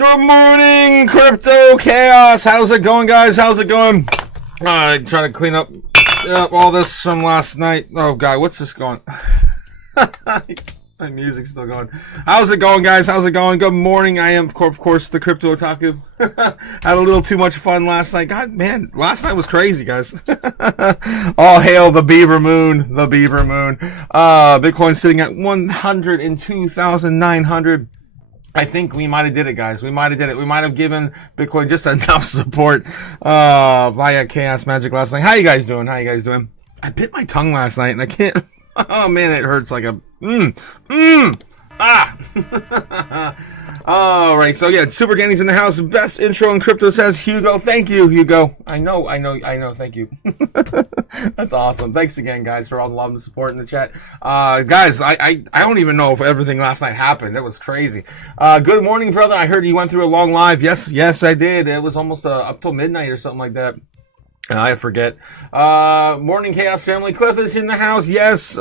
Good morning, Crypto Chaos. How's it going, guys? How's it going? Trying to clean up all this from last night. Oh, God, what's this going? My music's still going. How's it going, guys? How's it going? Good morning. I am, of course, the Crypto Otaku. Had a little too much fun last night. God, man, last night was crazy, guys. All hail the Beaver Moon. The Beaver Moon. Bitcoin sitting at 102,900. I think we might have did it, guys. We might have did it. We might have given Bitcoin just enough support via Chaos Magic last night. How you guys doing? How you guys doing? I bit my tongue last night and I can't. Oh man, it hurts like a All right, so yeah, Super Danny's in the house. Best intro in crypto, says Hugo. Thank you, Hugo. I know. Thank you. That's awesome. Thanks again, guys, for all the love and support in the chat. Guys, I don't even know if everything last night happened. That was crazy. Good morning, brother. I heard you went through a long live. Yes, I did. It was almost up till midnight or something like that. I forget. Morning Chaos family. Cliff is in the house. Yes.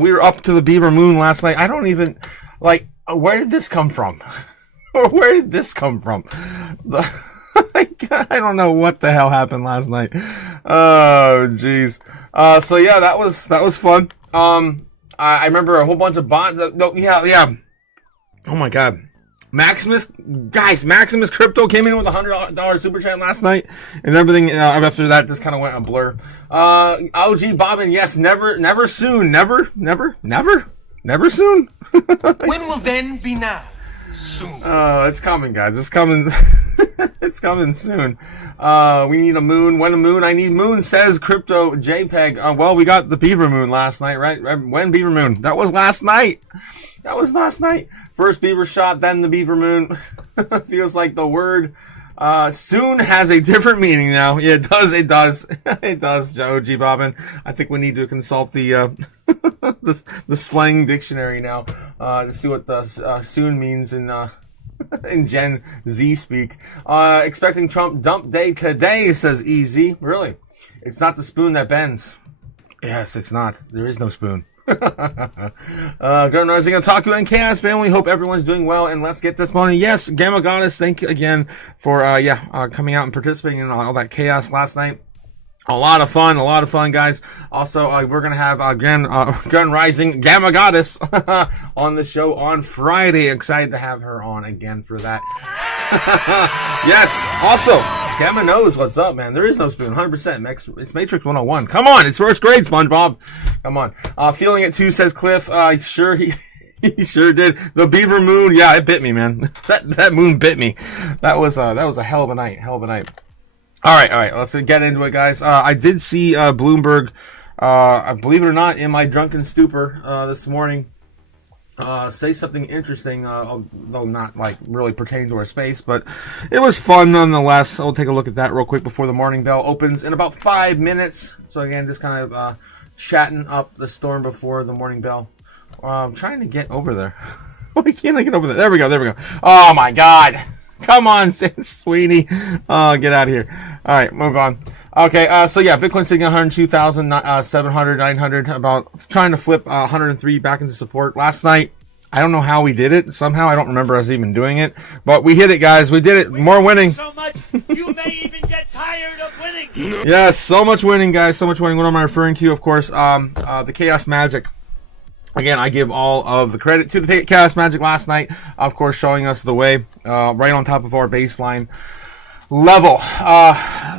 We were up to the Beaver Moon last night. I don't even, where did this come from? Where did this come from? I don't know what the hell happened last night. Oh, jeez. So yeah, that was fun. I remember a whole bunch of bots. Yeah. Oh my God. Maximus Crypto came in with $100 super chat last night, and everything after that just kind of went a blur. OG Bobbin, yes, never soon, never soon. When will then be now? Soon. It's coming, guys. It's coming. It's coming soon. We need a moon. When a moon? I need moon, says Crypto JPEG. Well, we got the Beaver Moon last night, right? When Beaver Moon? That was last night. First Beaver shot, then the Beaver Moon. Feels like the word soon has a different meaning now. Yeah, it does. It does, OG Bobbin. I think we need to consult the the slang dictionary now to see what the soon means in Gen Z speak. Expecting Trump dump day today, says EZ. Really? It's not the spoon that bends. Yes, it's not. There is no spoon. Grand Rising Otaku and Chaos family. Hope everyone's doing well, and let's get this money. Yes, Gamma Goddess, thank you again for coming out and participating in all that chaos last night. A lot of fun, guys. Also, we're gonna have Grand Rising Gamma Goddess on the show on Friday. Excited to have her on again for that. Yes. Also, Gamma knows what's up, man. There is no spoon, 100%. It's Matrix 101. Come on, it's first grade, SpongeBob. Come on. Feeling it too, says Cliff. Sure he sure did. The Beaver Moon, yeah, it bit me, man. That moon bit me. That was a hell of a night. All right. Let's get into it, guys. I did see Bloomberg, believe it or not, in my drunken stupor this morning, say something interesting, though not really pertaining to our space, but it was fun nonetheless. I'll take a look at that real quick before the morning bell opens in about 5 minutes. So again, just kind of chatting up the storm before the morning bell. I'm trying to get over there. Why can't I get over there? There we go. Oh my God. Come on, Sweeney. Get out of here. All right, move on. Okay, so yeah, Bitcoin sitting at 102,700, 900, about trying to flip 103 back into support. Last night, I don't know how we did it. Somehow, I don't remember us even doing it. But we hit it, guys. We did it. More winning. So much, you may even get tired of winning. Yes, so much winning, guys. So much winning. What am I referring to? Of course, the Chaos Magic. Again, I give all of the credit to the Chaos Magic last night, of course, showing us the way, right on top of our baseline level.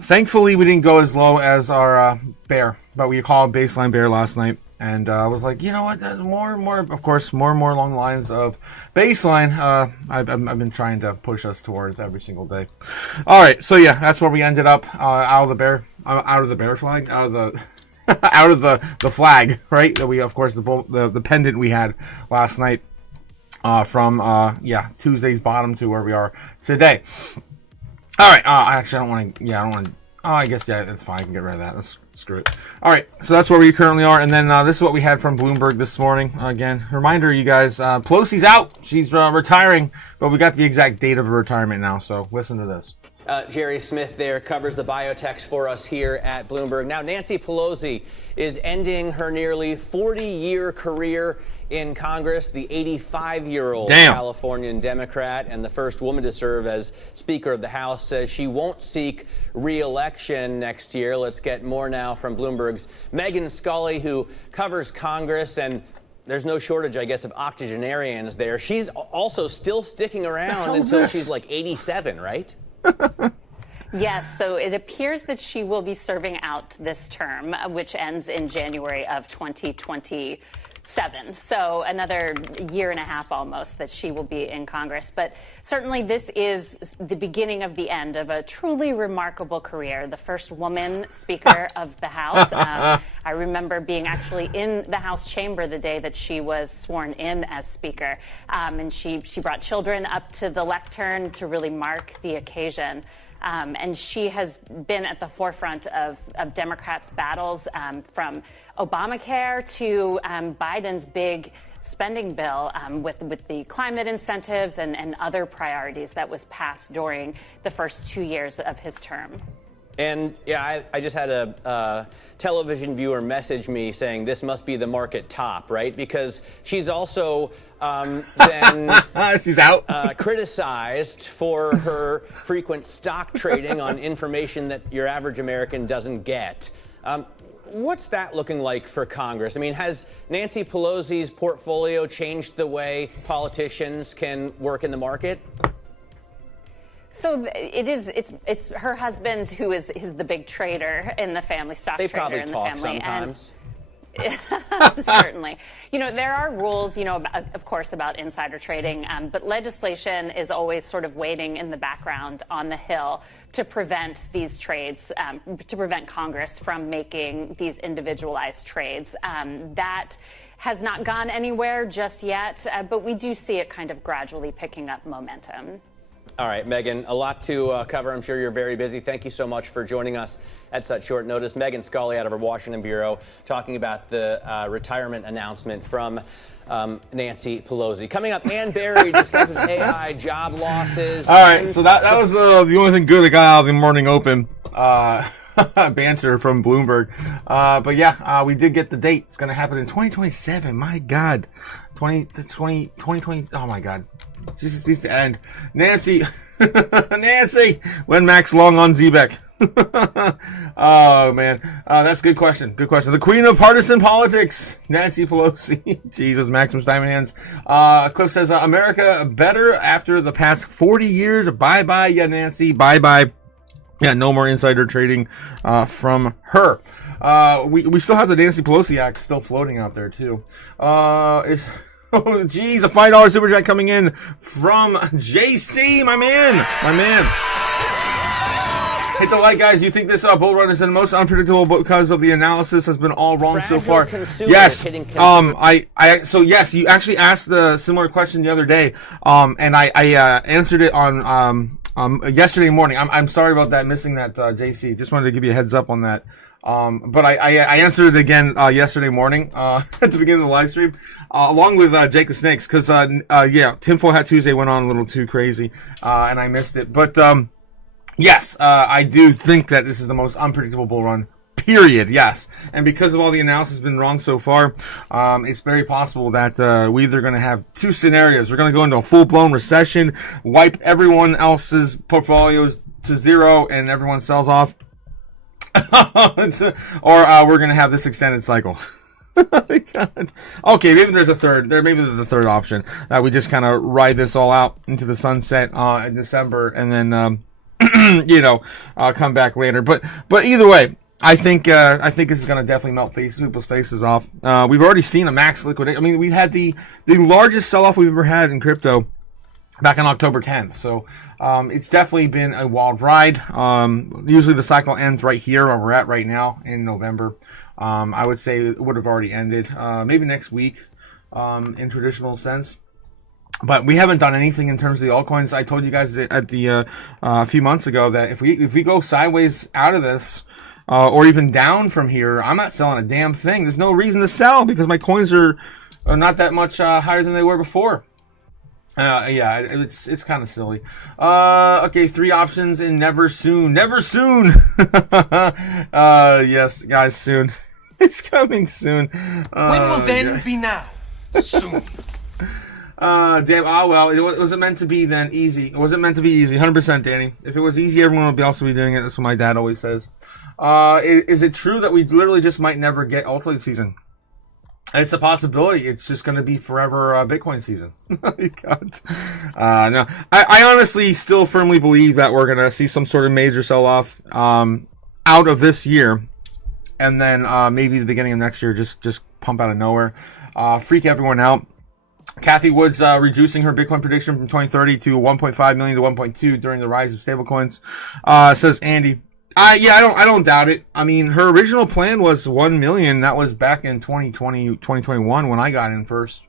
Thankfully, we didn't go as low as our bear, but we called baseline bear last night. And I was like, you know what, more along the lines of baseline, I've been trying to push us towards every single day. All right, so yeah, that's where we ended up, out of the bear flag, out of the... out of the flag, right? That we, of course, the pendant we had last night, from Tuesday's bottom to where we are today. All right. Actually, I don't want to. Oh, I guess that's fine. I can get rid of that. Let's screw it. All right. So that's where we currently are, and then this is what we had from Bloomberg this morning. Again, reminder, you guys. Pelosi's out. She's retiring, but we got the exact date of her retirement now. So listen to this. Jerry Smith there covers the biotechs for us here at Bloomberg. Now, Nancy Pelosi is ending her nearly 40-year career in Congress. The 85-year-old Californian Democrat and the first woman to serve as Speaker of the House says she won't seek re-election next year. Let's get more now from Bloomberg's Megan Scully, who covers Congress, and there's no shortage, I guess, of octogenarians there. She's also still sticking around until she's like 87, right? Yes, so it appears that she will be serving out this term, which ends in January of 2027. So another year and a half almost that she will be in Congress. But certainly this is the beginning of the end of a truly remarkable career. The first woman Speaker of the House. I remember being actually in the House chamber the day that she was sworn in as Speaker. And she brought children up to the lectern to really mark the occasion. And she has been at the forefront of Democrats' battles from Obamacare to Biden's big spending bill with the climate incentives and other priorities that was passed during the first 2 years of his term. And yeah, I just had a television viewer message me saying this must be the market top, right? Because she's also then she's out criticized for her frequent stock trading on information that your average American doesn't get. What's that looking like for Congress? I mean, has Nancy Pelosi's portfolio changed the way politicians can work in the market? So it's her husband who is the big trader in the family, stock they trader in the family. They probably talk sometimes. Certainly. There are rules, of course, about insider trading, but legislation is always sort of waiting in the background on the Hill to prevent these trades, to prevent Congress from making these individualized trades. That has not gone anywhere just yet, but we do see it kind of gradually picking up momentum. All right, Megan, a lot to cover. I'm sure you're very busy. Thank you so much for joining us at such short notice. Megan Scully out of our Washington bureau talking about the retirement announcement from Nancy Pelosi. Coming up, Ann Berry discusses AI job losses. All right, so that was the only thing good that got out of the morning open. Banter from Bloomberg. But yeah, we did get the date. It's going to happen in 2027. My God. 2020. Oh my God. This needs to end. Nancy, when Max Long on Zebek? Oh man, that's a good question. Good question. The queen of partisan politics, Nancy Pelosi. Jesus, Maxim's diamond hands. Clip says, America better after the past 40 years. Bye bye, yeah, Nancy. Bye bye. Yeah, no more insider trading from her. We still have the Nancy Pelosi Act still floating out there too. Oh, geez, a $5 super chat coming in from JC, my man. Hit the like, guys. You think this bull run is the most unpredictable because of the analysis has been all wrong so far? Yes. So yes, you actually asked the similar question the other day. And I answered it on yesterday morning. I'm sorry about that, missing that, JC. Just wanted to give you a heads up on that. But I answered it again yesterday morning at the beginning of the live stream, along with Jake the Snakes, because yeah, Tinfoil Hat Tuesday went on a little too crazy, and I missed it. But yes, I do think that this is the most unpredictable bull run. Period. Yes, and because of all the analysis been wrong so far, it's very possible that we're either going to have two scenarios. We're going to go into a full-blown recession, wipe everyone else's portfolios to zero, and everyone sells off. Or we're gonna have this extended cycle. Okay, maybe there's a third. Maybe there's a third option that we just kind of ride this all out into the sunset in December, and then come back later. But either way, I think it's gonna definitely melt people's faces off. We've already seen a max liquidation. I mean, we had the largest sell-off we've ever had in crypto back on October 10th. So it's definitely been a wild ride. Usually the cycle ends right here where we're at right now in November. I would say it would have already ended maybe next week in traditional sense. But we haven't done anything in terms of the altcoins. I told you guys at the a few months ago that if we go sideways out of this or even down from here, I'm not selling a damn thing. There's no reason to sell because my coins are not that much higher than they were before. Yeah, it's kind of silly. Okay, 3 options in never soon. Never soon. Yes, guys, soon. It's coming soon. When will then be now? Soon. Damn. Oh well, it wasn't meant to be then easy. It wasn't meant to be easy. 100%, Danny. If it was easy, everyone would also be doing it. That's what my dad always says. Is it true that we literally just might never get Ultimate Season? It's a possibility. It's just going to be forever Bitcoin season. God. No, I honestly still firmly believe that we're going to see some sort of major sell-off out of this year, and then maybe the beginning of next year, just pump out of nowhere, freak everyone out. Kathy Wood's reducing her Bitcoin prediction from 2030 to 1.5 million to 1.2 during the rise of stablecoins. Says Andy. I don't doubt it. I mean, her original plan was 1 million. That was back in 2020, 2021 when I got in first.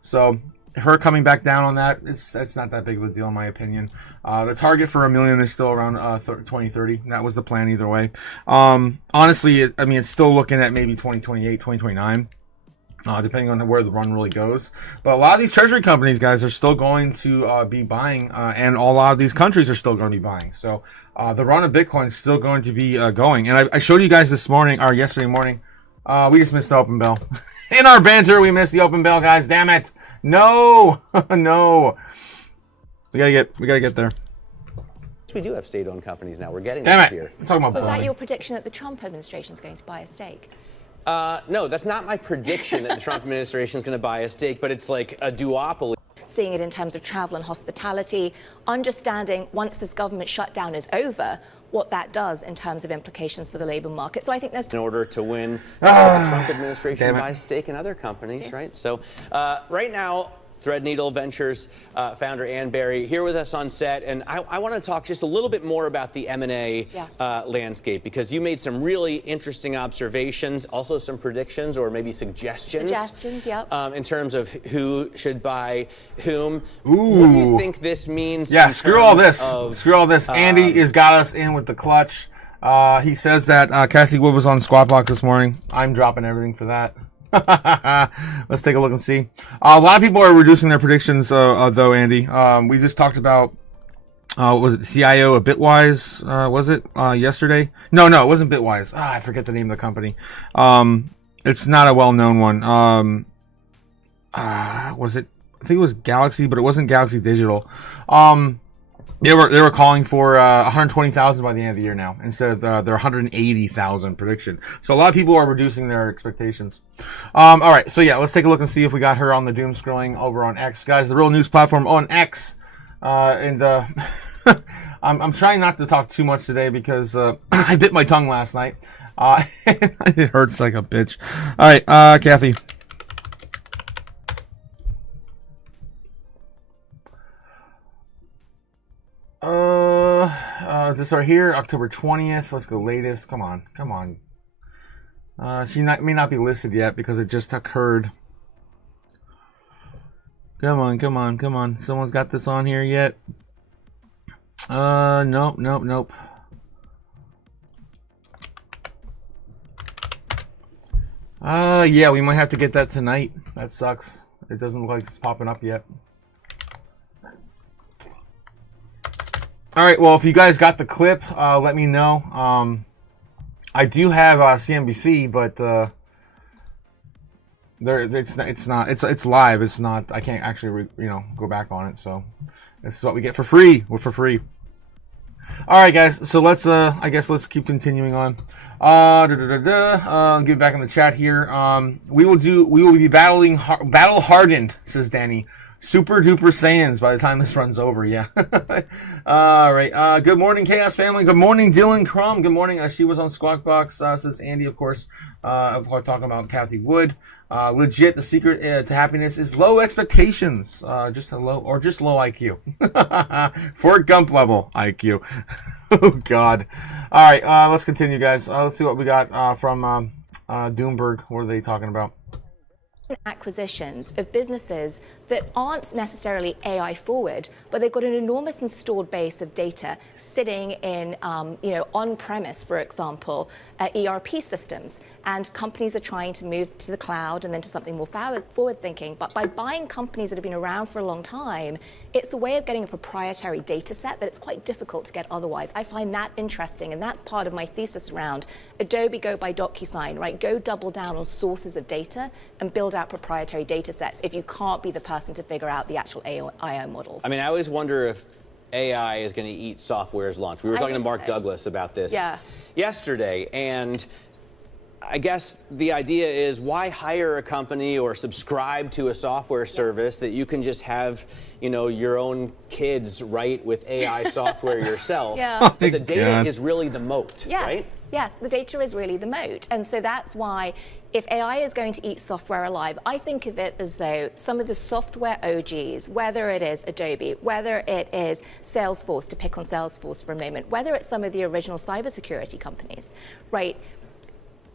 So her coming back down on that, it's not that big of a deal in my opinion. The target for 1 million is still around 2030. That was the plan either way. Honestly, it's still looking at maybe 2028, 2029. Depending on where the run really goes. But a lot of these treasury companies, guys, are still going to be buying, and a lot of these countries are still going to be buying. So the run of Bitcoin is still going to be going. And I showed you guys this morning, or yesterday morning, we just missed the open bell. In our banter, we missed the open bell, guys. Damn it. No. No. We gotta get there. We do have state-owned companies now. We're getting Damn this it. here. I'm talking about Was that buying. your prediction that the Trump administration is going to buy a stake? No, that's not my prediction that the Trump administration is going to buy a stake, but it's like a duopoly. Seeing it in terms of travel and hospitality, understanding once this government shutdown is over, what that does in terms of implications for the labor market. So I think there's... In order to win, the Trump administration buys stake in other companies, right? So right now, Threadneedle Ventures founder Ann Berry here with us on set, and I want to talk just a little bit more about the M&A landscape, because you made some really interesting observations, also some predictions or maybe suggestions. In terms of who should buy whom. Ooh. What do you think this means? Yeah, screw all this. Screw all this. Andy has got us in with the clutch. He says that Kathy Wood was on Squawk Box this morning. I'm dropping everything for that. Let's take a look and see. A lot of people are reducing their predictions, though, Andy. We just talked about, was it CIO of Bitwise? Was it yesterday? No, it wasn't Bitwise. I forget the name of the company. It's not a well-known one. Was it? I think it was Galaxy, but it wasn't Galaxy Digital. They were calling for 120,000 by the end of the year now, instead of their 180,000 prediction. So a lot of people are reducing their expectations. All right, so yeah, let's take a look and see if we got her on the doom scrolling over on X, guys, the real news platform on X. I'm trying not to talk too much today because I bit my tongue last night. It hurts like a bitch. All right, Kathy. This right here, October 20th. Let's go latest. Come on. She may not be listed yet because it just occurred. Come on. Someone's got this on here yet? Nope. Yeah, we might have to get that tonight. That sucks. It doesn't look like it's popping up yet. All right, well, if you guys got the clip, let me know. I do have CNBC, but it's live. It's not. I can't actually go back on it. So this is what we get for free. We're for free. All right, guys. So let's let's keep continuing on. Get back in the chat here. We will be battle hardened, says Danny. Super duper Saiyans by the time this runs over, yeah. All right. Good morning, Chaos family. Good morning, Dylan Crum. Good morning. She was on Squawk Box, says Andy, of course. Talking about Kathy Wood. Legit, the secret to happiness is low expectations. Just low IQ. Fort Gump level IQ. Oh, God. All right. Let's continue, guys. Let's see what we got from Doomberg. What are they talking about? acquisitions of businesses that aren't necessarily AI forward, but they've got an enormous installed base of data sitting in, on-premise, for example, ERP systems. And companies are trying to move to the cloud and then to something more forward-thinking. But by buying companies that have been around for a long time, it's a way of getting a proprietary data set that it's quite difficult to get otherwise. I find that interesting, and that's part of my thesis around Adobe Go by DocuSign, right? Go double down on sources of data and build out proprietary data sets if you can't be the person to figure out the actual AI models. I mean, I always wonder if AI is going to eat software's lunch. We were talking to Mark Douglas about this yesterday, and I guess the idea is, why hire a company or subscribe to a software service that you can just have, your own kids write with AI software yourself? But the data is really the moat, right? Yes, the data is really the moat. And so that's why, if AI is going to eat software alive, I think of it as though some of the software OGs, whether it is Adobe, whether it is Salesforce, to pick on Salesforce for a moment, whether it's some of the original cybersecurity companies, right?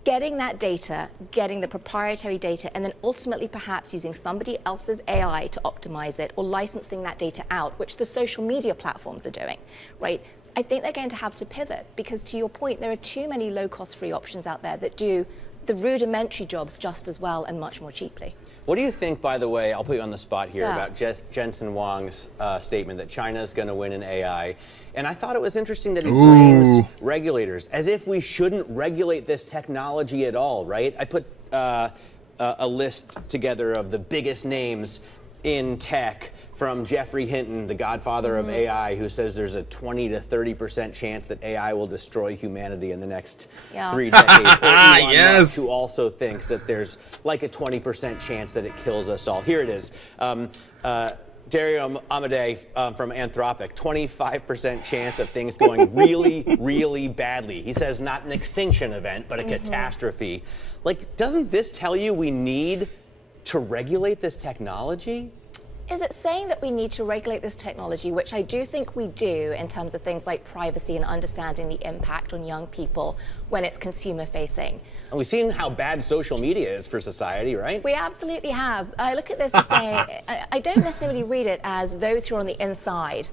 Getting that data, getting the proprietary data, and then ultimately perhaps using somebody else's AI to optimize it, or licensing that data out, which the social media platforms are doing, right? I think they're going to have to pivot, because to your point, there are too many low-cost free options out there that do the rudimentary jobs just as well and much more cheaply. What do you think, by the way, I'll put you on the spot here, about Jensen Huang's statement that China's going to win in AI? And I thought it was interesting that he blames regulators, as if we shouldn't regulate this technology at all, right? I put a list together of the biggest names in tech, from Jeffrey Hinton, the godfather of AI, who says there's a 20 to 30% chance that AI will destroy humanity in the next 3 decades. Or Elon Musk, who also thinks that there's like a 20% chance that it kills us all. Here it is. Dario Amodei from Anthropic, 25% chance of things going really, really badly. He says not an extinction event, but a catastrophe. Like, doesn't this tell you we need to regulate this technology? Is it saying that we need to regulate this technology, which I do think we do in terms of things like privacy and understanding the impact on young people when it's consumer facing? And we've seen how bad social media is for society, right? We absolutely have. I look at this and say, I don't necessarily read it as those who are on the inside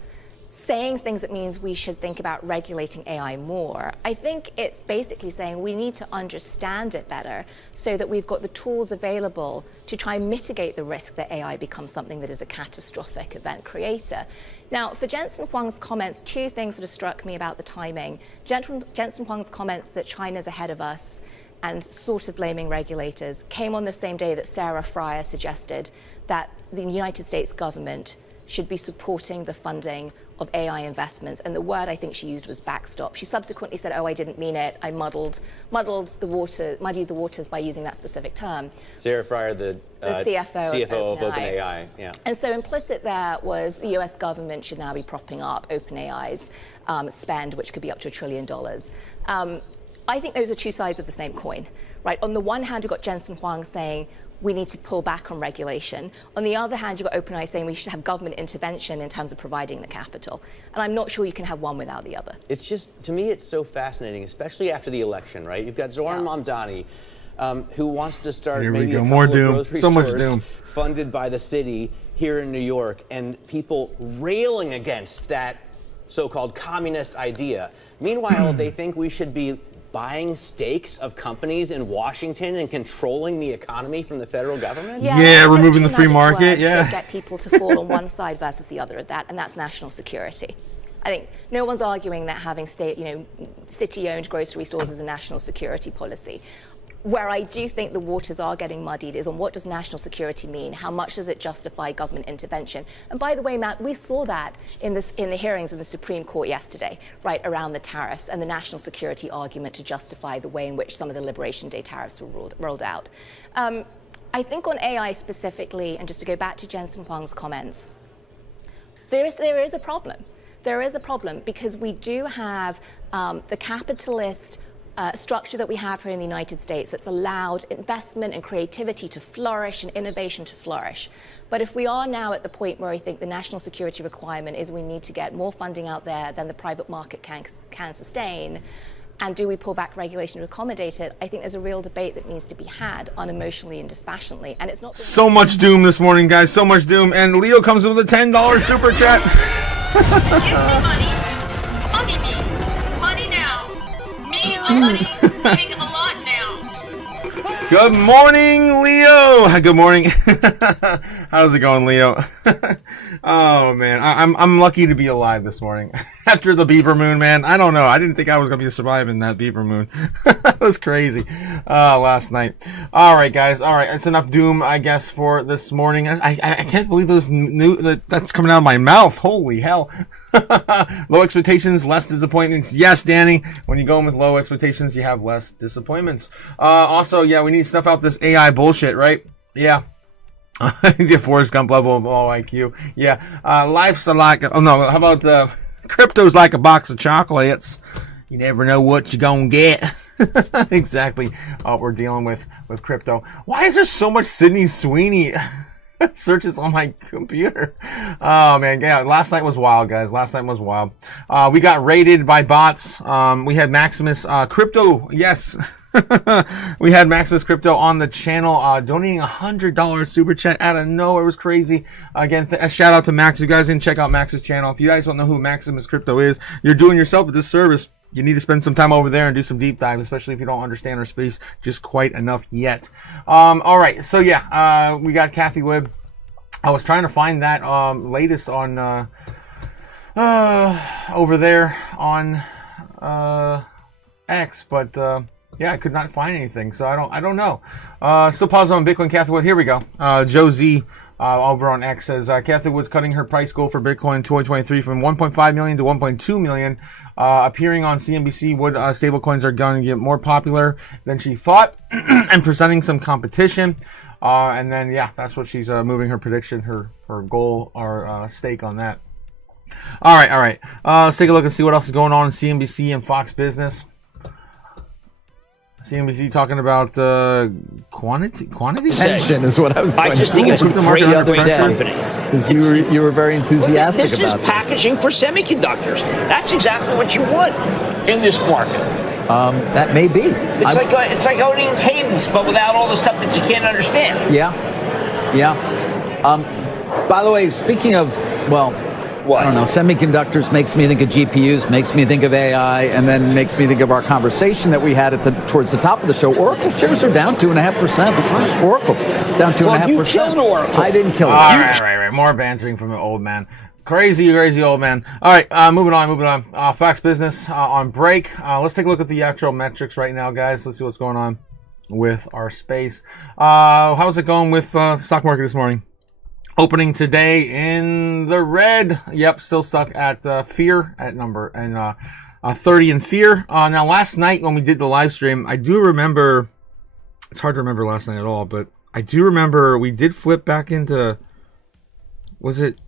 saying things that means we should think about regulating AI more. I think it's basically saying we need to understand it better so that we've got the tools available to try and mitigate the risk that AI becomes something that is a catastrophic event creator. Now, for Jensen Huang's comments, 2 things that have struck me about the timing. Jensen Huang's comments that China's ahead of us and sort of blaming regulators came on the same day that Sarah Fryer suggested that the United States government should be supporting the funding of AI investments. And the word I think she used was backstop. She subsequently said, oh, I didn't mean it. I muddied the waters by using that specific term. Sarah Fryer, the CFO of OpenAI. Yeah. And so implicit there was the US government should now be propping up OpenAI's spend, which could be up to $1 trillion. I think those are 2 sides of the same coin, right? On the one hand, we've got Jensen Huang saying, we need to pull back on regulation. On the other hand, you've got OpenAI saying we should have government intervention in terms of providing the capital. And I'm not sure you can have one without the other. It's just, to me, it's so fascinating, especially after the election, right? You've got Zoran Mamdani, who wants to start maybe a couple of grocery stores funded by the city here in New York, and people railing against that so-called communist idea. Meanwhile, they think we should be buying stakes of companies in Washington and controlling the economy from the federal government? Yeah, removing the free market, get people to fall on one side versus the other of that, and that's national security. I think no one's arguing that having city-owned grocery stores is a national security policy. Where I do think the waters are getting muddied is on what does national security mean? How much does it justify government intervention? And by the way, Matt, we saw that in the hearings in the Supreme Court yesterday, right, around the tariffs and the national security argument to justify the way in which some of the Liberation Day tariffs were rolled out. I think on AI specifically, and just to go back to Jensen Huang's comments, there is a problem. There is a problem because we do have the capitalist structure that we have here in the United States that's allowed investment and creativity to flourish and innovation to flourish. But if we are now at the point where I think the national security requirement is we need to get more funding out there than the private market can sustain, And do we pull back regulation to accommodate it? I think there's a real debate that needs to be had unemotionally and dispassionately. And it's not so much doom this morning, guys. So much doom. And Leo comes with a $10 super chat. Give me money. Money me. Money now. Me a money. Getting a lot now. Good morning, Leo. Good morning. How's it going, Leo? Oh man, I'm lucky to be alive this morning after the beaver moon, man. I don't know. I didn't think I was gonna be surviving that beaver moon. That was crazy last night. All right, guys. All right, it's enough doom, I guess, for this morning. I can't believe that's coming out of my mouth. Holy hell! Low expectations, less disappointments. Yes, Danny. When you go in with low expectations, you have less disappointments. Also, yeah, we need to snuff out this AI bullshit, right? Yeah. The Forrest Gump level of all IQ. Yeah. Life's like, how about crypto's like a box of chocolates. You never know what you're gonna get. Exactly what we're dealing with crypto. Why is there so much Sydney Sweeney searches on my computer? Oh man, yeah, last night was wild, guys. Last night was wild. We got raided by bots. We had Maximus Crypto, yes. We had Maximus Crypto on the channel, donating $100 super chat out of nowhere. It was crazy. Again, a shout out to Max. You guys didn't check out Max's channel. If you guys don't know who Maximus Crypto is, you're doing yourself a disservice. You need to spend some time over there and do some deep dive, especially if you don't understand our space just quite enough yet. All right. So yeah, we got Kathy Wood. I was trying to find that, latest on, over there on, X, but, yeah, I could not find anything, so I don't know. Still positive on Bitcoin, Kathy Wood. Here we go. Joe Z over on X says Kathy Wood's cutting her price goal for Bitcoin in 2023 from 1.5 million to 1.2 million. Appearing on CNBC, Wood stablecoins are going to get more popular than she thought, and presenting some competition. And then yeah, that's what she's moving her prediction, her goal, or stake on that. All right. Let's take a look and see what else is going on in CNBC and Fox Business. CNBC talking about quantity. Tension is what I was going I just think it's a great company. Because you were very enthusiastic this about is packaging for semiconductors. That's exactly what you want in this market. That may be. It's like owning Cadence, but without all the stuff that you can't understand. Yeah. By the way, speaking of, well, what? I don't know, semiconductors makes me think of GPUs, makes me think of AI, and then makes me think of our conversation that we had towards the top of the show. Oracle shares are down 2.5%. Oracle down 2.5%. Well, you killed Oracle. I didn't kill it. All right. More bantering from an old man. Crazy old man. All right, moving on. Fox Business on break. Let's take a look at the actual metrics right now, guys. Let's see what's going on with our space. How's it going with stock market this morning? Opening today in the red. Yep, still stuck at fear at number and 30 in fear. Now, last night when we did the live stream, I do remember. It's hard to remember last night at all, but I do remember we did flip back into. Was it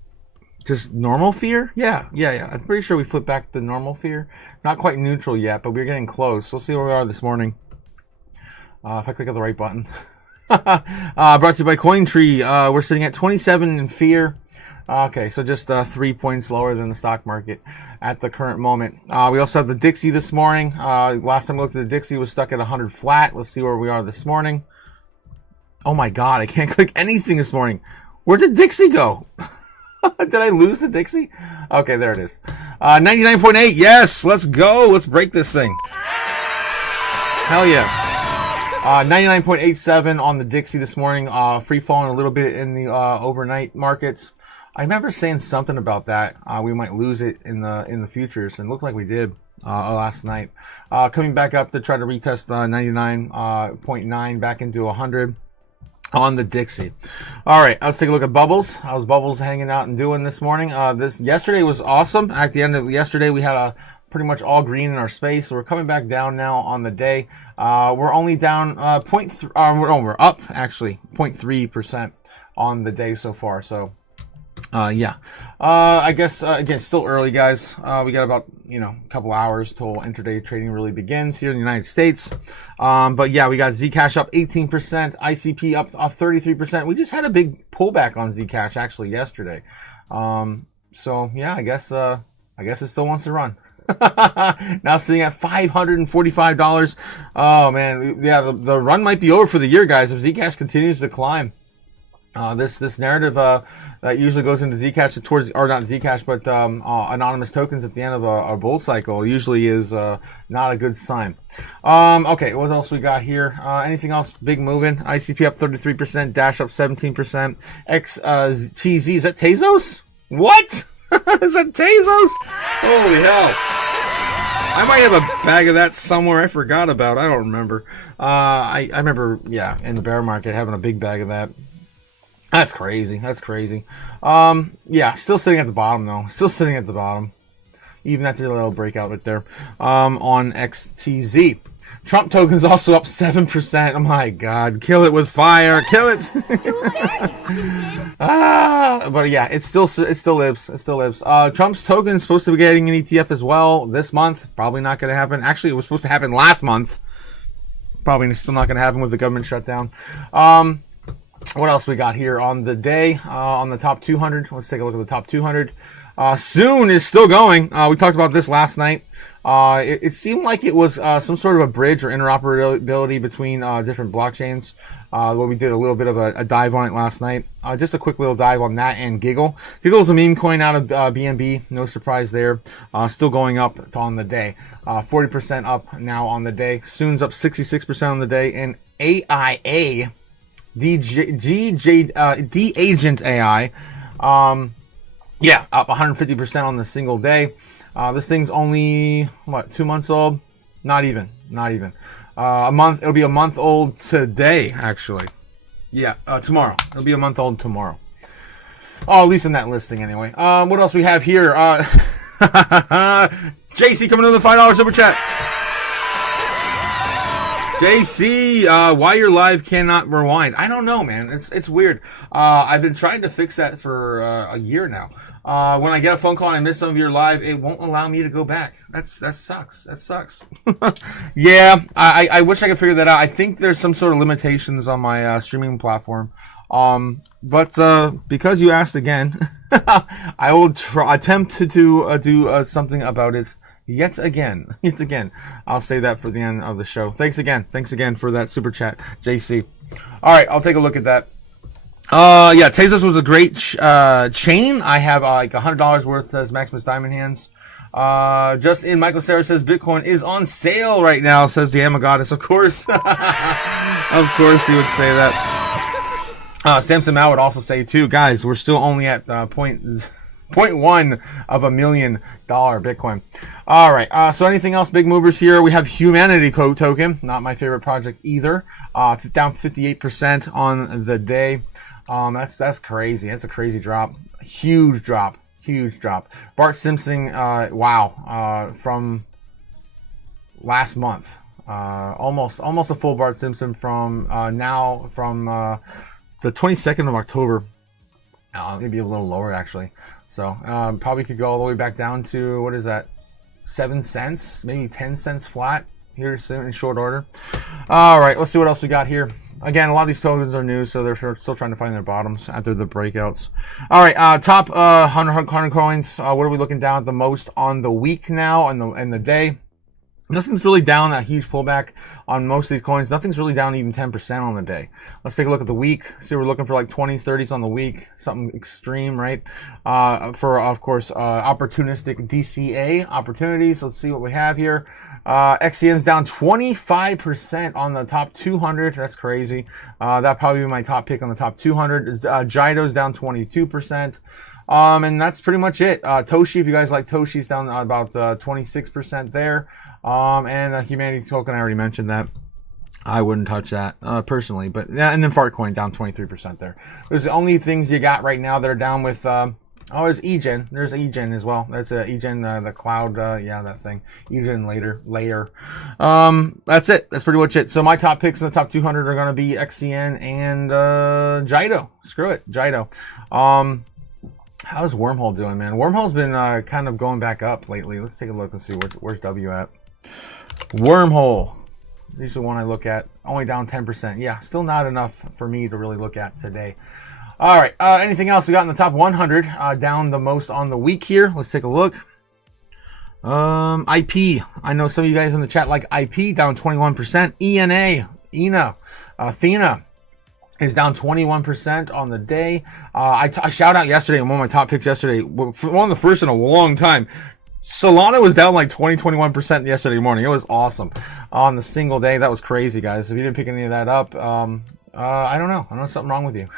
just normal fear? Yeah. I'm pretty sure we flipped back to normal fear. Not quite neutral yet, but we're getting close. Let's see where we are this morning. If I click on the right button. Brought to you by CoinTree. We're sitting at 27 in fear. Okay, so just 3 points lower than the stock market at the current moment. We also have the Dixie this morning. Last time I looked at the Dixie, was stuck at 100 flat. Let's see where we are this morning. Oh my God, I can't click anything this morning. Where did Dixie go? Did I lose the Dixie? Okay, there it is. 99.8. Yes, let's go. Let's break this thing. Hell yeah. 99.87 on the Dixie this morning. Free falling a little bit in the overnight markets. I remember saying something about that. We might lose it in the futures, and it looked like we did last night. Coming back up to try to retest 99.9 back into 100 on the Dixie. All right, let's take a look at Bubbles. How's Bubbles hanging out and doing this morning? Yesterday was awesome. At the end of yesterday, we had pretty much all green in our space. So we're coming back down now on the day. We're only down we're up actually 0.3% on the day so far. So yeah. I guess again, still early, guys. We got about a couple hours till intraday trading really begins here in the United States. But yeah, we got Zcash up 18%, ICP up 33%. We just had a big pullback on Zcash actually yesterday. So yeah, I guess it still wants to run. Now sitting at $545. Oh man, yeah, the run might be over for the year, guys, if Zcash continues to climb. This narrative that usually goes into Zcash towards, or not Zcash, but anonymous tokens at the end of a bull cycle usually is not a good sign. Okay, what else we got here? Anything else big moving? ICP up 33%, Dash up 17%, XTZ, is that Tezos? What? Is that Tezos? Holy hell. I might have a bag of that somewhere I forgot about. I don't remember. I remember, yeah, in the bear market having a big bag of that. That's crazy. That's crazy. Yeah, still sitting at the bottom though. Still sitting at the bottom. Even after the little breakout right there. On XTZ. Trump token's also up 7%. Oh my god. Kill it with fire. Kill it. But yeah, it still lives. It still lives. Trump's token is supposed to be getting an ETF as well this month. Probably not going to happen. Actually, it was supposed to happen last month. Probably still not going to happen with the government shutdown. What else we got here on the day? On the top 200. Let's take a look at the top 200. Soon is still going. We talked about this last night. It seemed like it was some sort of a bridge or interoperability between different blockchains. Where we did a little bit of a dive on it last night. Just a quick little dive on that and Giggle. Giggle is a meme coin out of BNB. No surprise there. Still going up on the day. 40% up now on the day. Soon's up 66% on the day. And AIA... D-Agent AI, yeah, up 150% on the single day. This thing's only, what, 2 months old? Not even. A month, it'll be a month old today, actually. Yeah, tomorrow. It'll be a month old tomorrow. Oh, at least in that listing, anyway. What else we have here? JC coming in with a $5 super chat. JC, why your live cannot rewind? I don't know, man. It's weird. I've been trying to fix that for a year now. When I get a phone call and I miss some of your live, it won't allow me to go back. That sucks. That sucks. Yeah, I wish I could figure that out. I think there's some sort of limitations on my streaming platform. But because you asked again, I will attempt to do something about it. Yet again. I'll say that for the end of the show. Thanks again for that super chat, JC. All right, I'll take a look at that. Yeah, Tezos was a great chain. I have like $100 worth as Maximus Diamond Hands. Just in, Michael Sarah says Bitcoin is on sale right now, says the Amagoddess. Of course. Of course he would say that. Samson Mao would also say too, guys, we're still only at 0.1 of $1 million Bitcoin. All right. So anything else? Big movers here. We have Humanity Code token. Not my favorite project either. Down 58% on the day. That's crazy. That's a crazy drop. Huge drop. Bart Simpson. Wow. From last month. Almost a full Bart Simpson from the 22nd of October. Maybe a little lower actually. So probably could go all the way back down to, what is that, 7 cents, maybe 10 cents flat here soon in short order. All right, let's see what else we got here. Again, a lot of these tokens are new, so they're still trying to find their bottoms after the breakouts. All right, top 100 coins. What are we looking down at the most on the week now and the day? Nothing's really down, a huge pullback on most of these coins. Nothing's really down even 10% on the day. Let's take a look at the week. See, we're looking for like 20s, 30s on the week. Something extreme, right? For, of course, opportunistic DCA opportunities. Let's see what we have here. XCN's down 25% on the top 200. That's crazy. That'd probably be my top pick on the top 200. Jido's down 22%. And that's pretty much it. Toshi, if you guys like Toshi's down about 26% there. And Humanity Token, I already mentioned that. I wouldn't touch that, personally, but yeah, and then Fartcoin down 23% there. Those are the only things you got right now that are down with, there's eGen. There's eGen as well. That's eGen, the cloud, yeah, that thing. eGen layer. That's it. That's pretty much it. So my top picks in the top 200 are going to be XCN and, Jido. Screw it. Jido. How's Wormhole doing, man? Wormhole's been, kind of going back up lately. Let's take a look and see where's W at. Wormhole. This is the one I look at. Only down 10%. Yeah, still not enough for me to really look at today. All right. Anything else we got in the top 100? Down the most on the week here. Let's take a look. IP. I know some of you guys in the chat like IP, down 21%. ENA, Athena is down 21% on the day. I shout out yesterday, and one of my top picks yesterday, one of the first in a long time. Solana was down like 21% yesterday morning. It was awesome on the single day. That was crazy, guys. If you didn't pick any of that up, I don't know. I know something wrong with you.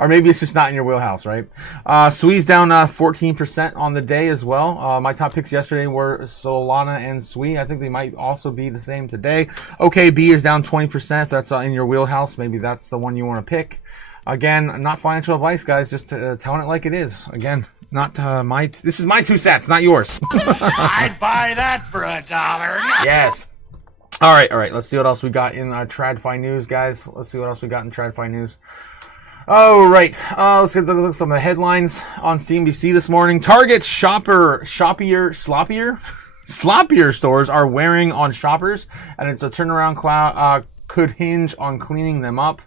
Or maybe it's just not in your wheelhouse, right? Sui's down 14% on the day as well. My top picks yesterday were Solana and Sui. I think they might also be the same today. OKB is down 20%. If that's in your wheelhouse, maybe that's the one you want to pick. Again, not financial advice, guys. Just telling it like it is. Again, not this is my 2 cents, not yours. I'd buy that for $1. Yes. All right. Let's see what else we got in TradFi news, guys. Let's see what else we got in TradFi news. Oh, right. Let's get a look at some of the headlines on CNBC this morning. Target's sloppier stores are wearing on shoppers, and it's a turnaround could hinge on cleaning them up.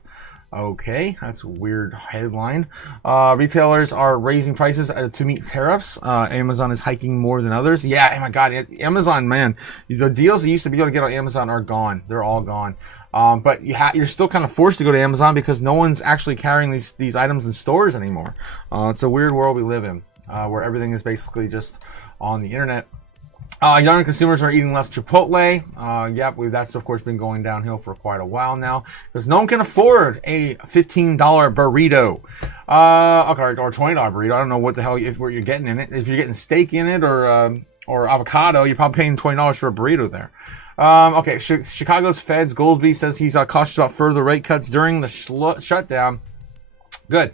Okay, that's a weird headline. Retailers are raising prices to meet tariffs. Amazon is hiking more than others. Yeah, oh my God, Amazon, man. The deals you used to be able to get on Amazon are gone. They're all gone. But you're still kind of forced to go to Amazon because no one's actually carrying these items in stores anymore. It's a weird world we live in, where everything is basically just on the internet. Young consumers are eating less Chipotle. Yep, that's of course been going downhill for quite a while now because no one can afford a $15 burrito, or $20 burrito. I don't know what the hell what you're getting in it. If you're getting steak in it or avocado, you're probably paying $20 for a burrito there. Okay, Chicago's Fed's Goolsbee says he's cautious about further rate cuts during the shutdown. Good.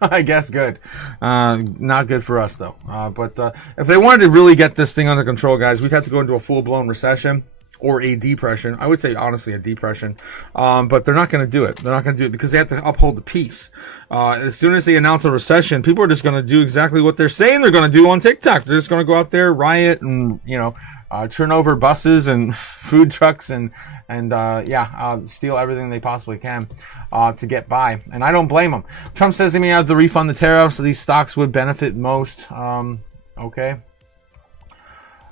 I guess good. Not good for us, though. But if they wanted to really get this thing under control, guys, we'd have to go into a full-blown recession or a depression. I would say, honestly, a depression. But they're not going to do it. They're not going to do it because they have to uphold the peace. As soon as they announce a recession, people are just going to do exactly what they're saying they're going to do on TikTok. They're just going to go out there, riot, and, turn over buses and food trucks and steal everything they possibly can to get by. And I don't blame them. Trump says he may have to refund the tariffs, so these stocks would benefit most. Okay.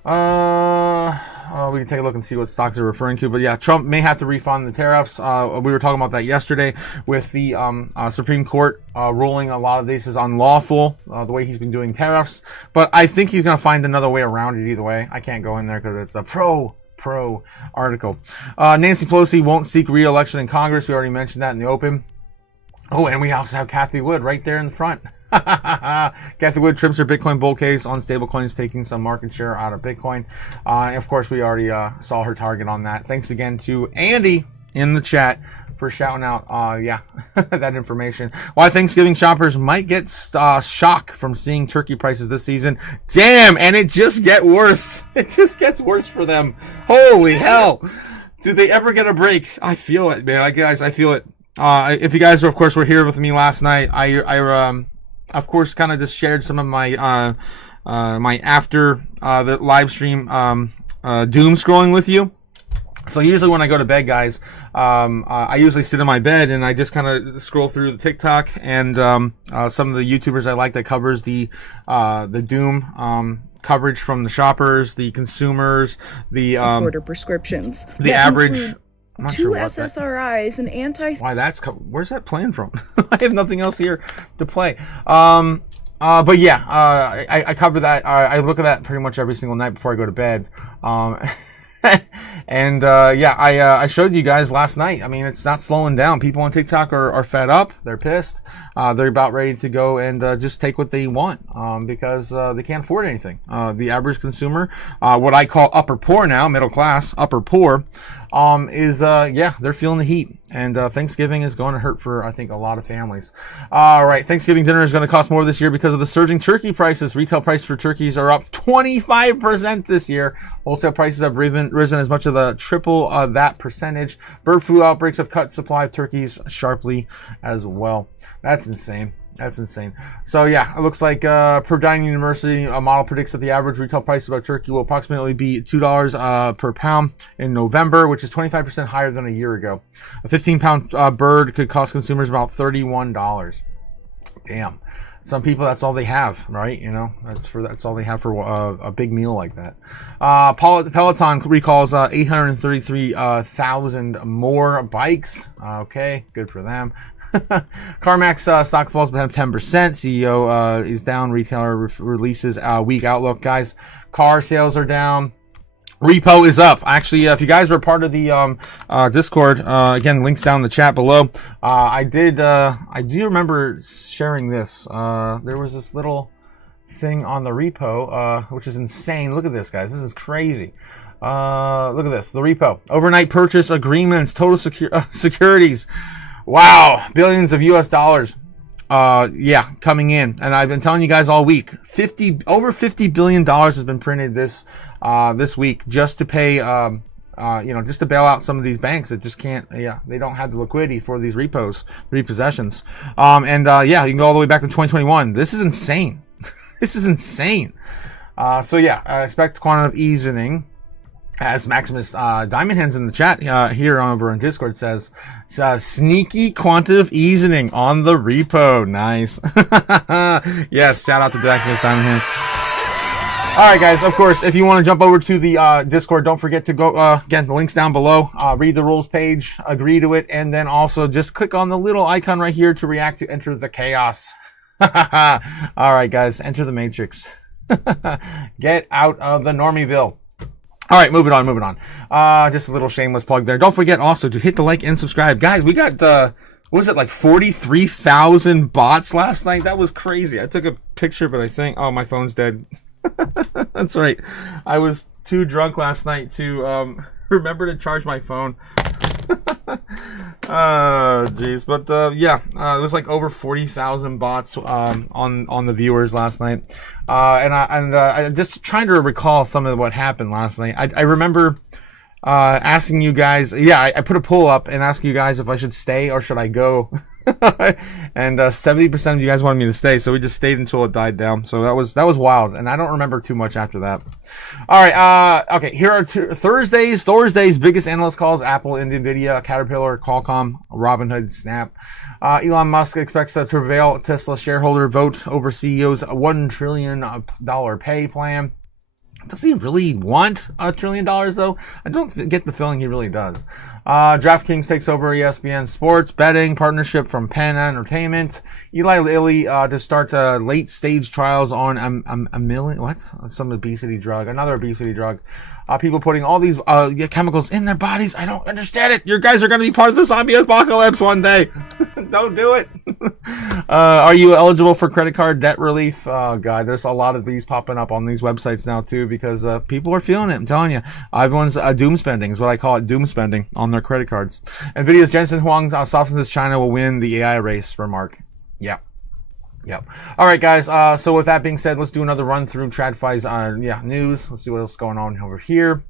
We can take a look and see what stocks are referring to. But yeah, Trump may have to refund the tariffs. We were talking about that yesterday with the Supreme Court ruling a lot of this is unlawful, the way he's been doing tariffs. But I think he's going to find another way around it either way. I can't go in there because it's a pro article. Nancy Pelosi won't seek re-election in Congress. We already mentioned that in the open. Oh, and we also have Kathy Wood right there in the front. Kathy Wood trims her Bitcoin bull case on stablecoins, taking some market share out of Bitcoin. Of course, we already saw her target on that. Thanks again to Andy in the chat for shouting out, that information. Why Thanksgiving shoppers might get shock from seeing turkey prices this season. Damn, and it just gets worse. It just gets worse for them. Holy hell. Do they ever get a break? I feel it, man. I feel it. If you guys, of course, were here with me last night, I of course, kind of just shared some of my my after the live stream doom scrolling with you. So usually when I go to bed, guys, I usually sit in my bed and I just kind of scroll through the TikTok and some of the YouTubers I like that covers the doom coverage from the shoppers, the consumers, the order prescriptions, the average. I'm not two sure what SSRIs, an anti. Why where's that playing from? I have nothing else here to play. But yeah, I cover that. I look at that pretty much every single night before I go to bed. And I showed you guys last night. I mean, it's not slowing down. People on TikTok are fed up. They're pissed. They're about ready to go and just take what they want because they can't afford anything. The average consumer, what I call upper poor now, middle class, upper poor, is they're feeling the heat. And Thanksgiving is going to hurt for, I think, a lot of families. All right, Thanksgiving dinner is going to cost more this year because of the surging turkey prices. Retail prices for turkeys are up 25% this year. Wholesale prices have risen as much as a triple that percentage. Bird flu outbreaks have cut supply of turkeys sharply as well. That's insane. That's insane. So yeah, it looks like Per Dining University model predicts that the average retail price of a turkey will approximately be $2 per pound in November, which is 25% higher than a year ago. A 15-pound bird could cost consumers about $31. Damn. some people, that's all they have, right? You know, that's all they have for a big meal like that. Peloton recalls 833,000 more bikes. Okay, good for them. CarMax stock falls by 10%. CEO is down. Retailer releases weak outlook. Guys, car sales are down. Repo is up. Actually, if you guys were part of the Discord, again, links down in the chat below. I do remember sharing this. There was this little thing on the repo, which is insane. Look at this, guys. This is crazy. Look at this. The repo. Overnight purchase agreements, total securities. Wow. Billions of US dollars. Yeah, coming in. And I've been telling you guys all week, over $50 billion has been printed this week just to pay, just to bail out some of these banks that just can't, they don't have the liquidity for these repossessions. Yeah, you can go all the way back to 2021. This is insane. This is insane. So yeah, I expect quantitative easing. As Maximus Diamond Hands in the chat here over on Discord says, sneaky quantitative easing on the repo. Nice. Yes, shout out to Maximus Diamond Hands. All right, guys, of course, if you want to jump over to the Discord, don't forget to go, again, the link's down below. Read the rules page, agree to it, and then also just click on the little icon right here to react to Enter the Chaos. All right, guys, enter the Matrix. Get out of the Normieville. All right, moving on. Just a little shameless plug there. Don't forget also to hit the like and subscribe. Guys, we got, what was it, like 43,000 bots last night? That was crazy. I took a picture, but I think, oh, my phone's dead. That's right. I was too drunk last night to remember to charge my phone. Jeez. But it was like over 40,000 bots on the viewers last night. And just trying to recall some of what happened last night. I remember asking you guys, I put a poll up and asked you guys if I should stay or should I go. And 70% of you guys wanted me to stay, so we just stayed until it died down. So that was wild, and I don't remember too much after that. All right, okay. Here are Thursday's biggest analyst calls: Apple, Nvidia, Caterpillar, Qualcomm, Robinhood, Snap. Elon Musk expects to prevail Tesla shareholder vote over CEO's $1 trillion pay plan. Does he really want $1 trillion, though? I don't get the feeling he really does. DraftKings takes over ESPN Sports betting partnership from Penn Entertainment. Eli Lilly to start late-stage trials on some obesity drug, another obesity drug. People putting all these chemicals in their bodies. I don't understand it. You guys are going to be part of the zombie apocalypse one day. Don't do it. Are you eligible for credit card debt relief? Oh, God, there's a lot of these popping up on these websites now, too, because people are feeling it. I'm telling you. Everyone's doom spending is what I call it, doom spending on their credit cards. NVIDIA's Jensen Huang substances China will win the AI race, remark. Yep. All right, guys. So with that being said, let's do another run through TradFi's news. Let's see what else is going on over here.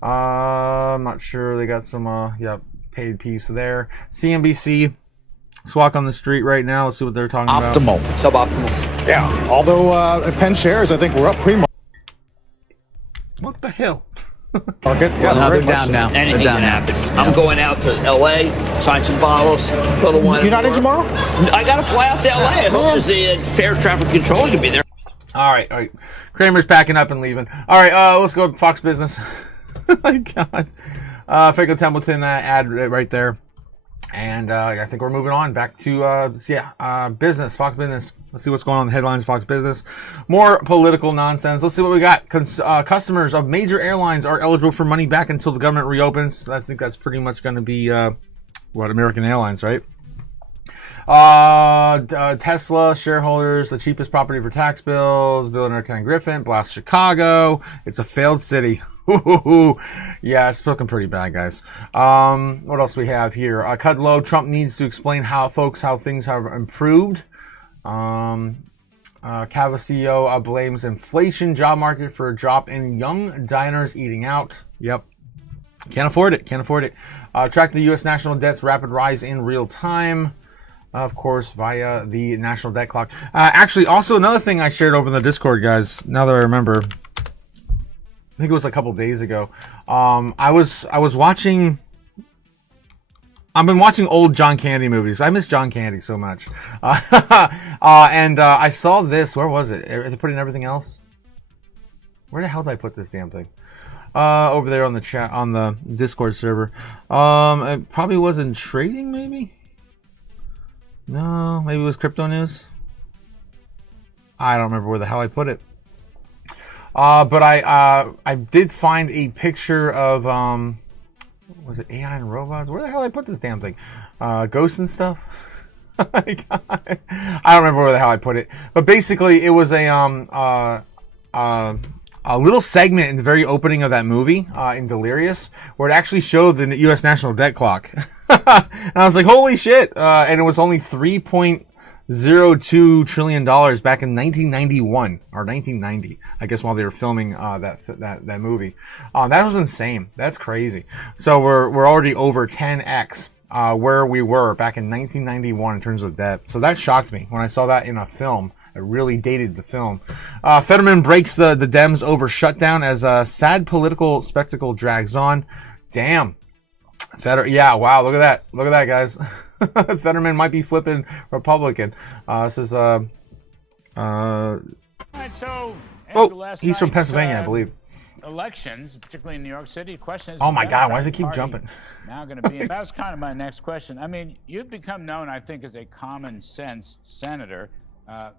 I'm not sure. They got some paid piece there. CNBC. Let's walk on the street right now. Let's see what they're talking about. Optimal. Suboptimal. Yeah. Although Penn shares, I think we're up pre-market. What the hell? Market. Yeah, they're down now. Anything can happen. Yeah. I'm going out to L.A., sign some bottles, little one. You're not in tomorrow? I got to fly out to L.A. I hope there's a fair traffic control can be there. All right. Kramer's packing up and leaving. All right, let's go to Fox Business. My God. Faco Templeton ad right there. And I think we're moving on back to business, Fox Business. Let's see what's going on in the headlines, Fox Business. More political nonsense. Let's see what we got. Customers of major airlines are eligible for money back until the government reopens. I think that's pretty much going to be American Airlines, right? Tesla shareholders, the cheapest property for tax bills. Billionaire Ken Griffin blasts Chicago. It's a failed city. Yeah, it's looking pretty bad, guys. What else we have here? Cut low. Trump needs to explain how things have improved. Cava CEO blames inflation job market for a drop in young diners eating out. Yep. Can't afford it. Track the U.S. national debt's rapid rise in real time. Of course, via the national debt clock. Actually, also another thing I shared over in the Discord, guys, now that I remember. I think it was a couple days ago. I was watching I've been watching old John Candy movies. I miss John Candy so much. And I saw this. Where was it? Are they putting everything else? Where the hell did I put this damn thing? Over there on the chat, on the Discord server. It probably wasn't trading, maybe? No, maybe it was crypto news. I don't remember where the hell I put it. But I did find a picture of, was it AI and robots? Where the hell did I put this damn thing? Ghosts and stuff? I don't remember where the hell I put it. But basically, it was a little segment in the very opening of that movie, in Delirious, where it actually showed the U.S. national debt clock. And I was like, holy shit. And it was only $3.02 trillion back in 1991 or 1990, I guess, while they were filming that movie. That was insane. That's crazy. So we're already over 10x where we were back in 1991 in terms of debt. So that shocked me when I saw that in a film. It really dated the film. Fetterman breaks the Dems over shutdown as a sad political spectacle drags on. Damn. Yeah, wow, look at that. Look at that, guys. Fetterman might be flipping Republican. This is so he's from Pennsylvania, I believe. Elections, particularly in New York City, the question is, oh my God, why does it keep jumping? Now going to be, that was kind of my next question. I mean, you've become known, I think, as a common sense senator. I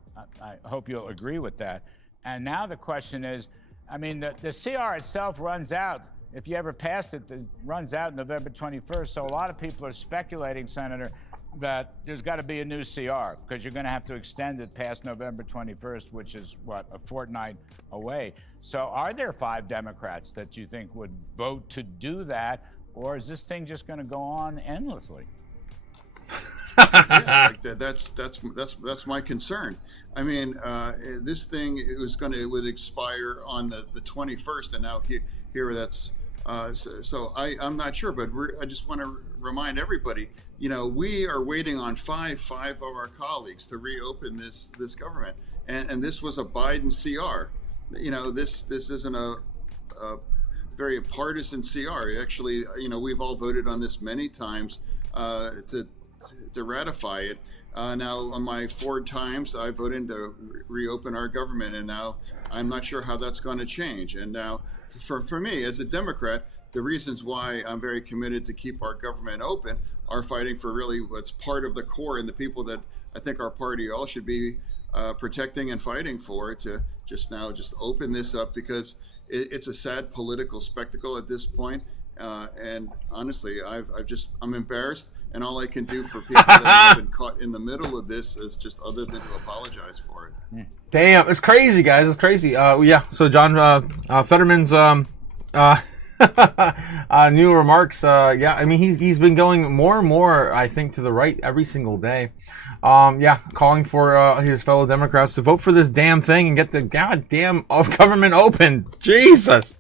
hope you'll agree with that. And now the question is, I mean, the CR itself runs out. If you ever passed it, it runs out November 21st. So a lot of people are speculating, Senator, that there's got to be a new CR because you're going to have to extend it past November 21st, which is, what, a fortnight away. So are there 5 Democrats that you think would vote to do that, or is this thing just going to go on endlessly? Yeah, like that's my concern. I mean, this thing it would expire on the 21st, and now here that's so I'm not sure, but I just want to remind everybody, we are waiting on five of our colleagues to reopen this government, and this was a Biden CR. This isn't a very partisan CR. Actually, we've all voted on this many times to ratify it. Now, on my 4 times, I voted to reopen our government, and now I'm not sure how that's going to change. And now, for me, as a Democrat, the reasons why I'm very committed to keep our government open are fighting for really what's part of the core and the people that I think our party all should be protecting and fighting for, to just open this up, because it's a sad political spectacle at this point. And honestly, I'm embarrassed, and all I can do for people that have been caught in the middle of this is just other than to apologize for it. Damn, it's crazy, guys. It's crazy. Yeah. So John Fetterman's new remarks. Yeah, I mean he's been going more and more, I think, to the right every single day. Yeah, calling for his fellow Democrats to vote for this damn thing and get the goddamn government open. Jesus.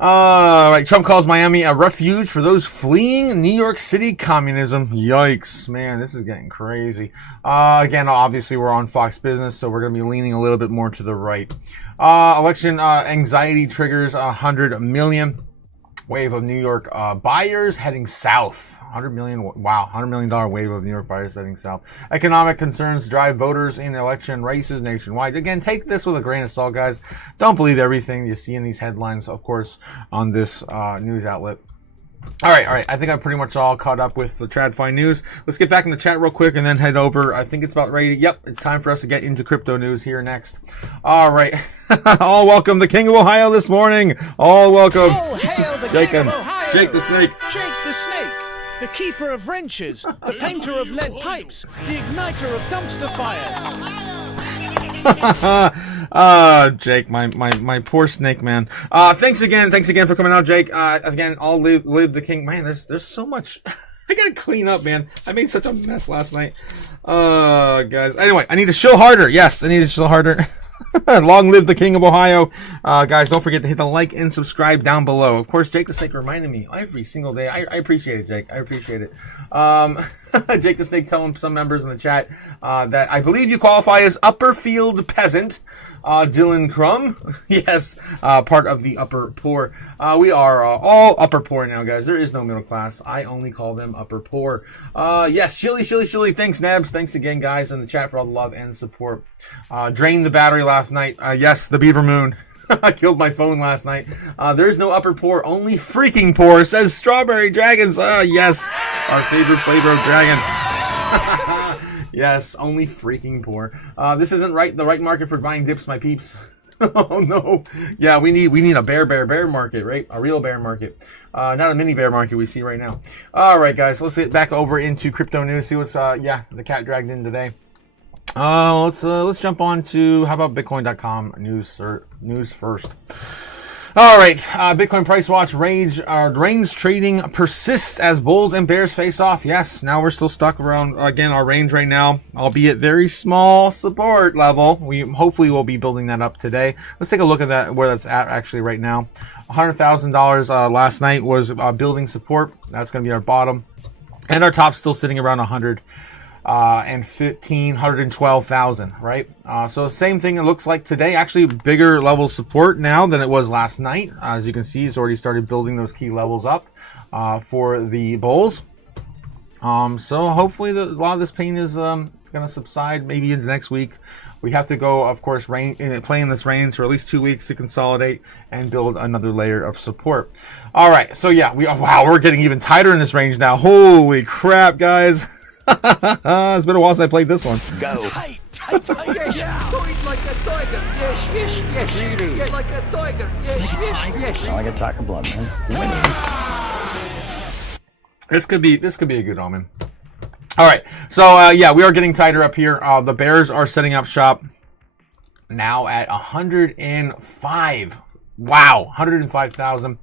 Right, Trump calls Miami a refuge for those fleeing New York City communism. Yikes, man, this is getting crazy. Again, obviously we're on Fox Business, so we're going to be leaning a little bit more to the right. Election anxiety triggers 100 million. Wave of New York buyers heading south. 100 million, wow, $100 million wave of New York buyers heading south. Economic concerns drive voters in election races nationwide. Again, take this with a grain of salt, guys. Don't believe everything you see in these headlines, of course, on this news outlet. All right. I think I'm pretty much all caught up with the TradFi news. Let's get back in the chat real quick and then head over. I think it's about ready. Yep, it's time for us to get into crypto news here next. All right. All welcome the King of Ohio this morning. All welcome. All hail the Jake King of Ohio. Jake the Snake. Jake the Snake. The keeper of wrenches, the painter of lead pipes, the igniter of dumpster fires. Jake, my poor snake, man. Thanks again for coming out, Jake. Again, I'll live the king. Man, there's so much I gotta clean up, man. I made such a mess last night. Guys. Anyway, I need to shill harder. Yes, I need to shill harder. Long live the King of Ohio. Guys, don't forget to hit the like and subscribe down below. Of course, Jake the Snake reminded me every single day. I appreciate it, Jake. I appreciate it. Jake the Snake telling some members in the chat that I believe you qualify as upper field peasant. Dylan Crum, yes, part of the upper poor. We are all upper poor now, guys. There is no middle class. I only call them upper poor. Yes, Shilly. Thanks, Nabs. Thanks again, guys, in the chat for all the love and support. Drained the battery last night. Yes, the Beaver Moon. I killed my phone last night. There's no upper poor, only freaking poor, says Strawberry Dragons. Yes, our favorite flavor of dragon. Yes, only freaking poor. This isn't the right market for buying dips, my peeps. Oh no. Yeah, we need a bear market, right? A real bear market. Not a mini bear market we see right now. All right, guys, let's get back over into crypto news. See what's the cat dragged in today. Let's jump on to how about Bitcoin.com news first. All right, Bitcoin price watch range trading persists as bulls and bears face off. Yes, now we're still stuck around again our range right now, albeit very small support level. We hopefully will be building that up today. Let's take a look at that where that's at actually right now. $100,000 last night was building support. That's going to be our bottom, and our top's still sitting around 112,000, right? So same thing it looks like today. Actually, bigger level support now than it was last night. As you can see, it's already started building those key levels up for the bulls. So hopefully a lot of this pain is going to subside maybe into next week. We have to go, of course, play in this range for at least 2 weeks to consolidate and build another layer of support. All right, so yeah, we're getting even tighter in this range now. Holy crap, guys. It's been a while since I played this one. Go. Tight. Yes, tight like a tiger. Yes. Really? Yeah, like a tiger. Yes. Sound like a tiger blood, man. Winning. This could be a good omen. All right, so we are getting tighter up here. The bears are setting up shop now at 105. Wow, 105,000.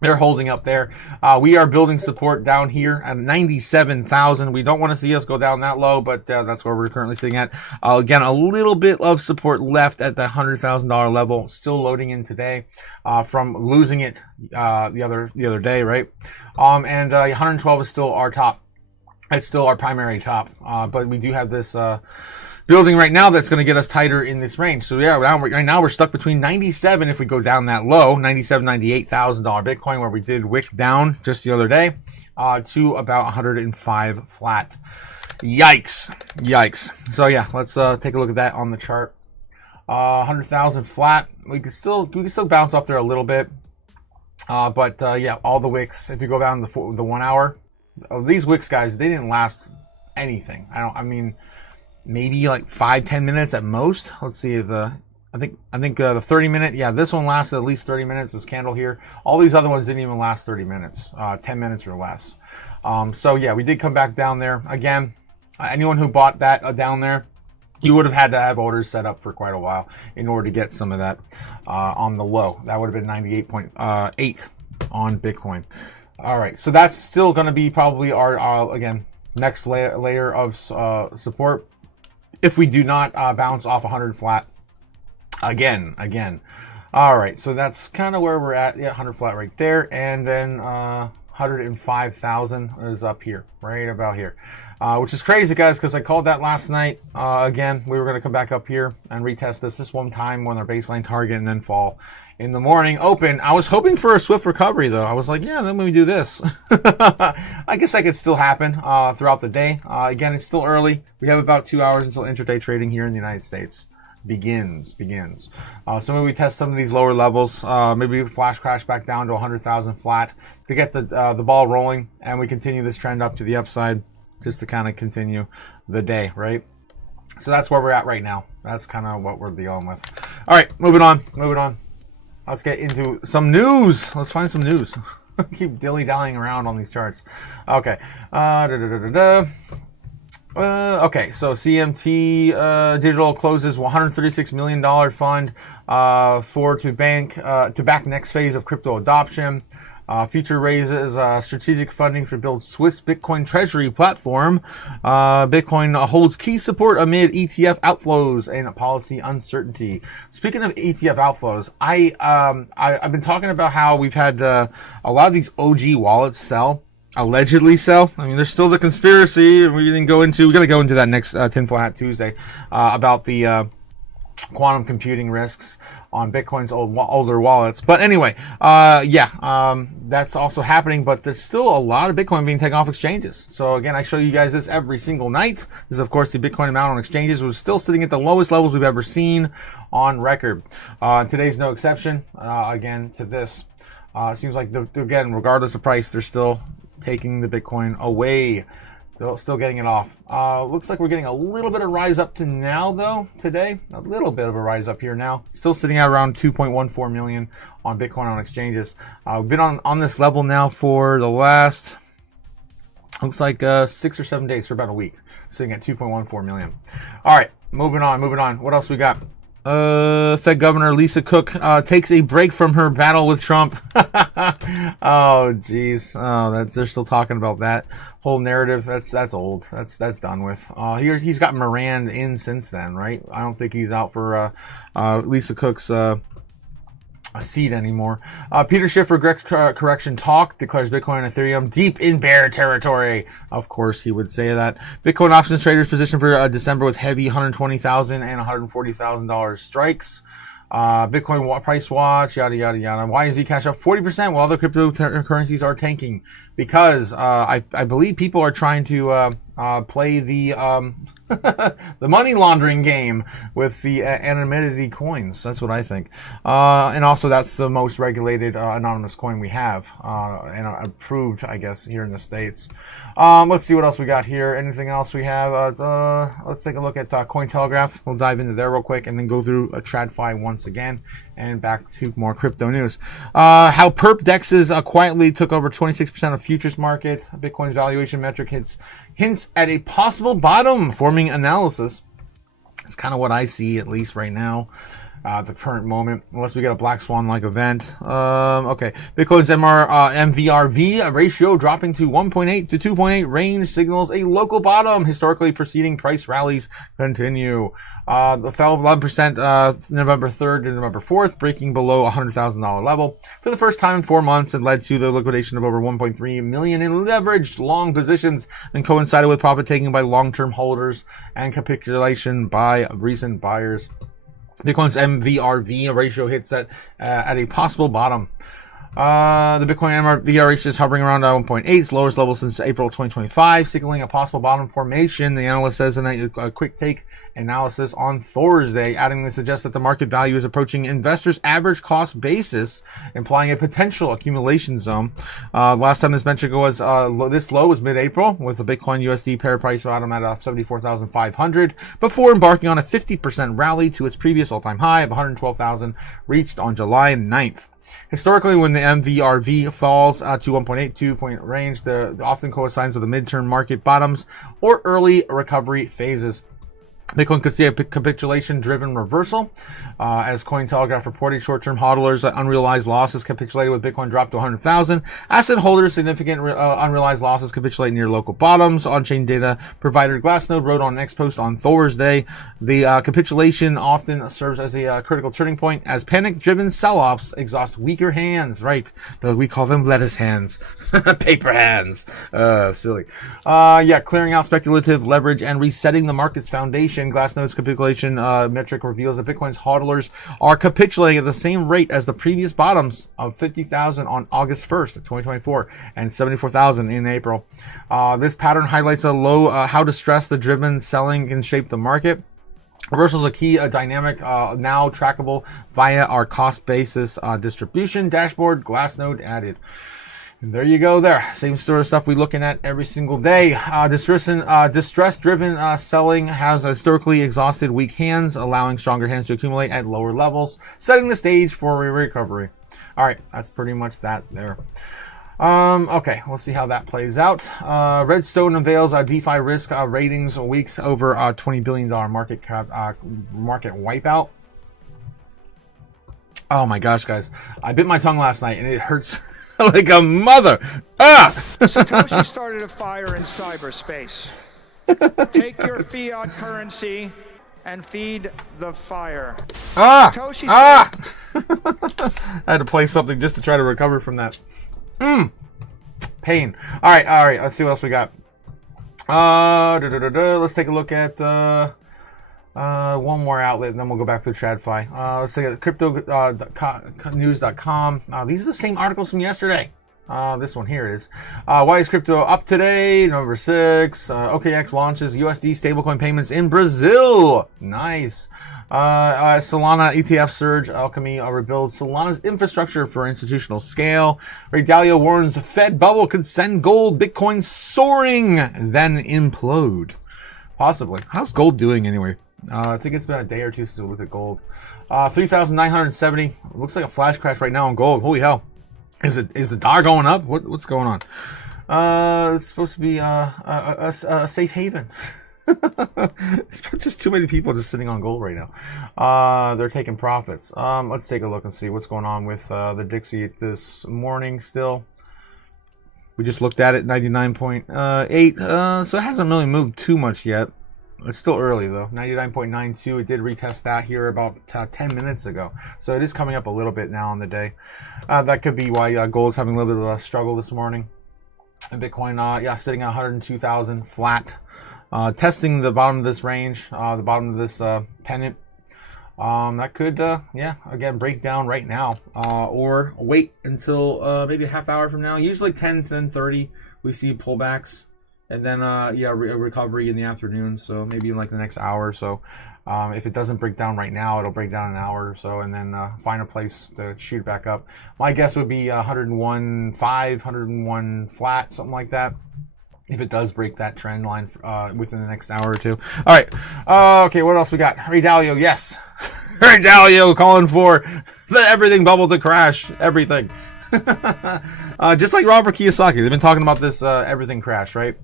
They're holding up there. We are building support down here at 97,000. We don't want to see us go down that low, but that's where we're currently sitting at. Again, a little bit of support left at the $100,000 level. Still loading in today from losing it the other day, right? And 112 is still our top. It's still our primary top, but we do have this building right now that's going to get us tighter in this range. So yeah, right now we're stuck between 97 if we go down that low, $98,000 Bitcoin, where we did wick down just the other day, to about 105 flat. Yikes. So yeah, let's take a look at that on the chart. 100,000 flat. We can still bounce up there a little bit, but all the wicks. If you go down the 1 hour, these wicks, guys, they didn't last anything. Maybe like 5-10 minutes at most. Let's see if I think the 30-minute. Yeah, this one lasted at least 30 minutes. This candle here. All these other ones didn't even last 30 minutes. 10 minutes or less. So yeah, we did come back down there again. Anyone who bought that down there, you would have had to have orders set up for quite a while in order to get some of that on the low. That would have been 98.8 on Bitcoin. All right, so that's still going to be probably our again next layer of support. If we do not bounce off 100 flat again. All right, so that's kind of where we're at. Yeah, 100 flat right there. And then 105,000 is up here, right about here. Which is crazy, guys, because I called that last night. Again, we were going to come back up here and retest this one time on our baseline target and then fall in the morning open. I was hoping for a swift recovery, though. I was like, yeah, then we do this. I guess that could still happen throughout the day. Again, it's still early. We have about 2 hours until intraday trading here in the United States begins. So maybe we test some of these lower levels. Maybe we flash crash back down to 100,000 flat to get the ball rolling, and we continue this trend up to the upside just to kind of continue the day, right? So that's where we're at right now. That's kind of what we're dealing with. All right, moving on. Let's get into some news. Let's find some news. Keep dilly-dallying around on these charts. Okay. Okay, so CMT Digital closes $136 million fund to back next phase of crypto adoption. Future raises strategic funding for build Swiss Bitcoin treasury platform. Bitcoin holds key support amid ETF outflows and policy uncertainty. Speaking of ETF outflows, I've been talking about how we've had a lot of these OG wallets allegedly sell. I mean, there's still the conspiracy, and we're going to go into that next Tinfoil Hat Tuesday about the quantum computing risks on Bitcoin's older wallets. But anyway, that's also happening, but there's still a lot of Bitcoin being taken off exchanges. So again, I show you guys this every single night. This is, of course, the Bitcoin amount on exchanges was still sitting at the lowest levels we've ever seen on record. Today's no exception, again, to this. It seems like, again, regardless of price, they're still taking the Bitcoin away. Still getting it off. Looks like we're getting a little bit of rise up to now, though, today. A little bit of a rise up here now. Still sitting at around 2.14 million on Bitcoin on exchanges. We've been on this level now for the last, looks like 6 or 7 days, for about a week. Sitting at 2.14 million. All right, moving on. What else we got? Fed Governor Lisa Cook takes a break from her battle with Trump. Oh, geez. Oh, they're still talking about that whole narrative. That's old. That's done with. He's got Moran in since then, right? I don't think he's out for Lisa Cook's seat anymore. Peter Schiff regrets correction talk, declares Bitcoin and Ethereum deep in bear territory. Of course he would say that. Bitcoin options traders positioned for December with heavy $120,000 and $140,000 strikes. Bitcoin price watch, yada yada yada. Why is Zcash up 40% while other cryptocurrencies are tanking? Because I believe people are trying to play the the money laundering game with the anonymity coins. That's what I think. And also that's the most regulated anonymous coin we have, and approved, I guess, here in the States. Let's see what else we got here. Anything else we have? Let's take a look at Cointelegraph. We'll dive into there real quick and then go through TradFi once again and back to more crypto news. How perp dexes quietly took over 26% of futures market. Bitcoin's valuation metric hints at a possible bottom, forming analysis. It's kind of what I see, at least right now, at the current moment, unless we get a black swan-like event. Okay, Bitcoin's MVRV ratio dropping to 1.8 to 2.8 range signals a local bottom. Historically preceding price rallies continue. The fell 11% November 3rd to November 4th, breaking below $100,000 level for the first time in 4 months, and led to the liquidation of over 1.3 million in leveraged long positions, and coincided with profit taking by long-term holders and capitulation by recent buyers. Bitcoin's MVRV ratio hits at a possible bottom. The Bitcoin MVR ratio is hovering around 1.8, its lowest level since April 2025, signaling a possible bottom formation. The analyst says in a quick take analysis on Thursday, adding to suggest that the market value is approaching investors' average cost basis, implying a potential accumulation zone. Last time this metric was this low was mid-April, with the Bitcoin USD pair price bottom at 74,500, before embarking on a 50% rally to its previous all-time high of 112,000, reached on July 9th. Historically, when the MVRV falls to 1.8 2-point range, the often coincides with the midterm market bottoms or early recovery phases. Bitcoin could see a capitulation-driven reversal. As Cointelegraph reported, short-term hodlers' unrealized losses capitulated with Bitcoin dropped to 100,000. Asset holders' significant unrealized losses capitulate near local bottoms. On-chain data provider Glassnode wrote on an X post on Thursday, the capitulation often serves as a critical turning point as panic-driven sell-offs exhaust weaker hands. Right. We call them lettuce hands. Paper hands. Silly. Clearing out speculative leverage and resetting the market's foundation. Glassnode's capitulation metric reveals that Bitcoin's hodlers are capitulating at the same rate as the previous bottoms of 50,000 on August 1st of 2024 and 74,000 in April. This pattern highlights how distressed the driven selling can shape the market. Reversal is a key dynamic now trackable via our cost basis distribution dashboard, Glassnode added. And there you go there. Same sort of stuff we're looking at every single day. Distress-driven selling has historically exhausted weak hands, allowing stronger hands to accumulate at lower levels, setting the stage for a recovery. All right, that's pretty much that there. Okay, we'll see how that plays out. Redstone unveils DeFi risk ratings weeks over $20 billion market cap market wipeout. Oh my gosh, guys. I bit my tongue last night and it hurts like a mother. Satoshi started a fire in cyberspace. Take your fiat currency and feed the fire. Satoshi I had to play something just to try to recover from that. Pain. All right. Let's see what else we got. Let's take a look at One more outlet, and then we'll go back to TradFi. Let's take it. Cryptonews.com. These are the same articles from yesterday. This one here is. Why is crypto up today? November 6. OKX launches USD stablecoin payments in Brazil. Nice. Solana ETF surge. Alchemy rebuilds Solana's infrastructure for institutional scale. Ray Dalio warns Fed bubble could send gold, Bitcoin soaring, then implode. Possibly. How's gold doing anyway? I think it's been a day or two since we looked at gold. 3,970. Looks like a flash crash right now on gold. Holy hell. Is the dollar going up? What's going on? It's supposed to be a safe haven. It's just too many people just sitting on gold right now. They're taking profits. Let's take a look and see what's going on with the Dixie this morning still. We just looked at it, 99.8. So it hasn't really moved too much yet. It's still early though, 99.92. It did retest that here about 10 minutes ago. So it is coming up a little bit now on the day. That could be why gold's having a little bit of a struggle this morning. And Bitcoin, sitting at 102,000 flat. Testing the bottom of this range, the bottom of this pennant. That could, again, break down right now. Or wait until maybe a half hour from now. Usually 10 to 10:30 we see pullbacks. And then, a recovery in the afternoon. So maybe in like the next hour or so. If it doesn't break down right now, it'll break down an hour or so. And then find a place to shoot back up. My guess would be 101.5, 101 flat, something like that. If it does break that trend line within the next hour or two. All right. Okay, what else we got? Ray Dalio, yes. Ray Dalio calling for the everything bubble to crash. Everything. Just like Robert Kiyosaki. They've been talking about this everything crash, right?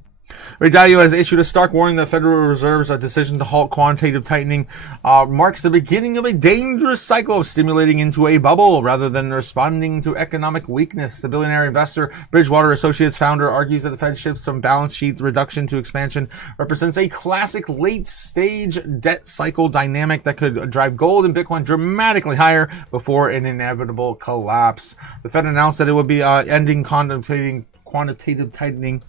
Ray Dalio has issued a stark warning that Federal Reserve's decision to halt quantitative tightening marks the beginning of a dangerous cycle of stimulating into a bubble rather than responding to economic weakness. The billionaire investor Bridgewater Associates founder argues that the Fed shifts from balance sheet reduction to expansion represents a classic late-stage debt cycle dynamic that could drive gold and Bitcoin dramatically higher before an inevitable collapse. The Fed announced that it would be ending quantitative tightening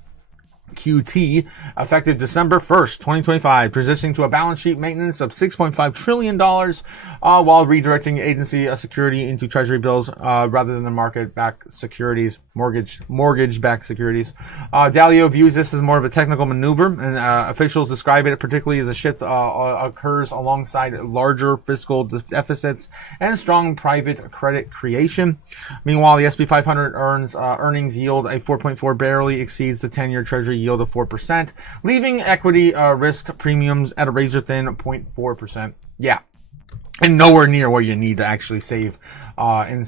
QT effective December 1st, 2025, transitioning to a balance sheet maintenance of $6.5 trillion while redirecting agency security into treasury bills rather than the market-backed securities, mortgage-backed securities. Dalio views this as more of a technical maneuver, and officials describe it particularly as a shift occurs alongside larger fiscal deficits and strong private credit creation. Meanwhile, the SP 500 earnings yield a 4.4 barely exceeds the 10-year treasury yield of 4%, leaving equity risk premiums at a razor-thin 0.4%. Yeah. And nowhere near where you need to actually save, and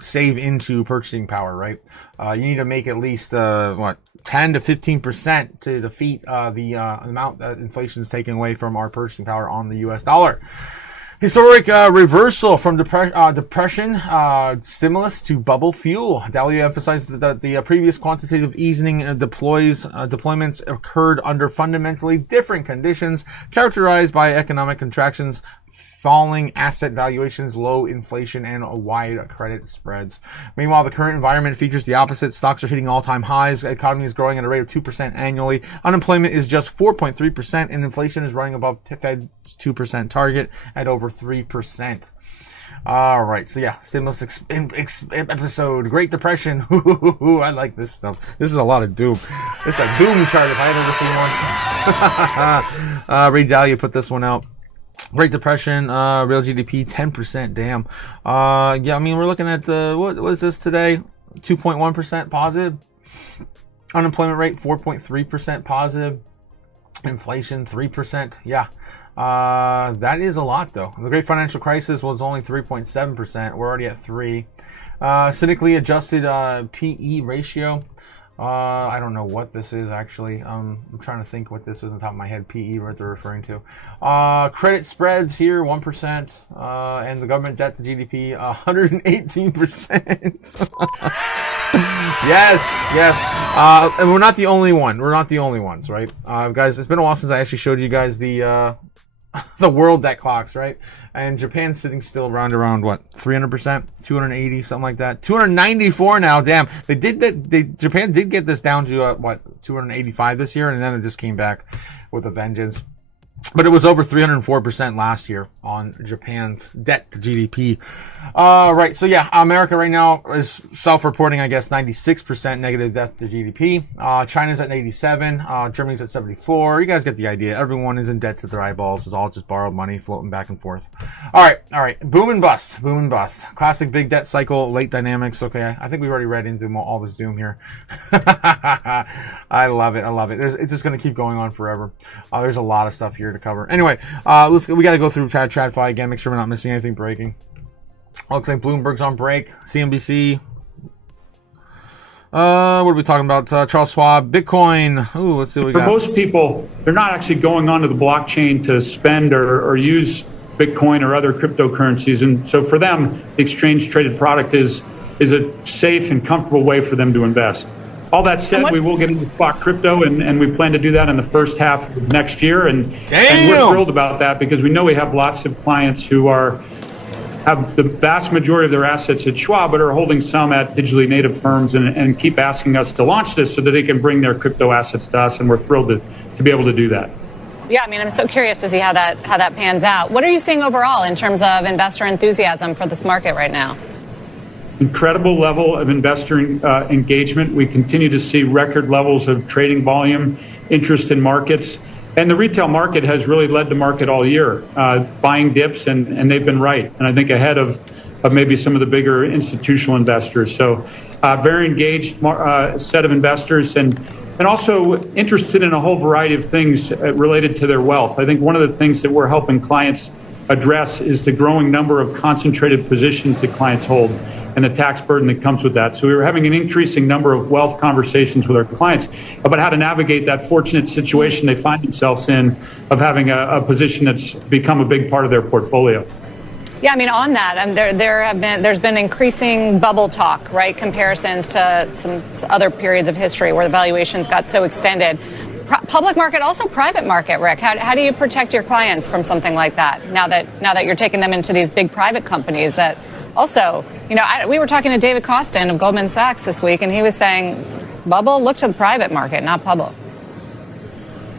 save into purchasing power, right? You need to make at least, 10 to 15% to defeat, the amount that inflation is taking away from our purchasing power on the US dollar. Historic reversal from depression stimulus to bubble fuel. Dalio emphasized that the previous quantitative easing deployments occurred under fundamentally different conditions, characterized by economic contractions, falling asset valuations, low inflation, and wide credit spreads. Meanwhile, the current environment features the opposite. Stocks are hitting all-time highs. The economy is growing at a rate of 2% annually. Unemployment is just 4.3%, and inflation is running above Fed's 2% target at over 3%. All right, so yeah, stimulus episode, Great Depression. I like this stuff. This is a lot of doom. This is a doom chart if I ever seen one. Ray Dalio put this one out. Great Depression, real GDP 10%. Damn. We're looking at what is this today? 2.1% positive. Unemployment rate 4.3% positive. Inflation 3%. Yeah. That is a lot though. The Great Financial Crisis was only 3.7%. We're already at 3. Cynically adjusted PE ratio. I don't know what this is actually. I'm trying to think what this is on top of my head. PE, what they're referring to. Credit spreads here 1%, and the government debt to GDP 118%. Yes. And we're not the only one. We're not the only ones, right? Guys, it's been a while since I actually showed you guys the world debt clocks, right? And Japan's sitting still around what, 300%, 280, something like that. 294 now. Damn, Japan did get this down to 285 this year, and then it just came back with a vengeance. But it was over 304% last year on Japan's debt to GDP. Right. So yeah, America right now is self-reporting, I guess, 96% negative debt to GDP. China's at 87. Germany's at 74. You guys get the idea. Everyone is in debt to their eyeballs. It's all just borrowed money floating back and forth. All right. Boom and bust. Boom and bust. Classic big debt cycle, late dynamics. Okay. I think we already read into all this doom here. I love it. It's just going to keep going on forever. There's a lot of stuff here to cover. Anyway, we got to go through TradFi again, make sure we're not missing anything breaking. Looks like Bloomberg's on break. CNBC. What are we talking about? Charles Schwab, Bitcoin. Ooh, let's see what we got. For most people, they're not actually going onto the blockchain to spend or use Bitcoin or other cryptocurrencies. And so for them, the exchange traded product is a safe and comfortable way for them to invest. All that said, we will get into spot crypto, and we plan to do that in the first half of next year. And we're thrilled about that because we know we have lots of clients who have the vast majority of their assets at Schwab, but are holding some at digitally native firms and keep asking us to launch this so that they can bring their crypto assets to us. And we're thrilled to be able to do that. Yeah, I mean, I'm so curious to see how that pans out. What are you seeing overall in terms of investor enthusiasm for this market right now? Incredible level of investor engagement. We continue to see record levels of trading volume, interest in markets. And the retail market has really led the market all year, buying dips, and they've been right. And I think ahead of maybe some of the bigger institutional investors. So very engaged set of investors and also interested in a whole variety of things related to their wealth. I think one of the things that we're helping clients address is the growing number of concentrated positions that clients hold and the tax burden that comes with that. So we were having an increasing number of wealth conversations with our clients about how to navigate that fortunate situation they find themselves in of having a position that's become a big part of their portfolio. Yeah, I mean, on that, there's been increasing bubble talk, right? Comparisons to some other periods of history where the valuations got so extended. Public market, also private market, Rick. How do you protect your clients from something like that now that you're taking them into these big private companies that also, we were talking to David Costin of Goldman Sachs this week, and he was saying, bubble, look to the private market, not public.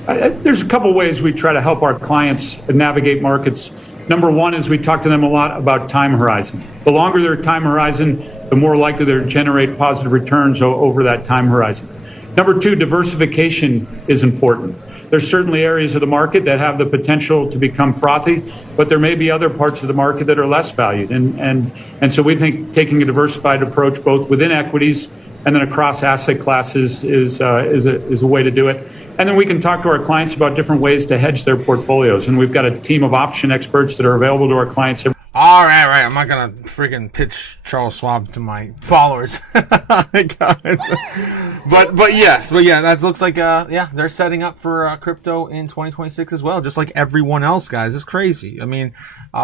There's a couple ways we try to help our clients navigate markets. Number one is we talk to them a lot about time horizon. The longer their time horizon, the more likely they're to generate positive returns over that time horizon. Number two, diversification is important. There's certainly areas of the market that have the potential to become frothy, but there may be other parts of the market that are less valued. And so we think taking a diversified approach both within equities and then across asset classes is a way to do it. And then we can talk to our clients about different ways to hedge their portfolios. And we've got a team of option experts that are available to our clients. All right. I'm not going to freaking pitch Charles Schwab to my followers. But yeah, that looks like, they're setting up for crypto in 2026 as well, just like everyone else, guys. It's crazy. I mean,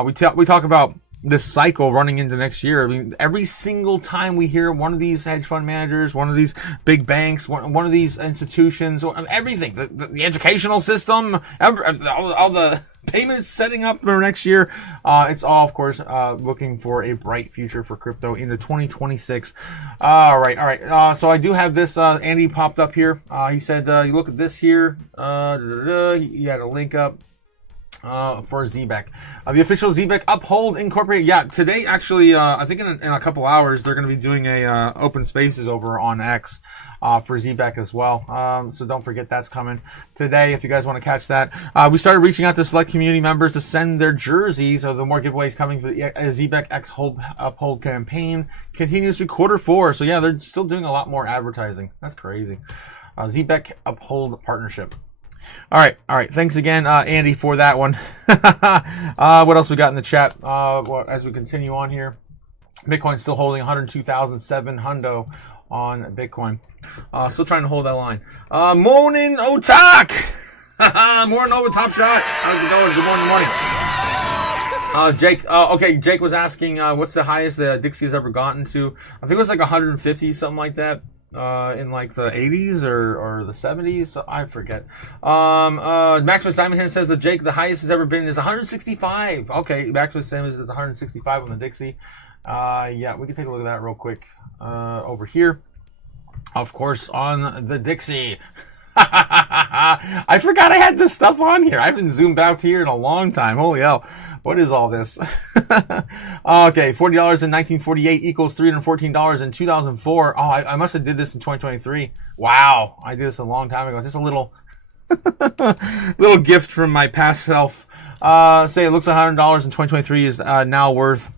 we talk about this cycle running into next year. I mean, every single time we hear one of these hedge fund managers, one of these big banks, one of these institutions, everything, the educational system, all the payments setting up for next year, it's all, of course, looking for a bright future for crypto into 2026. All right. So I do have this. Andy popped up here. He said, you look at this here. He had a link up for ZBEC. The official ZBEC Uphold Incorporated. Yeah, today, actually, I think in a couple hours, they're going to be doing a open spaces over on X for ZBEC as well. So don't forget that's coming today if you guys want to catch that. We started reaching out to select community members to send their jerseys. So the more giveaways coming for the ZBEC X Uphold campaign continues through Q4. So yeah, they're still doing a lot more advertising. That's crazy. ZBEC Uphold partnership. All right. Thanks again, Andy, for that one. What else we got in the chat? As we continue on here, Bitcoin still holding 102,700 on Bitcoin. Still trying to hold that line. Morning, Otak. Morning, over Top Shot. How's it going? Good morning. Jake. Okay. Jake was asking, what's the highest that Dixie has ever gotten to? I think it was like 150, something like that. In like the 80s or the 70s, so I forget. Maximus Diamond says that Jake, the highest has ever been is 165. Okay, Maximus Diamond is 165 on the Dixie. Yeah, we can take a look at that real quick over here. Of course, on the Dixie. I forgot I had this stuff on here. I haven't zoomed out here in a long time. Holy hell. What is all this? Okay, $40 in 1948 equals $314 in 2004. Oh, I must have did this in 2023. Wow. I did this a long time ago. Just a little little gift from my past self. Say it looks $100 in 2023 is now worth,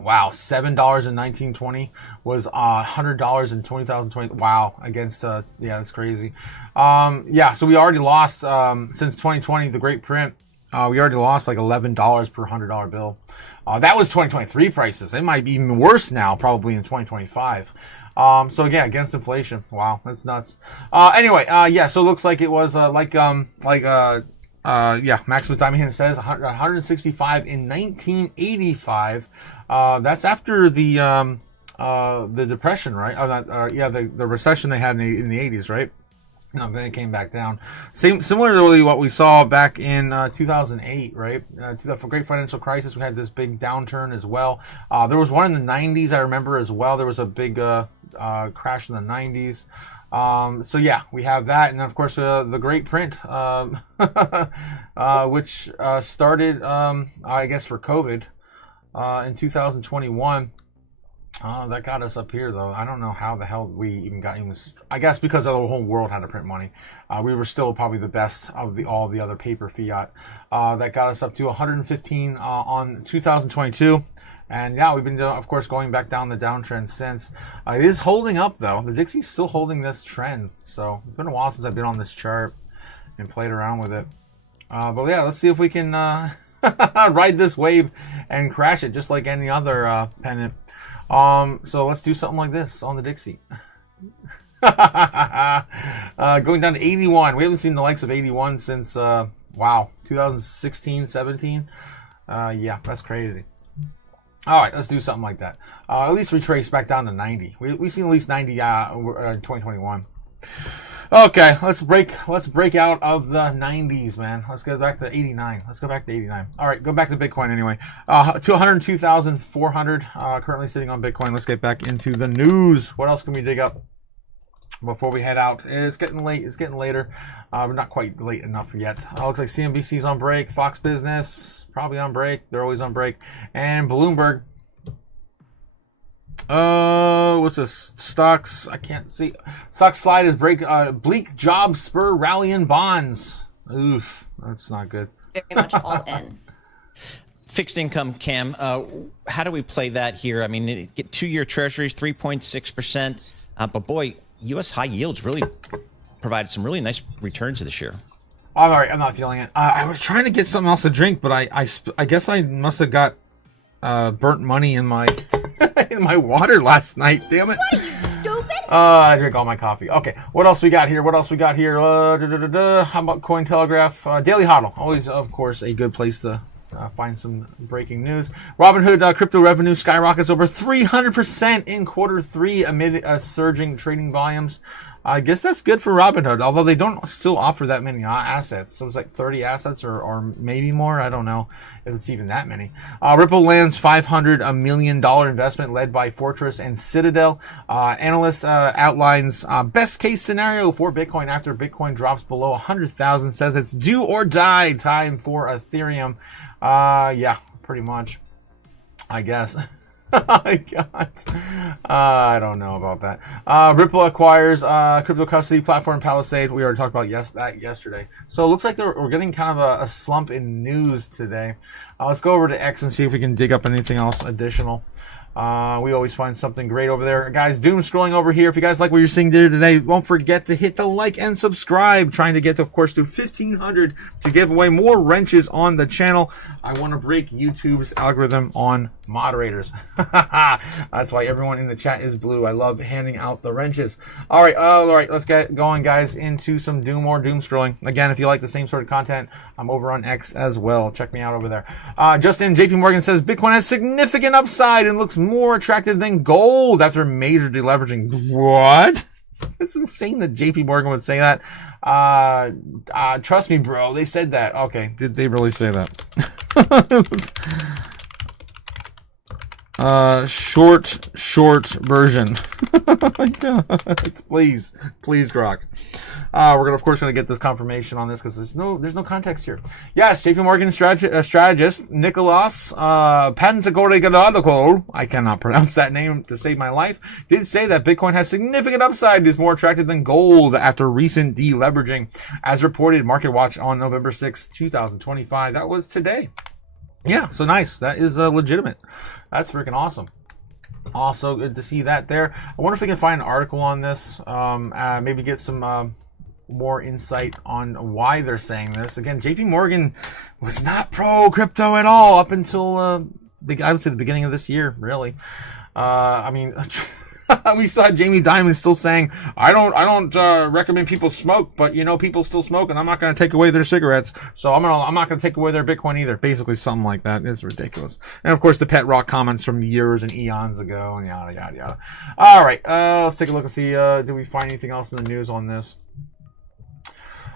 wow, $7 in 1920 was $100 in 2020. Wow, against yeah, that's crazy. Yeah, so we already lost since 2020, the Great Print. We already lost like $11 per $100 bill. That was 2023 prices. It might be even worse now, probably in 2025. So again, against inflation. Wow, that's nuts. Anyway, yeah, so it looks like it was yeah, Maximus Diamond says 165 in 1985. That's after the depression, right? Yeah, the recession they had in the 80s, right? No, then it came back down. Similarly, what we saw back in 2008, right? The Great Financial Crisis, we had this big downturn as well. There was one in the 90s, I remember as well. There was a big crash in the 90s. So yeah, we have that, and then of course the Great Print, which started, I guess, for COVID in 2021. That got us up here, though. I don't know how the hell we even got even. I guess because the whole world had to print money. We were still probably the best of all the other paper fiat. That got us up to 115 on 2022. And yeah, we've been, of course, going back down the downtrend since. It is holding up, though. The Dixie's still holding this trend. So it's been a while since I've been on this chart and played around with it. But yeah, let's see if we can ride this wave and crash it just like any other pennant. So let's do something like this on the Dixie. Going down to 81. We haven't seen the likes of 81 since, wow, 2016, 17. Yeah, that's crazy. All right, let's do something like that. At least retrace back down to 90. We've seen at least 90 in 2021. Okay, let's break out of the 90s, man. Let's go back to 89. Let's go back to 89. All right, go back to Bitcoin anyway. To 102,400 currently sitting on Bitcoin. Let's get back into the news. What else can we dig up before we head out? It's getting late. It's getting later. We're not quite late enough yet. Looks like CNBC's on break. Fox Business probably on break. They're always on break. And Bloomberg. What's this? Stocks, I can't see. Stock slide is bleak jobs spur rally in bonds. Oof, that's not good. Very much all in. Fixed income, Cam, how do we play that here? I mean, get 2-year treasuries, 3.6%. But boy, U.S. high yields really provided some really nice returns this year. All right, I'm not feeling it. I was trying to get something else to drink, but I guess I must have got burnt money in my in my water last night. Damn it! What are you, stupid? I drank all my coffee. Okay, what else we got here? How about Cointelegraph? Daily Hodl, always, of course, a good place to find some breaking news. Robinhood crypto revenue skyrockets over 300% in Q3 amid surging trading volumes. I guess that's good for Robinhood, although they don't still offer that many assets. So it's like 30 assets or maybe more. I don't know if it's even that many. Ripple lands $500 million investment led by Fortress and Citadel. Analyst outlines best case scenario for Bitcoin after Bitcoin drops below 100,000. Says it's do or die time for Ethereum. Yeah, pretty much, I guess. I don't know about that. Ripple acquires crypto custody platform Palisade. We already talked about that yesterday. So it looks like we're getting kind of a slump in news today. Let's go over to X and see if we can dig up anything else additional. We always find something great over there. Guys, doom scrolling over here. If you guys like what you're seeing there today, don't forget to hit the like and subscribe. Trying to get, of course, to 1,500 to give away more wrenches on the channel. I want to break YouTube's algorithm on moderators. That's why everyone in the chat is blue. I love handing out the wrenches. All right. Let's get going, guys, into some doom scrolling. Again, if you like the same sort of content, I'm over on X as well. Check me out over there. Justin, JP Morgan says Bitcoin has significant upside and looks more attractive than gold after major deleveraging. What? It's insane that JP Morgan would say that. Trust me, bro. They said that. Okay. Did they really say that? short version. Please, Grok. We're of course gonna get this confirmation on this because there's no context here. Yes, JP Morgan strategist Nicholas Panzagoregadoko, I cannot pronounce that name to save my life, did say that Bitcoin has significant upside, is more attractive than gold after recent deleveraging, as reported MarketWatch on November 6, 2025. That was today. Yeah, so nice. That is legitimate. That's freaking awesome. Also good to see that there. I wonder if we can find an article on this. Maybe get some more insight on why they're saying this. Again, JP Morgan was not pro crypto at all up until I would say the beginning of this year, really. I mean, we still had Jamie Dimon still saying, I don't recommend people smoke, but people still smoke, and I'm not going to take away their cigarettes, so I'm not going to take away their Bitcoin either. Basically, something like that. It's ridiculous. And of course, the pet rock comments from years and eons ago, and yada yada yada. All right, let's take a look and see. Do we find anything else in the news on this?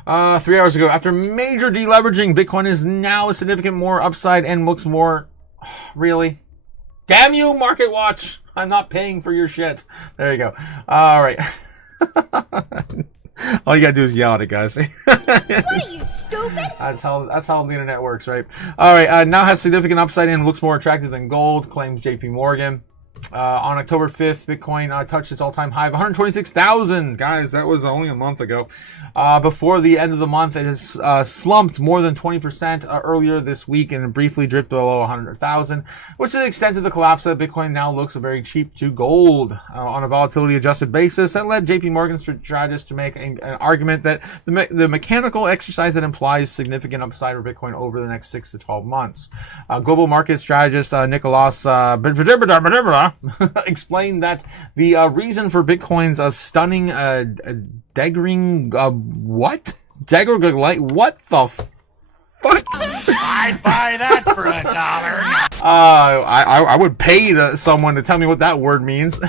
3 hours ago, after major deleveraging, Bitcoin is now a significant more upside and looks more. Really? Damn you, MarketWatch! I'm not paying for your shit. There you go. All right. All you gotta do is yell at it, guys. What are you, stupid? That's how the internet works, right? All right. Now has significant upside and looks more attractive than gold, claims JP Morgan. On October 5th, Bitcoin touched its all-time high of 126,000. Guys, that was only a month ago. Before the end of the month, it has slumped more than 20% earlier this week and briefly dipped below 100,000, which to the extent of the collapse that Bitcoin now looks very cheap to gold. On a volatility-adjusted basis, that led JP Morgan strategists to make an argument that the mechanical exercise that implies significant upside for Bitcoin over the next 6 to 12 months. Global market strategist Nicholas explained that the reason for Bitcoin's stunning daggering what the fuck? I'd buy that for $1. I would pay someone to tell me what that word means.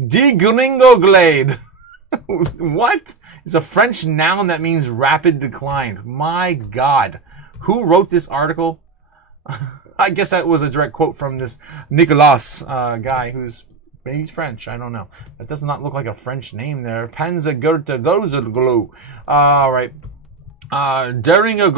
Deglingoglade. What? It's a French noun that means rapid decline. My God. Who wrote this article? I guess that was a direct quote from this Nicolas guy who's maybe French. I don't know. That does not look like a French name there. Panzergurtaglu. All right. Deringa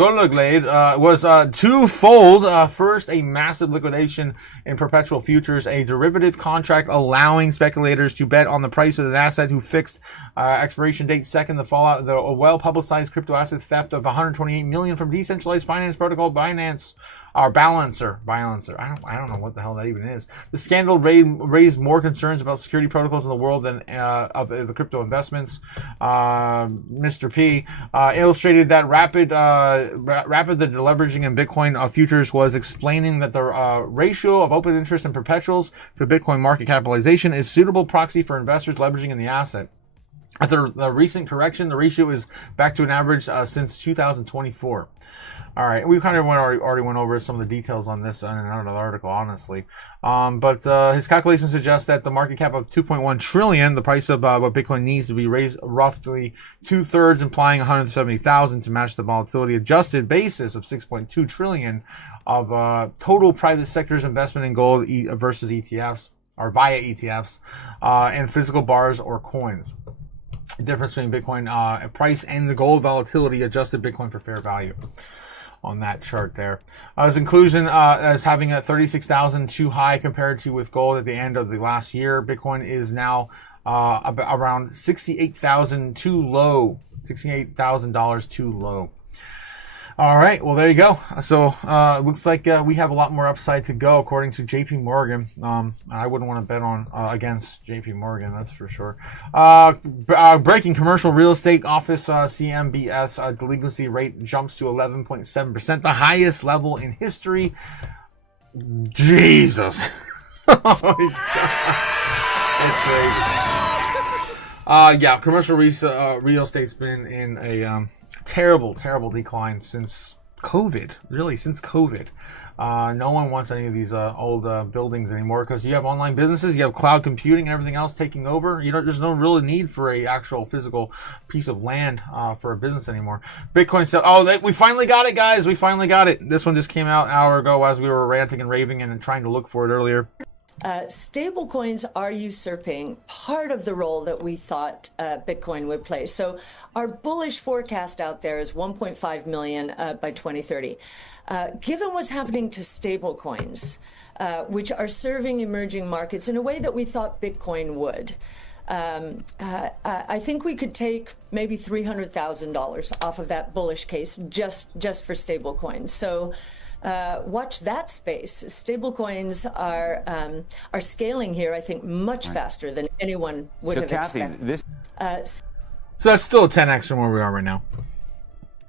was twofold. First, a massive liquidation in perpetual futures, a derivative contract allowing speculators to bet on the price of an asset who fixed expiration date. Second, the fallout of the well-publicized crypto asset theft of $128 million from decentralized finance protocol Binance. Or Balancer. I don't know what the hell that even is. The scandal raised more concerns about security protocols in the world than of the crypto investments. Mr. P illustrated that rapid the deleveraging in Bitcoin futures was explaining that the ratio of open interest and perpetuals to Bitcoin market capitalization is suitable proxy for investors leveraging in the asset. After the recent correction, the ratio is back to an average since 2024. All right, we kind of already went over some of the details on this in another article, honestly. But his calculations suggest that the market cap of 2.1 trillion, the price of what Bitcoin needs to be raised roughly 2/3, implying 170,000 to match the volatility adjusted basis of 6.2 trillion of total private sector's investment in gold versus ETFs or via ETFs and physical bars or coins. The difference between Bitcoin price and the gold volatility adjusted Bitcoin for fair value on that chart there. His inclusion as having a 36,000 too high compared to with gold at the end of the last year. Bitcoin is now around 68,000 too low. $68,000 too low. All right, well, there you go. So it looks like we have a lot more upside to go, according to JP Morgan. I wouldn't want to bet on against JP Morgan, that's for sure. Breaking commercial real estate office CMBS delinquency rate jumps to 11.7%, the highest level in history. Jesus. Oh my God. It's crazy. Yeah, commercial real estate's been in a terrible decline since COVID, really, since COVID. No one wants any of these old buildings anymore because you have online businesses, you have cloud computing and everything else taking over. There's no real need for a actual physical piece of land for a business anymore. Bitcoin said, we finally got it, guys. We finally got it. This one just came out an hour ago as we were ranting and raving and trying to look for it earlier. Stablecoins are usurping part of the role that we thought Bitcoin would play. So our bullish forecast out there is 1.5 million by 2030. Given what's happening to stablecoins, which are serving emerging markets in a way that we thought Bitcoin would, I think we could take maybe $300,000 off of that bullish case just for stablecoins. So watch that space. Stablecoins are scaling here, I think, much faster than anyone would have expected. So that's still a 10x from where we are right now.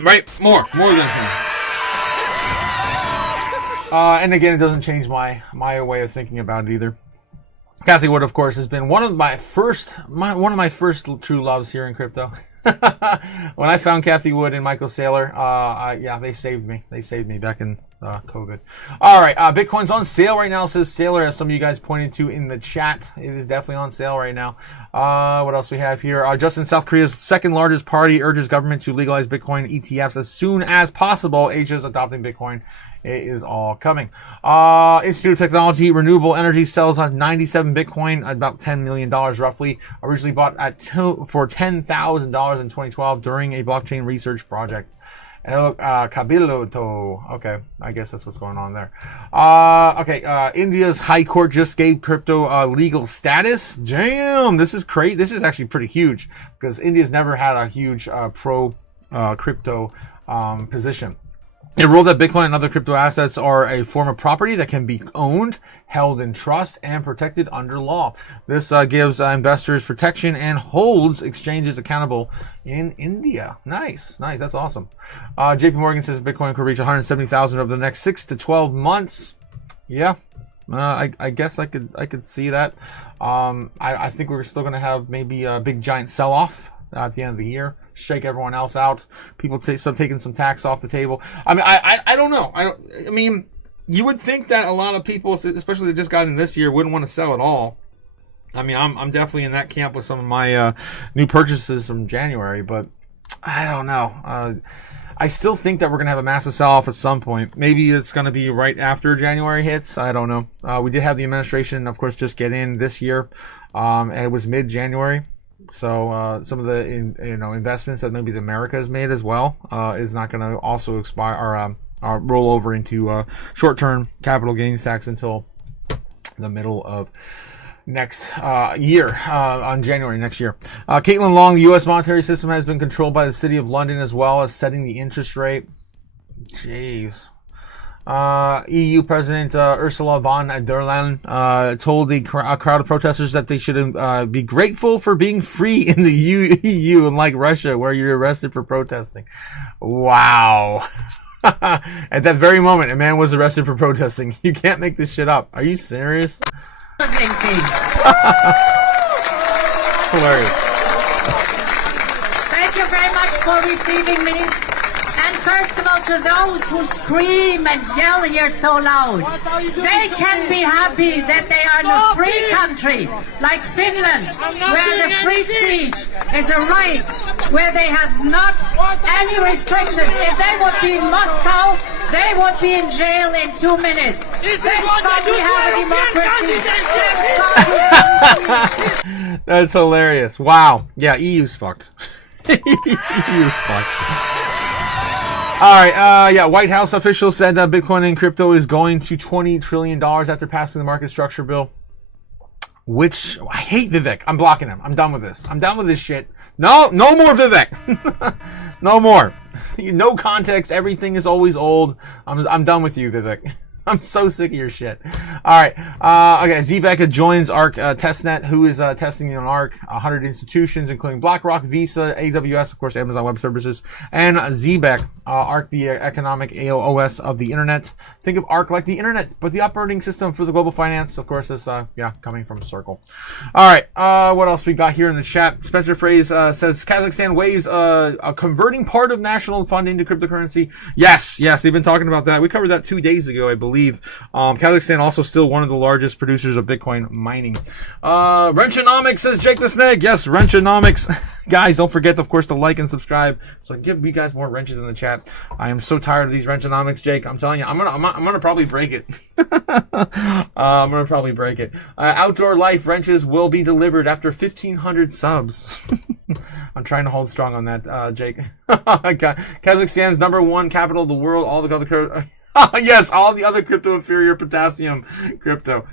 Right? More than 10x. And again, it doesn't change my way of thinking about it either. Kathy Wood, of course, has been one of my first true loves here in crypto. When I found Kathy Wood and Michael Saylor, they saved me. They saved me back in COVID. All right, Bitcoin's on sale right now, says Saylor, as some of you guys pointed to in the chat. It is definitely on sale right now. What else we have here? Just in South Korea's second largest party urges government to legalize Bitcoin ETFs as soon as possible. Asia is adopting Bitcoin. It is all coming. Institute of Technology Renewable Energy sells on 97 Bitcoin, about $10 million roughly. Originally bought for $10,000 in 2012 during a blockchain research project. Kabiloto. Okay, I guess that's what's going on there. India's High Court just gave crypto legal status. Damn, this is crazy. This is actually pretty huge because India's never had a huge pro crypto position. It ruled that Bitcoin and other crypto assets are a form of property that can be owned, held in trust, and protected under law. This gives investors protection and holds exchanges accountable in India. Nice. That's awesome. JP Morgan says Bitcoin could reach 170,000 over the next 6 to 12 months. Yeah. I guess I could see that. I think we're still going to have maybe a big giant sell-off at the end of the year. Shake everyone else out. People taking some tax off the table. I mean, I don't know. I mean, you would think that a lot of people, especially that just got in this year, wouldn't want to sell at all. I mean, I'm definitely in that camp with some of my new purchases from January, but I don't know. I still think that we're going to have a massive sell-off at some point. Maybe it's going to be right after January hits. I don't know. We did have the administration, of course, just get in this year, and it was mid-January. So some of the investments that maybe the America has made as well is not going to also expire or roll over into short-term capital gains tax until the middle of next year, on January next year. Caitlin Long, the U.S. monetary system has been controlled by the City of London as well as setting the interest rate. Jeez. EU President Ursula von der Leyen told a crowd of protesters that they should be grateful for being free in the EU, unlike Russia, where you're arrested for protesting. Wow. At that very moment, a man was arrested for protesting. You can't make this shit up. Are you serious? It's hilarious. Thank you very much for receiving me. And first of all, to those who scream and yell here so loud, they can be happy that they are in a free country like Finland, where the free speech is a right, where they have not any restrictions. If they would be in Moscow, they would be in jail in 2 minutes. Thank God we have a democracy. Thank God. That's hilarious. Wow. Yeah, EU's fucked. EU's fucked. All right, White House officials said Bitcoin and crypto is going to $20 trillion after passing the market structure bill. Which, I hate Vivek. I'm blocking him. I'm done with this. I'm done with this shit. No more Vivek. No more. No context. Everything is always old. I'm done with you, Vivek. I'm so sick of your shit. All right. Okay. Zbecca joins ARC testnet, who is testing on ARC. 100 institutions, including BlackRock, Visa, AWS, of course, Amazon Web Services, and Zbec. ARC, the economic AOS of the internet. Think of ARC like the internet, but the operating system for the global finance. Of course, is coming from Circle. All right. What else we got here in the chat? Spencer Phrase says Kazakhstan weighs converting part of national funding to cryptocurrency. Yes, they've been talking about that. We covered that 2 days ago, I believe. Kazakhstan also still one of the largest producers of Bitcoin mining. Wrenchonomics, says Jake the Snake. Yes, Wrenchonomics. Guys, don't forget, of course, to like and subscribe so I can give you guys more wrenches in the chat. I am so tired of these Wrenchonomics, Jake. I'm telling you, I'm gonna probably break it. I'm gonna probably break it. Outdoor Life wrenches will be delivered after 1,500 subs. I'm trying to hold strong on that, Jake. Kazakhstan's #1 capital of the world. All the other yes, all the other crypto inferior potassium crypto.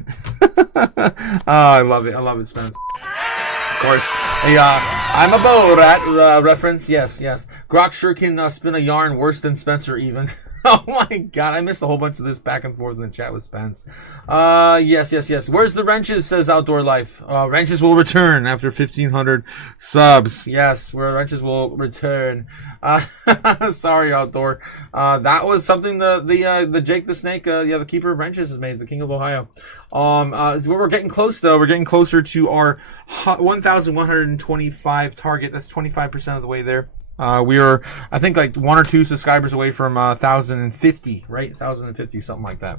I love it. I love it, Spence. Of course, I'm a bow rat reference. Yes. Grok sure can spin a yarn worse than Spencer even. Oh my god, I missed a whole bunch of this back and forth in the chat with Spence. Yes. Where's the wrenches, says Outdoor Life. Wrenches will return after 1,500 subs. Yes, where wrenches will return. Sorry, Outdoor. That was something the Jake the Snake, the keeper of wrenches has made, the King of Ohio. We're getting close though. We're getting closer to our 1,125 target. That's 25% of the way there. We are, I think, like 1 or 2 subscribers away from 1,050, right? 1,050, something like that.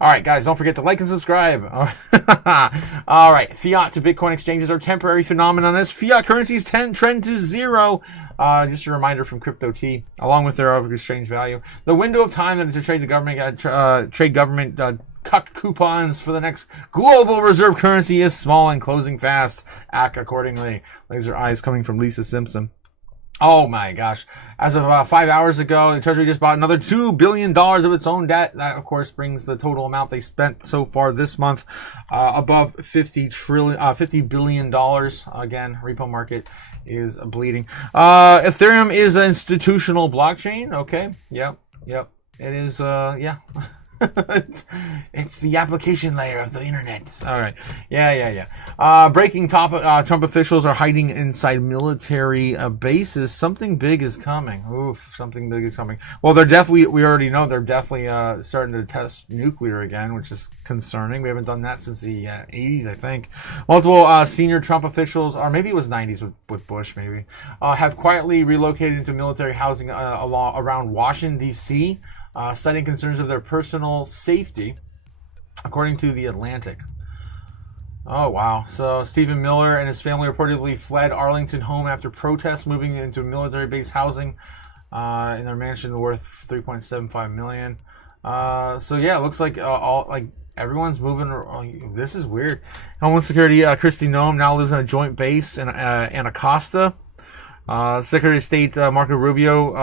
All right, guys, don't forget to like and subscribe. All right, fiat to Bitcoin exchanges are temporary phenomenon as fiat currencies trend to zero. Just a reminder from Crypto T, along with their exchange value. The window of time that to trade the government, cut coupons for the next global reserve currency is small and closing fast. Act accordingly. Laser eyes coming from Lisa Simpson. Oh my gosh. As of 5 hours ago, the Treasury just bought another $2 billion of its own debt. That, of course, brings the total amount they spent so far this month above $50 billion. Again, repo market is bleeding. Ethereum is an institutional blockchain. Okay. Yep. It is, yeah. It's the application layer of the internet. All right. Yeah. Breaking Trump officials are hiding inside military bases. Something big is coming. Oof, something big is coming. Well, we already know they're definitely starting to test nuclear again, which is concerning. We haven't done that since the 80s, I think. Multiple senior Trump officials, or maybe it was 90s with Bush, maybe, have quietly relocated into military housing around Washington, D.C., citing concerns of their personal safety, according to The Atlantic. Oh, wow. So Stephen Miller and his family reportedly fled Arlington home after protests, moving into military-based housing in their mansion worth $3.75 million. So, yeah, it looks like everyone's moving. This is weird. Homeland Security, Kristi Noem now lives in a joint base in Anacostia. Secretary of State Marco Rubio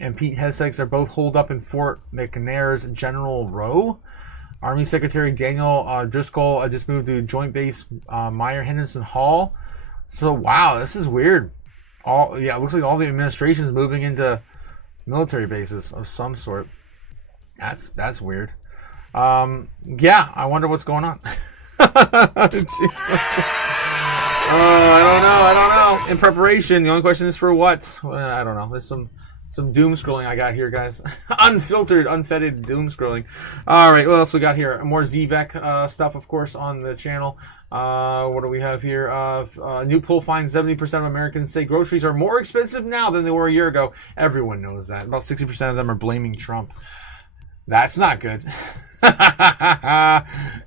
and Pete Hegseth are both holed up in Fort McNair's General Row. Army Secretary Daniel Driscoll just moved to Joint Base Meyer Henderson Hall. So wow, this is weird. It looks like all the administration is moving into military bases of some sort. That's weird. I wonder what's going on. I don't know. In preparation, the only question is for what? I don't know. There's some doom scrolling I got here, guys. Unfiltered, unfettered doom scrolling. All right, what else we got here? More Zbec stuff, of course, on the channel. What do we have here? New poll finds 70% of Americans say groceries are more expensive now than they were a year ago. Everyone knows that. About 60% of them are blaming Trump. That's not good.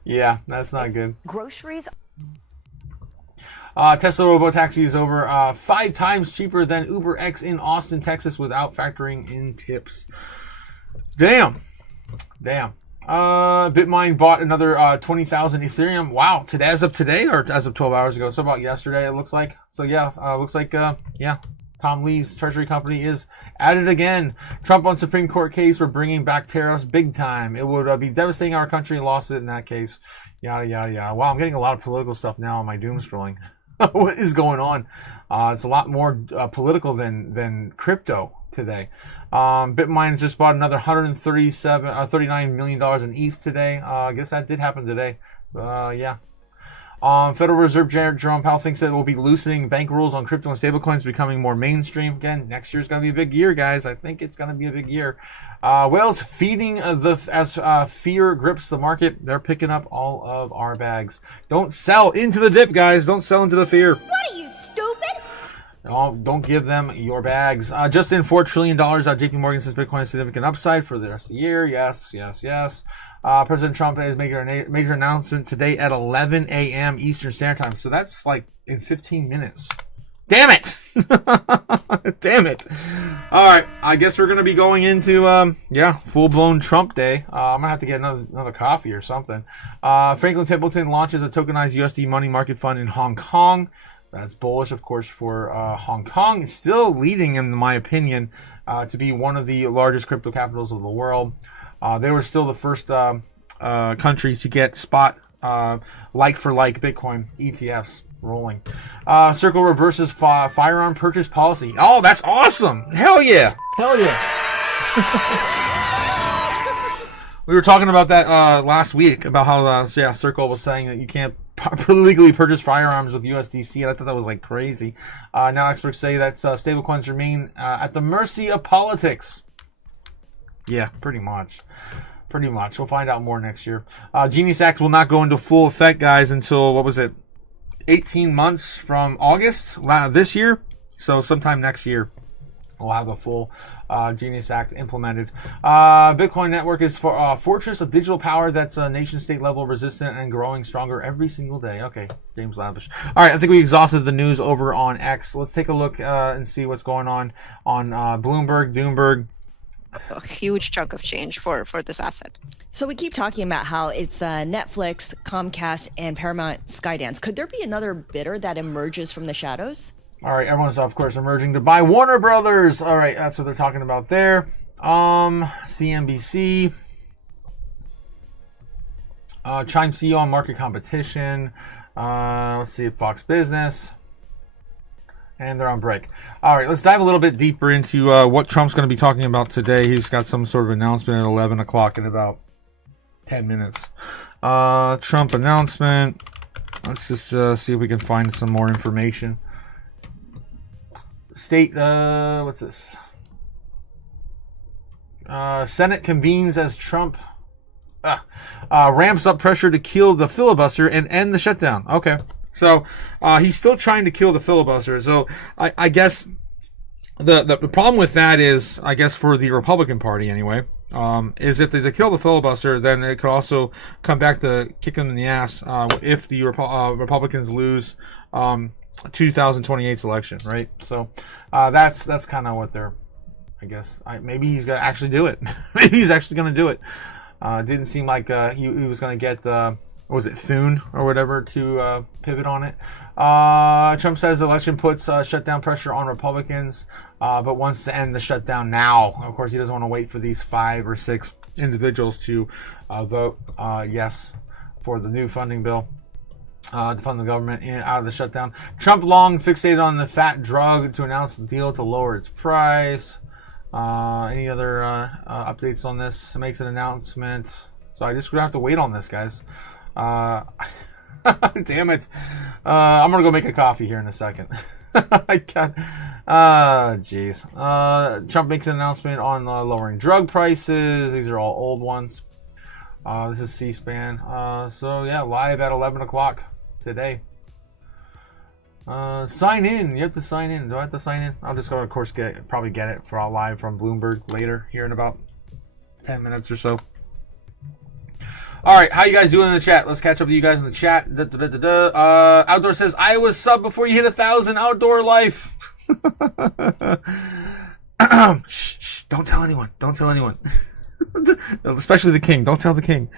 Yeah, that's not good. Groceries. Tesla Robotaxi is over 5 times cheaper than Uber X in Austin, Texas, without factoring in tips. Damn. Bitmine bought another 20,000 Ethereum. Wow. As of today or as of 12 hours ago? So about yesterday, it looks like. So yeah, looks like, Tom Lee's Treasury company is at it again. Trump on Supreme Court case for bringing back tariffs big time. It would be devastating our country. Lost it in that case. Yada, yada, yada. Wow, I'm getting a lot of political stuff now on my doom scrolling. What is going on? It's a lot more political than crypto. today. Bitmain's just bought another $39 million in ETH today. I guess that did happen today. Yeah. Federal Reserve Chair Jerome Powell thinks that it will be loosening bank rules on crypto and stablecoins, becoming more mainstream. Again, next year's going to be a big year, guys. I think it's going to be a big year. Whales feeding as fear grips the market. They're picking up all of our bags. Don't sell into the dip, guys. Don't sell into the fear. What are you, stupid? No, don't give them your bags. Just in $4 trillion. JP Morgan says Bitcoin has significant upside for the rest of the year. Yes, yes, yes. President Trump is making a major announcement today at 11 a.m. Eastern Standard Time. So that's like in 15 minutes. Damn it! Damn it! All right, I guess we're gonna be going into full-blown Trump day. I'm gonna have to get another coffee or something. Franklin Templeton launches a tokenized USD money market fund in Hong Kong. That's bullish, of course, for Hong Kong. It's still leading, in my opinion, to be one of the largest crypto capitals of the world. They were still the first country to get spot like-for-like Bitcoin ETFs rolling. Circle reverses firearm purchase policy. Oh, that's awesome! Hell yeah! Hell yeah! We were talking about that last week, about how Circle was saying that you can't legally purchase firearms with USDC, and I thought that was like crazy. Now experts say that stablecoins remain at the mercy of politics. Yeah, pretty much. Pretty much. We'll find out more next year. Genius Act will not go into full effect, guys, until, 18 months from August this year? So sometime next year, we'll have a full Genius Act implemented. Bitcoin Network is for a fortress of digital power that's nation-state level resistant and growing stronger every single day. Okay, James Lavish. All right, I think we exhausted the news over on X. Let's take a look and see what's going on Bloomberg, Doomberg. A huge chunk of change for this asset. So we keep talking about how it's Netflix, Comcast, and Paramount Skydance. Could there be another bidder that emerges from the shadows? All right, everyone's, of course, emerging to buy Warner Brothers. All right, that's what they're talking about there. CNBC. Chime CEO on market competition. Let's see, Fox Business. And they're on break. All right, let's dive a little bit deeper into what Trump's going to be talking about today. He's got some sort of announcement at 11 o'clock in about 10 minutes. Trump announcement. Let's just see if we can find some more information. State, what's this? Senate convenes as Trump ramps up pressure to kill the filibuster and end the shutdown. Okay. So he's still trying to kill the filibuster. So I guess the problem with that is, I guess for the Republican Party anyway, is if they kill the filibuster, then it could also come back to kick them in the ass if the Republicans lose 2028's election, right? So that's kind of what they're, I guess. Maybe he's gonna actually do it. Maybe he's actually gonna do it. Didn't seem like he was gonna get was it Thune or whatever to pivot on it. Trump says the election puts shutdown pressure on Republicans, but wants to end the shutdown now. Of course, he doesn't want to wait for these 5 or 6 individuals to vote yes for the new funding bill to fund the government out of the shutdown. Trump long fixated on the fat drug to announce the deal to lower its price. Any other updates on this? Makes an announcement. So I just gonna have to wait on this, guys. Damn it. I'm gonna go make a coffee here in a second. I can't. Jeez. Trump makes an announcement on lowering drug prices. These are all old ones. This is C-SPAN. So yeah, live at 11 o'clock today. Sign in. You have to sign in. Do I have to sign in? I'll just go, of course, probably get it for live from Bloomberg later here in about 10 minutes or so. All right, how you guys doing in the chat? Let's catch up with you guys in the chat. Outdoor says, Iowa sub before you hit 1,000. Outdoor life. Shh, don't tell anyone. Don't tell anyone. Especially the king. Don't tell the king.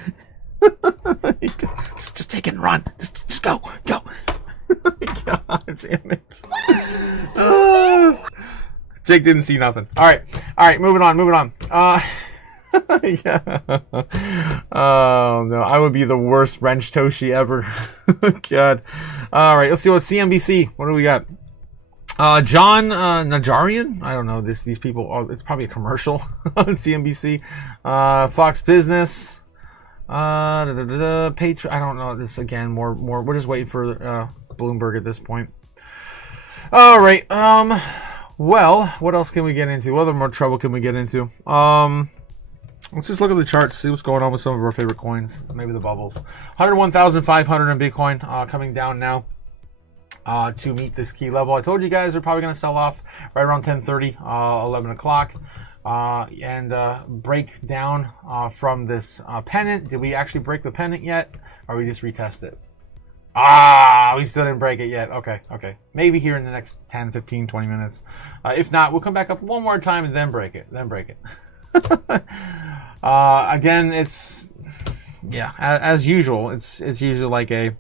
Just take it and run. Just go. God damn it. Jake didn't see nothing. All right, moving on. Yeah. Oh no, I would be the worst wrench Toshi ever. God. All right, let's see what CNBC. What do we got? John Najarian. I don't know these people. Oh, it's probably a commercial on CNBC. Fox Business. Patreon. I don't know this again. More. We're just waiting for Bloomberg at this point. All right. Well, what else can we get into? What other more trouble can we get into? Let's just look at the chart to see what's going on with some of our favorite coins. Maybe the bubbles. 101,500 in Bitcoin, coming down now to meet this key level. I told you guys they're probably going to sell off right around 10:30, 11 o'clock, and break down from this pennant. Did we actually break the pennant yet, or we just retest it? We still didn't break it yet. Okay. Maybe here in the next 10, 15, 20 minutes. If not, we'll come back up one more time and then break it. Again, it's, as usual, it's usually like a,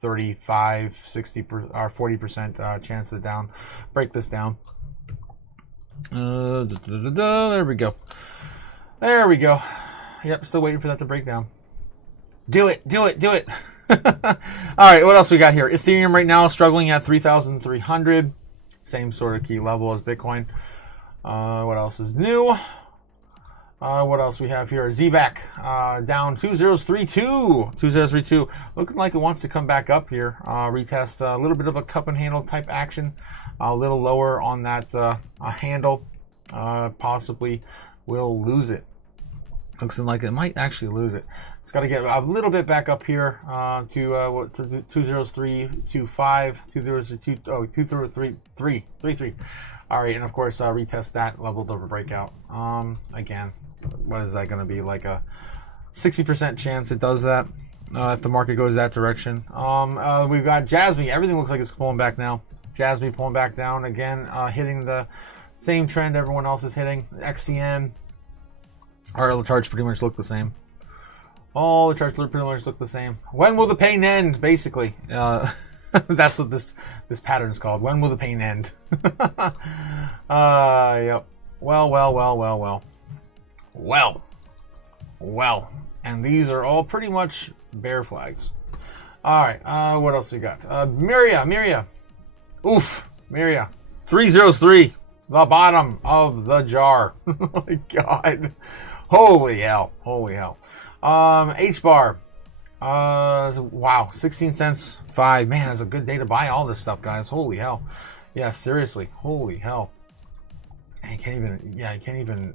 35, 60, or 40% chance of down. Break this down. There we go. Yep, still waiting for that to break down. Do it. All right, what else we got here? Ethereum right now struggling at 3,300. Same sort of key level as Bitcoin. What else is new? What else we have here? ZBAC down 2032. Looking like it wants to come back up here. Retest a little bit of a cup and handle type action. A little lower on that handle. Possibly will lose it. Looks like it might actually lose it. It's got to get a little bit back up here to 203.25, 203.33. All right, and of course retest that level of a breakout. Again, what is that going to be? Like a 60% chance it does that if the market goes that direction. We've got Jasmine. Everything looks like it's pulling back now. Jasmine pulling back down again, hitting the same trend everyone else is hitting. XCM. All the charts pretty much look the same. All the charts pretty much look the same. When will the pain end? Basically, that's what this pattern is called. When will the pain end? Yep. Well. And these are all pretty much bear flags. All right. What else we got? Miria. Oof. Miria. 303. The bottom of the jar. Oh my God. Holy hell. H-bar. Wow. 16 cents. 5. Man, that's a good day to buy all this stuff, guys. Holy hell. Yeah, seriously. Holy hell. I can't even.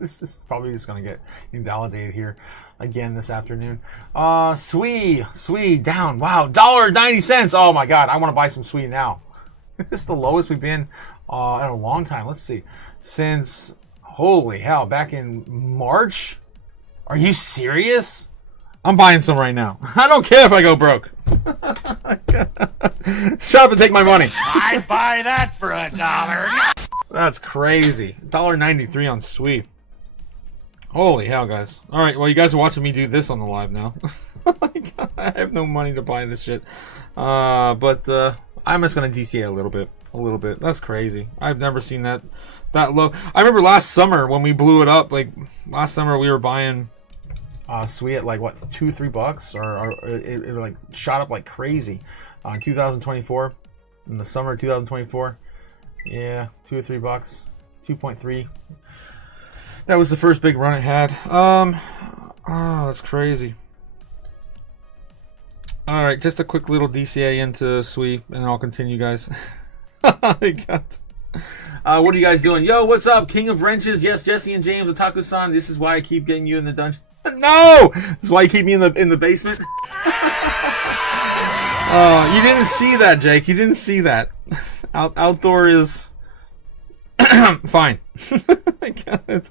This is probably just going to get invalidated here again this afternoon. SWE down. Wow. $1.90. Oh my God. I want to buy some SWE now. This is the lowest we've been in a long time. Let's see. Since, holy hell, back in March? Are you serious? I'm buying some right now. I don't care if I go broke. Shop and take my money. I'd buy that for $1. That's crazy. $1.93 on SWE. Holy hell, guys. All right, well, you guys are watching me do this on the live now. I have no money to buy this shit. But I'm just going to DCA a little bit. That's crazy. I've never seen that low. I remember last summer when we blew it up. Like, last summer we were buying SWE at like, what, $2-3? Or it like shot up like crazy. In 2024. In the summer of 2024. Yeah, $2 or $3. 2.3. That was the first big run it had. Oh, that's crazy. All right, just a quick little DCA into SWE, and I'll continue, guys. What are you guys doing? Yo, what's up? King of Wrenches. Yes, Jesse and James, Otaku-san. This is why I keep getting you in the dungeon. No! This is why you keep me in the basement. You didn't see that, Jake. You didn't see that. Outdoor is fine. I got it.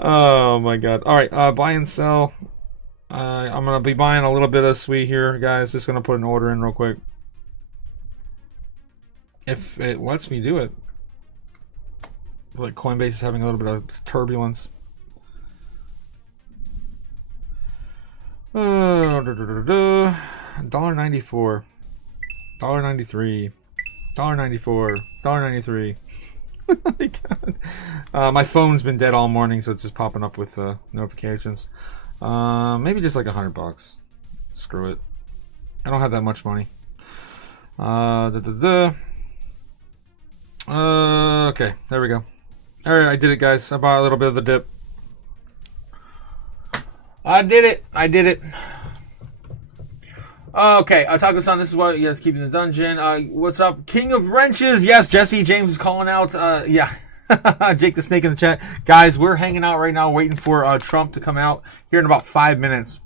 Oh my God. All right, buy and sell. I'm gonna be buying a little bit of SWE here, guys. Just gonna put an order in real quick. If it lets me do it. Like Coinbase is having a little bit of turbulence. $1.94, $1.93, $1.94, $1.93. My phone's been dead all morning, so it's just popping up with notifications. Maybe just like $100. Screw it. I don't have that much money. Okay, there we go. All right, I did it, guys. I bought a little bit of the dip. I did it. Okay, Otaku-san, this is what you guys keep in the dungeon. What's up? King of Wrenches. Yes, Jesse James is calling out. Yeah. Jake the Snake in the chat. Guys, we're hanging out right now waiting for Trump to come out here in about 5 minutes.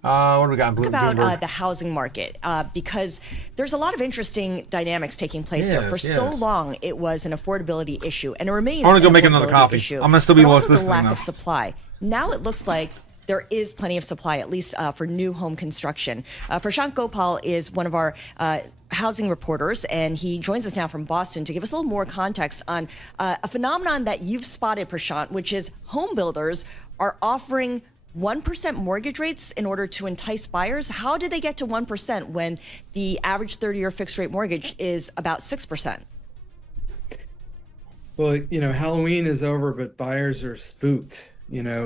What do we got? Talk about the housing market, because there's a lot of interesting dynamics taking place there. For so long, it was an affordability issue, and it remains. I want to go make another coffee. Issue, I'm gonna still be also listening the lack now. of supply. Now it looks like there is plenty of supply, at least for new home construction. Prashant Gopal is one of our housing reporters, and he joins us now from Boston to give us a little more context on a phenomenon that you've spotted, Prashant, which is home builders are offering 1% mortgage rates in order to entice buyers. How did they get to 1% when the average 30-year fixed rate mortgage is about 6%? Well, Halloween is over, but buyers are spooked.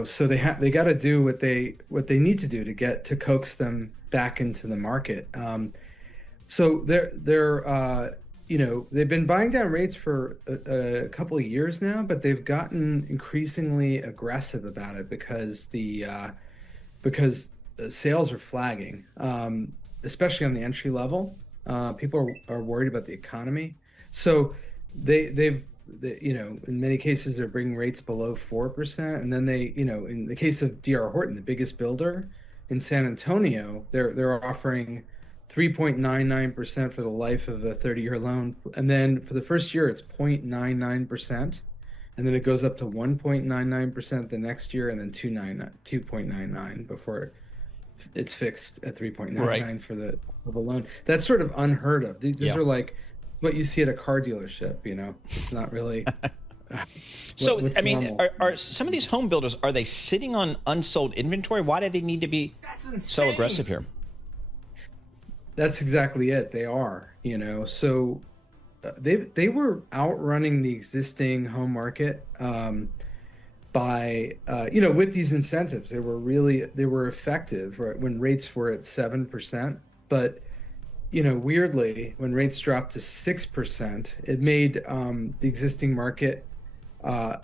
So they got to do what they need to do to coax them back into the market. So they're they've been buying down rates for a couple of years now, but they've gotten increasingly aggressive about it because sales are flagging, especially on the entry level. People are worried about the economy, so they've in many cases they're bringing rates below 4%, and then in the case of D.R. Horton, the biggest builder in San Antonio, they're offering 3.99% for the life of a 30-year loan, and then for the first year it's 0.99%, and then it goes up to 1.99% the next year, and then 2.99 before it's fixed at 3.99 for the loan. That's sort of unheard of. These are like what you see at a car dealership. It's not really. Are some of these home builders, are they sitting on unsold inventory? Why do they need to be so aggressive here? That's exactly it. They are, so they were outrunning the existing home market by with these incentives. They were effective when rates were at 7%, but weirdly, when rates dropped to 6%, it made the existing market a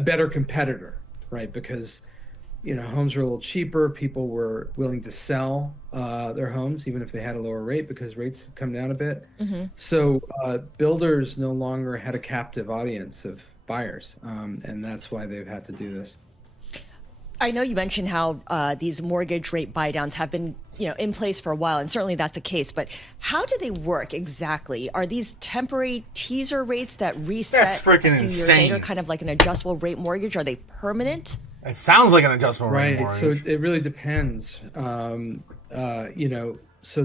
better competitor, right? Because homes were a little cheaper. People were willing to sell their homes, even if they had a lower rate, because rates had come down a bit. Mm-hmm. So builders no longer had a captive audience of buyers, and that's why they've had to do this. I know you mentioned how these mortgage rate buy-downs have been, in place for a while, and certainly that's the case. But how do they work exactly? Are these temporary teaser rates that reset a few years later, kind of like an adjustable rate mortgage? Are they permanent? It sounds like an adjustable rate mortgage. So it really depends. So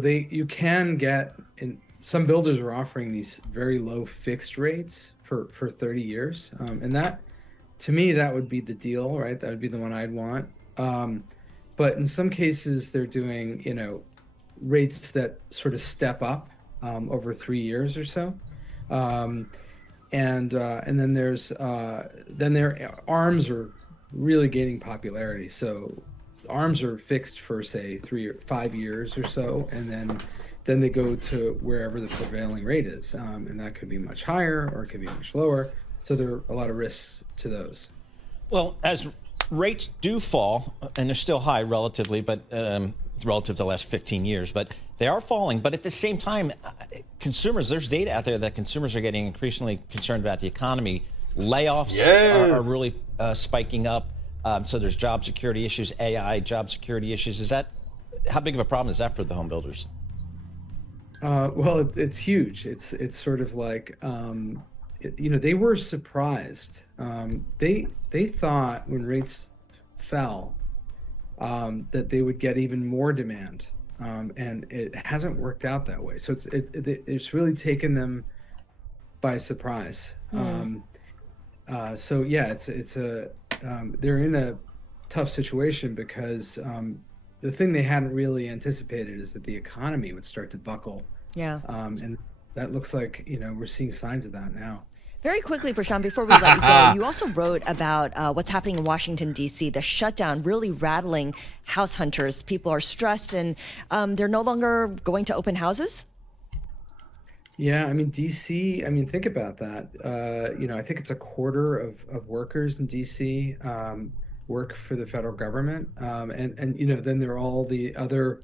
you can get in. Some builders are offering these very low fixed rates for 30 years, and that, to me, that would be the deal, right? That would be the one I'd want. But in some cases, they're doing, rates that sort of step up over 3 years or so. And then their ARMs are really gaining popularity. So ARMs are fixed for, say, 3 or 5 years or so, and then they go to wherever the prevailing rate is. And that could be much higher or it could be much lower. So there are a lot of risks to those. Well, as rates do fall, and they're still high relatively, but relative to the last 15 years, but they are falling. But at the same time, consumers, there's data out there that consumers are getting increasingly concerned about the economy. Layoffs are really spiking up. So there's job security issues, AI, job security issues. How big of a problem is that for the home builders? Well, it's huge. It's sort of like, they were surprised. They thought when rates fell that they would get even more demand, and it hasn't worked out that way. So it's really taken them by surprise. So yeah, they're in a tough situation because the thing they hadn't really anticipated is that the economy would start to buckle. Yeah. And that looks like, we're seeing signs of that now. Very quickly, Prashant, before we let you go, you also wrote about what's happening in Washington, D.C., the shutdown really rattling house hunters. People are stressed and they're no longer going to open houses? Yeah, I mean, DC, I mean, think about that. I think it's a quarter of workers in DC work for the federal government. Then there are all the other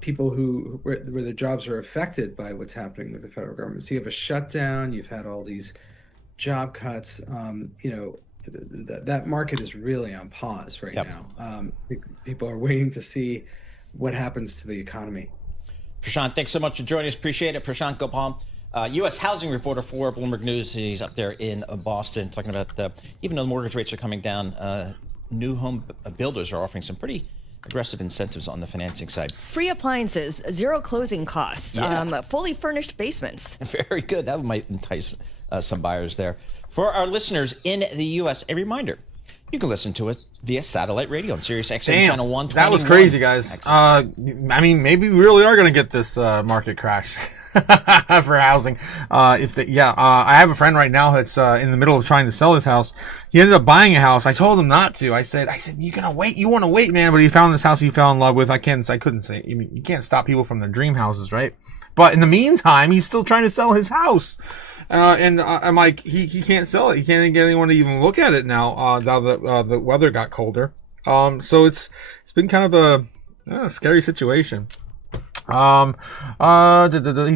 people where their jobs are affected by what's happening with the federal government. So you have a shutdown, you've had all these job cuts. That market is really on pause right now. People are waiting to see what happens to the economy. Prashant, thanks so much for joining us. Appreciate it. Prashant Gopal, U.S. housing reporter for Bloomberg News. He's up there in Boston talking about even though the mortgage rates are coming down, new home builders are offering some pretty aggressive incentives on the financing side. Free appliances, zero closing costs, fully furnished basements. Very good. That might entice some buyers there. For our listeners in the U.S., a reminder. You can listen to it via satellite radio on Sirius XM channel 121. That was crazy, guys. I mean, maybe we really are going to get this market crash for housing. I have a friend right now that's in the middle of trying to sell his house. He ended up buying a house. I told him not to. I said, you're gonna wait. You want to wait, man. But he found this house he fell in love with. I couldn't say. I mean, you can't stop people from their dream houses, right? But in the meantime, he's still trying to sell his house. I'm like, he can't sell it. He can't get anyone to even look at it now. Now that the weather got colder. So it's been kind of a scary situation. He's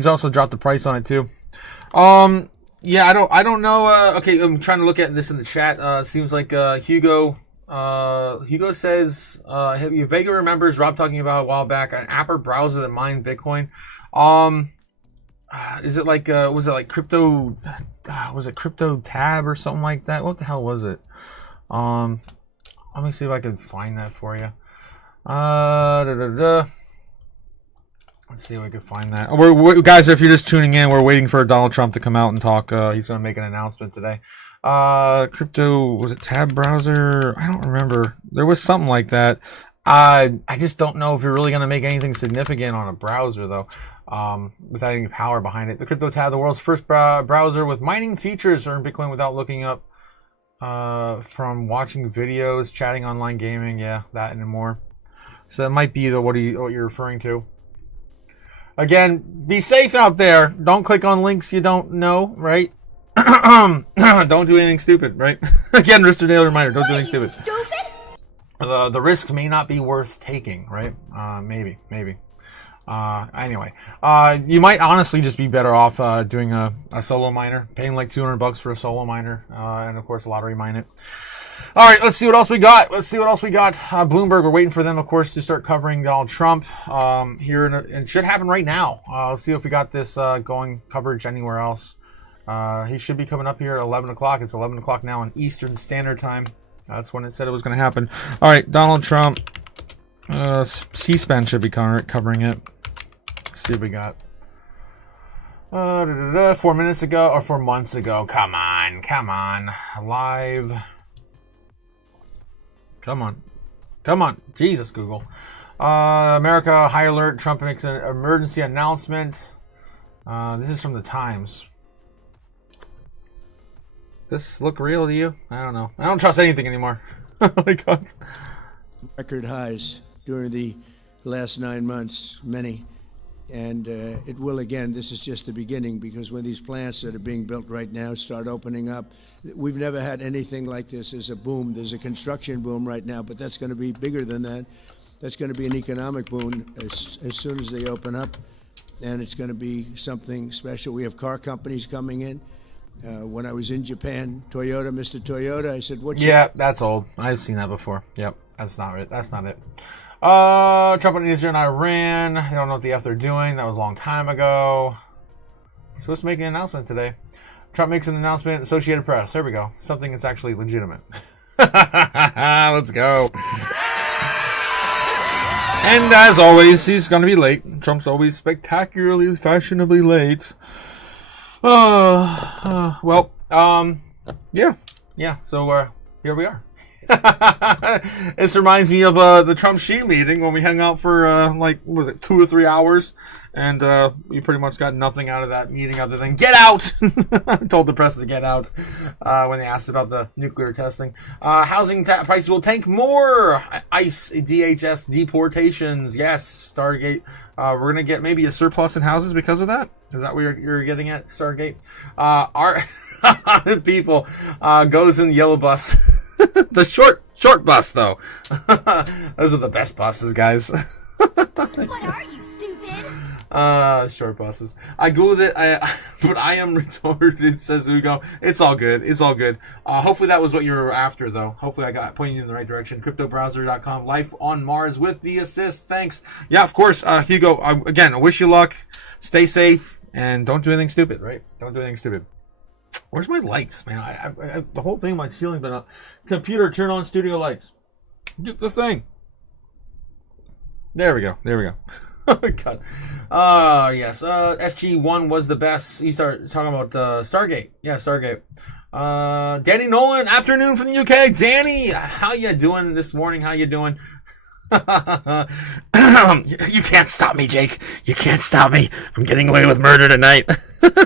also dropped the price on it too. Yeah, I don't know. Okay, I'm trying to look at this in the chat. Seems like Hugo says Vega remembers Rob talking about a while back an app or browser that mined Bitcoin. Is it like was it like crypto? Was it Crypto Tab or something like that? What the hell was it? Let me see if I can find that for you. Let's see if we can find that. Guys, if you're just tuning in, we're waiting for Donald Trump to come out and talk. He's going to make an announcement today. Crypto, was it Tab browser? I don't remember. There was something like that. I just don't know if you're really going to make anything significant on a browser, though, without any power behind it. The Crypto Tab, the world's first browser with mining features, earn Bitcoin without looking up from watching videos, chatting, online gaming, yeah, that and more. So that might be what you're referring to. Again, be safe out there. Don't click on links you don't know, right? Don't do anything stupid, right? Again, Mr. Daily reminder, don't do anything stupid. The risk may not be worth taking, right? Maybe. Anyway, you might honestly just be better off doing a solo miner, paying like $200 for a solo miner, and of course lottery mine it. All right, let's see what else we got. Bloomberg, we're waiting for them, of course, to start covering Donald Trump here. It should happen right now. Let's see if we got this going coverage anywhere else. He should be coming up here at 11 o'clock. It's 11 o'clock now on Eastern Standard Time. That's when it said it was going to happen. All right, Donald Trump. C-SPAN should be covering it. Let's see what we got. 4 minutes ago, or 4 months ago. Come on. Live. Come on. Jesus, Google. America, high alert. Trump makes an emergency announcement. This is from the Times. This look real to you? I don't know. I don't trust anything anymore. Oh my God. Record highs during the last 9 months, many. And it will again. This is just the beginning, because when these plants that are being built right now start opening up, we've never had anything like this as a boom. There's a construction boom right now, but that's going to be bigger than that. That's going to be an economic boom as soon as they open up, and it's going to be something special. We have car companies coming in. When I was in Japan, Mr. Toyota, I said, that's old. I've seen that before. Yep, that's not it. Trump and Israel and Iran. I don't know what the F they're doing. That was a long time ago. He's supposed to make an announcement today. Trump makes an announcement. Associated Press. There we go. Something that's actually legitimate. Let's go. And as always, he's going to be late. Trump's always spectacularly, fashionably late. Yeah. So here we are. This reminds me of the Trump Sheet meeting when we hung out for like, what was it, 2 or 3 hours, and we pretty much got nothing out of that meeting other than get out. I told the press to get out when they asked about the nuclear testing. Housing prices will tank more. ICE, DHS deportations. Yes, Stargate. We're gonna get maybe a surplus in houses because of that. Is that what you're getting at, Stargate? Our people goes in the yellow bus. The short bus, though. Those are the best buses, guys. What are you, stupid? Short buses. I googled it, but I am retarded, says Ugo. It's all good. It's all good. Hopefully that was what you were after, though. Hopefully I got pointing you in the right direction. Cryptobrowser.com. Life on Mars with the assist. Thanks. Yeah, of course, Hugo. Again, I wish you luck. Stay safe and don't do anything stupid, right? Don't do anything stupid. Where's my lights, man? I the whole thing, my ceiling been up. Computer, turn on studio lights. Get the thing. There we go. There we go. God. Yes. SG1 was the best. You start talking about Stargate. Yeah, Stargate. Danny Nolan, afternoon from the UK. Danny, how you doing this morning? How you doing? You can't stop me, Jake. You can't stop me. I'm getting away with murder tonight.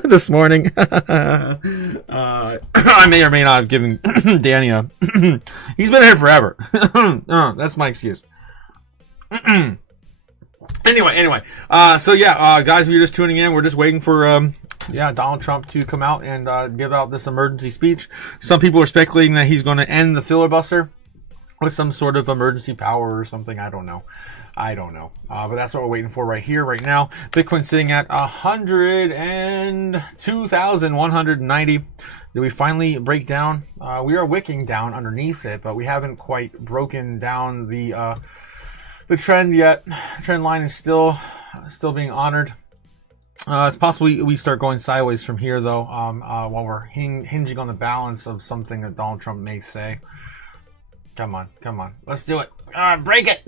This morning. I may or may not have given Danny a... He's been here forever. That's my excuse. Anyway. So yeah, guys, if you're just tuning in, we're just waiting for... Donald Trump to come out and give out this emergency speech. Some people are speculating that he's going to end the filibuster with some sort of emergency power or something. I don't know. But that's what we're waiting for right here, right now. Bitcoin sitting at 102,190. Did we finally break down? We are wicking down underneath it, but we haven't quite broken down the trend yet. The trend line is still being honored. It's possible we start going sideways from here, though, while we're hinging on the balance of something that Donald Trump may say. Come on. Let's do it. Break it.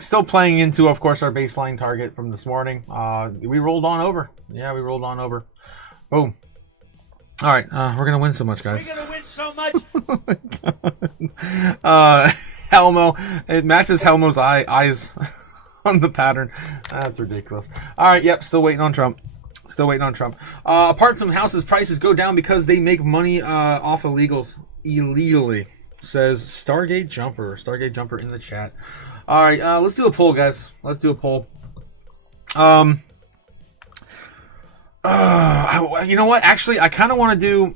Still playing into, of course, our baseline target from this morning. We rolled on over. Yeah, we rolled on over. Boom. All right, we're gonna win so much, guys. We're gonna win so much. Oh my God. Helmo. It matches Helmo's eyes on the pattern. That's ridiculous. All right, yep. Still waiting on Trump. Apart from houses, prices go down because they make money off illegals illegally, says Stargate Jumper. Stargate Jumper in the chat. All right, let's do a poll, guys. Let's do a poll. You know what? Actually, I kind of want to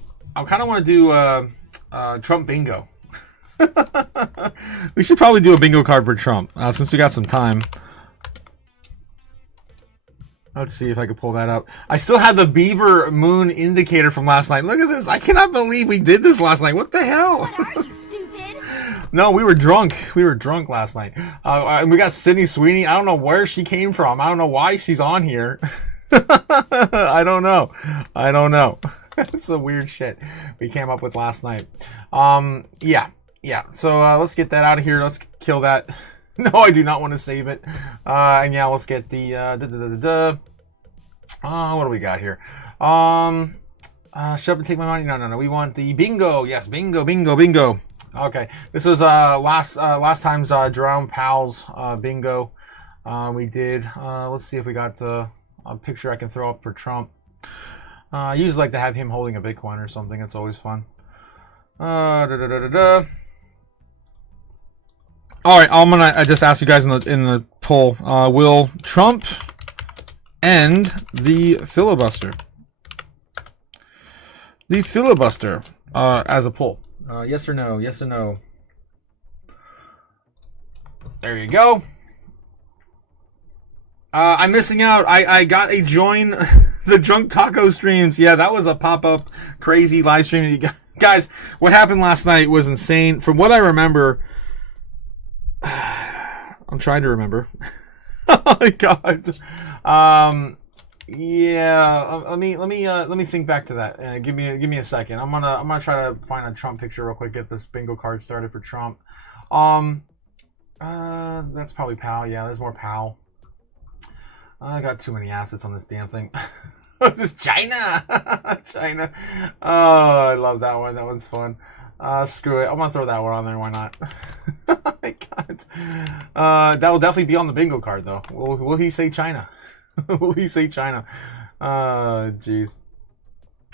do Trump bingo. We should probably do a bingo card for Trump since we got some time. Let's see if I can pull that up. I still have the Beaver moon indicator from last night. Look at this. I cannot believe we did this last night. What the hell? What are you, stupid? No, we were drunk. We were drunk last night. We got Sydney Sweeney. I don't know where she came from. I don't know why she's on here. I don't know. It's some weird shit we came up with last night. Yeah. So let's get that out of here. Let's kill that. No, I do not want to save it. And yeah, let's get the what do we got here? Shut up and take my money. No. We want the bingo. Yes, bingo. Okay, this was last time's Jerome Powell's bingo. We did. Let's see if we got a picture I can throw up for Trump. I usually like to have him holding a Bitcoin or something. It's always fun. All right, I'm gonna just ask you guys in the poll. Will Trump end the filibuster? The filibuster as a poll. Yes or no? Yes or no? There you go. I'm missing out. I got a join the Drunk Taco streams. Yeah, that was a pop-up crazy live stream. Guys, what happened last night was insane. From what I remember, I'm trying to remember. Oh my God. Yeah. Let me think back to that. Give me a second. I'm gonna try to find a Trump picture real quick. Get this bingo card started for Trump. That's probably Powell. Yeah, there's more Powell. I got too many assets on this damn thing. This is China. China. Oh, I love that one. That one's fun. Screw it. I'm gonna throw that one on there. Why not? Oh my God. That will definitely be on the bingo card, though. Will he say China? Will he say China? Jeez.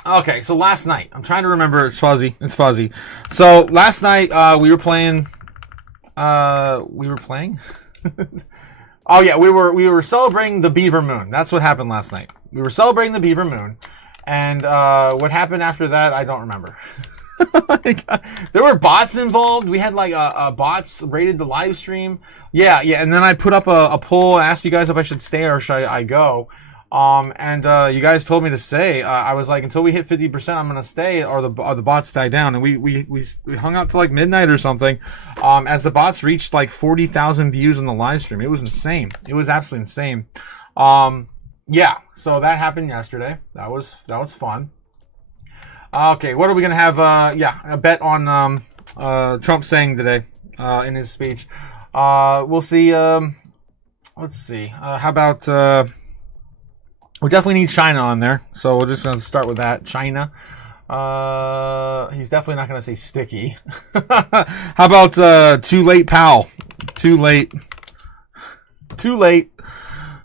Okay, so last night, I'm trying to remember. It's fuzzy. It's fuzzy. So last night, we were playing. Oh yeah, we were celebrating the Beaver Moon. That's what happened last night. We were celebrating the Beaver Moon, and what happened after that, I don't remember. There were bots involved. We had like bots rated the live stream. Yeah, and then I put up a poll, asked you guys if I should stay or should I go. And you guys told me to stay. I was like, until we hit 50%, I'm gonna stay, or the bots die down. And we hung out till like midnight or something. As the bots reached like 40,000 views on the live stream, it was insane. It was absolutely insane. Yeah. So that happened yesterday. That was fun. Okay, what are we gonna have? A bet on Trump saying today in his speech. We'll see. Let's see. How about? We definitely need China on there, so we're just going to start with that. China. He's definitely not going to say sticky. How about too late, pal? Too late. Too late.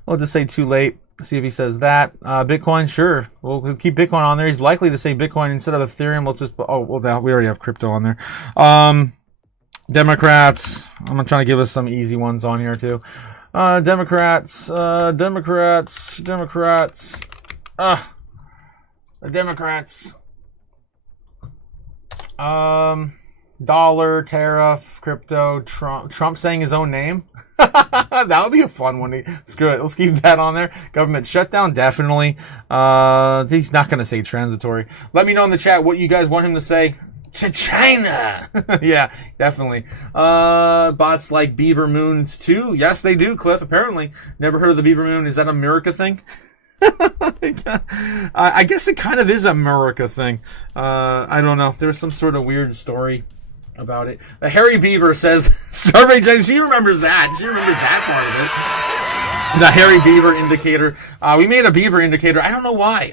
We'll just say too late. See if he says that. Bitcoin, sure. We'll keep Bitcoin on there. He's likely to say Bitcoin instead of Ethereum. Let's just... Oh, well, we already have crypto on there. Democrats. I'm trying to give us some easy ones on here, too. Democrats. The Democrats. Dollar, tariff, crypto, Trump saying his own name. That would be a fun one. Screw it. Let's keep that on there. Government shutdown, definitely. He's not going to say transitory. Let me know in the chat what you guys want him to say. To China. Yeah, definitely. Bots like Beaver Moons too. Yes, they do, Cliff. Apparently. Never heard of the Beaver Moon. Is that a America thing? I guess it kind of is a America thing. I don't know. There's some sort of weird story about it. Harry Beaver says, Strawberry Jen, she remembers that. She remembers that part of it. The Harry Beaver indicator. We made a Beaver indicator. I don't know why.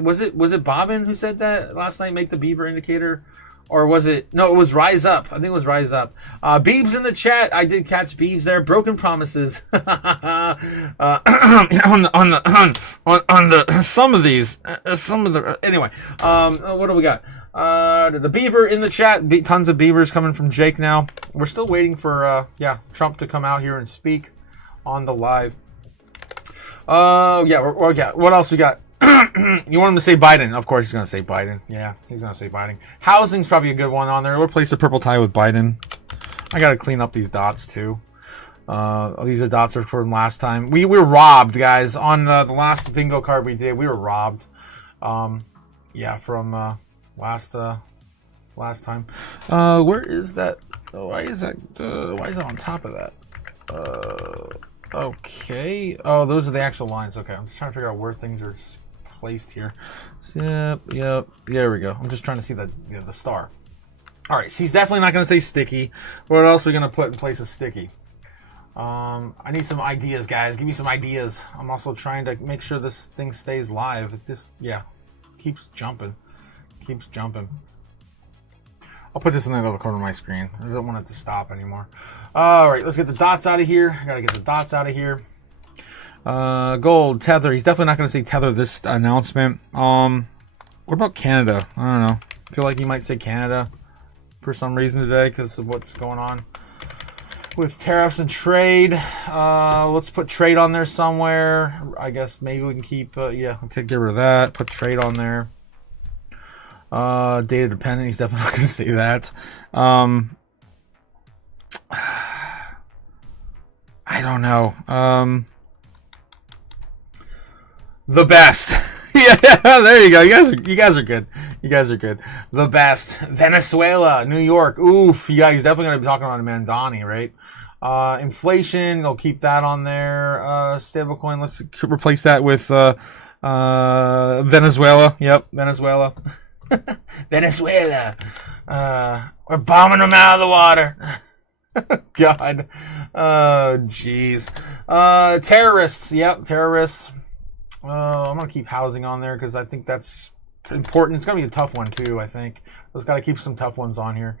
Was it Bobbin who said that last night? Make the Beaver indicator, or was it? No, it was Rise Up. I think it was Rise Up. Beebs in the chat. I did catch Beebs there. Broken promises. On the some of these. Anyway. What do we got? The Beaver in the chat. Tons of Beavers coming from Jake now. We're still waiting for Trump to come out here and speak on the live. What else we got? You want him to say Biden? Of course he's going to say Biden. Yeah, he's going to say Biden. Housing's probably a good one on there. Replace the purple tie with Biden. I got to clean up these dots too. These are dots from last time. We were robbed, guys. On the last bingo card we did, we were robbed. From last time. Where is that? Why is that on top of that? Okay. Oh, those are the actual lines. Okay, I'm just trying to figure out where things are placed here. Yep. There we go. I'm just trying to see the star. All right, so he's definitely not going to say sticky. What else are we going to put in place of sticky? I need some ideas, guys. Give me some ideas. I'm also trying to make sure this thing stays live. It just, keeps jumping. I'll put this in the other corner of my screen. I don't want it to stop anymore. All right, let's get the dots out of here. I gotta get the dots out of here. Gold, Tether. He's definitely not gonna say Tether this announcement. What about Canada? I don't know. I feel like he might say Canada for some reason today because of what's going on with tariffs and trade. Let's put trade on there somewhere. I guess maybe we can keep. Get rid of that. Put trade on there. Data dependent. He's definitely not gonna say that. I don't know. The best. Yeah, there you go. You guys are good. The best. Venezuela, New York. Oof. You guys definitely gonna be talking about Mandani, right? Inflation. They'll keep that on there. Stablecoin. Let's replace that with Venezuela. Yep, Venezuela. Venezuela. We're bombing them out of the water. God. Jeez. Terrorists. Yep, terrorists. I'm gonna keep housing on there because I think that's important. It's gonna be a tough one too. I think let's gotta keep some tough ones on here.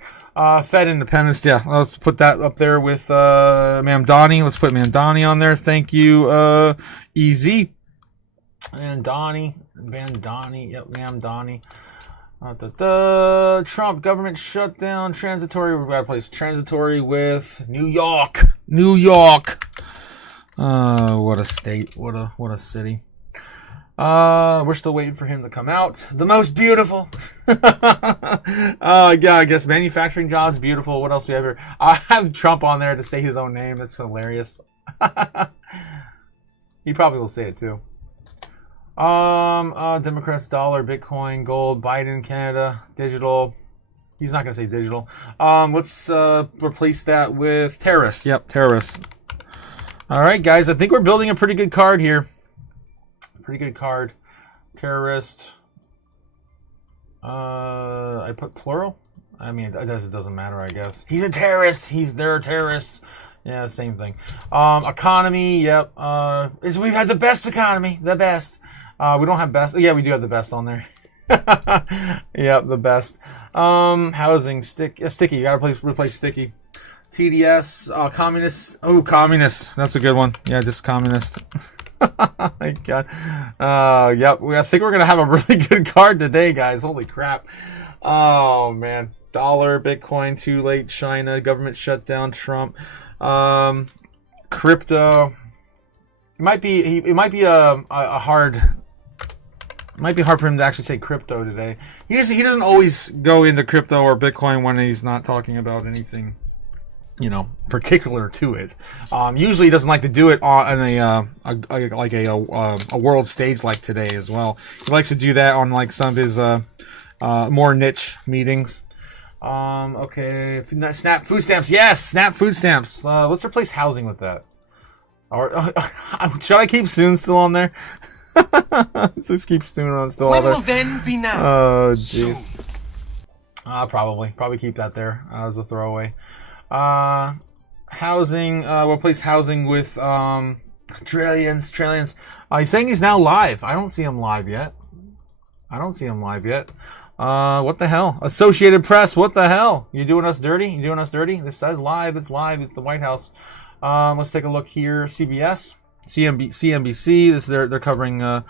Fed independence, yeah. Let's put that up there with Ma'am Donnie. Let's put Ma'am Donnie on there. Thank you, EZ and Donnie, Van Donnie. Yep, Ma'am Donnie. Trump government shutdown, transitory. We've got to place transitory with New York. New York. What a state. What a city. We're still waiting for him to come out. The most beautiful. Yeah, I guess manufacturing jobs, beautiful. What else do we have here? I have Trump on there to say his own name. That's hilarious. He probably will say it too. Democrats, dollar, Bitcoin, gold, Biden, Canada, digital. He's not gonna say digital. Let's replace that with terrorists. Yep, terrorists. All right, guys. I think we're building a pretty good card here. Pretty good card. Terrorist. I put plural. I mean, it doesn't matter, I guess. He's a terrorist. They're terrorists. Yeah, same thing. Economy. Yep. We've had the best economy. The best. We don't have best. Yeah, we do have the best on there. Yep, the best. Housing. Sticky. You gotta replace sticky. TDS. Communist. Oh, communist. That's a good one. Yeah, just communist. My God. Yep. I think we're gonna have a really good card today, guys. Holy crap. Oh man. Dollar, Bitcoin, too late, China, government shutdown, Trump, crypto. It might be hard for him to actually say crypto today. He doesn't always go into crypto or Bitcoin when he's not talking about anything, particular to it. Usually he doesn't like to do it on a world stage like today as well. He likes to do that on like some of his more niche meetings. Okay, snap food stamps. Yes, snap food stamps. Let's replace housing with that. Or should I keep soon still on there? Let's keep soon on still on there. When will then be now? Oh, jeez. Probably keep that there as a throwaway. Housing. We'll replace housing with trillions. He's saying he's now live. I don't see him live yet. What the hell? Associated Press, what the hell? You doing us dirty? This says live. It's live. It's the White House. Let's take a look here. CBS, CNBC. They're covering a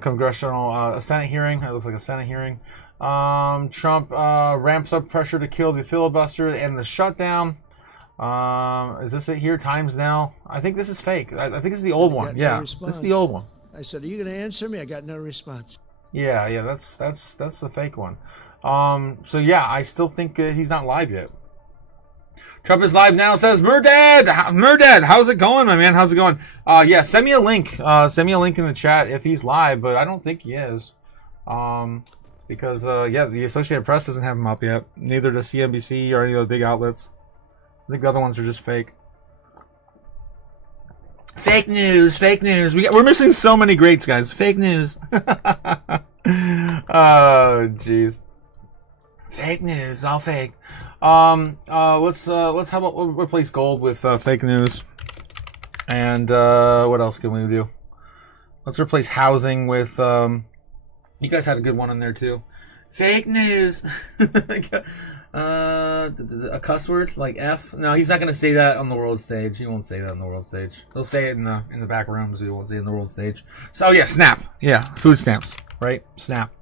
congressional Senate hearing. It looks like a Senate hearing. Trump ramps up pressure to kill the filibuster and the shutdown. Is this it here? Times Now. I think this is fake. I think this is the old one. Yeah, this is the old one. I said, "Are you going to answer me?" I got no response. Yeah, that's the fake one. So yeah, I still think he's not live yet. Trump is live now. Says Murdad, how's it going, my man? How's it going? Yeah, send me a link. Send me a link in the chat if he's live, but I don't think he is. Because yeah, the Associated Press doesn't have him up yet. Neither does CNBC or any of the big outlets. I think the other ones are just fake. Fake news. We're missing so many greats, guys. Fake news. Oh, jeez. Fake news, all fake. Let's how about we'll replace gold with fake news. And what else can we do? Let's replace housing with you guys had a good one in there too. Fake news. A cuss word like F. No, he's not gonna say that on the world stage. He won't say that on the world stage. He'll say it in the back rooms. He won't say it in the world stage. So yeah, snap. Yeah, food stamps. Right? Snap.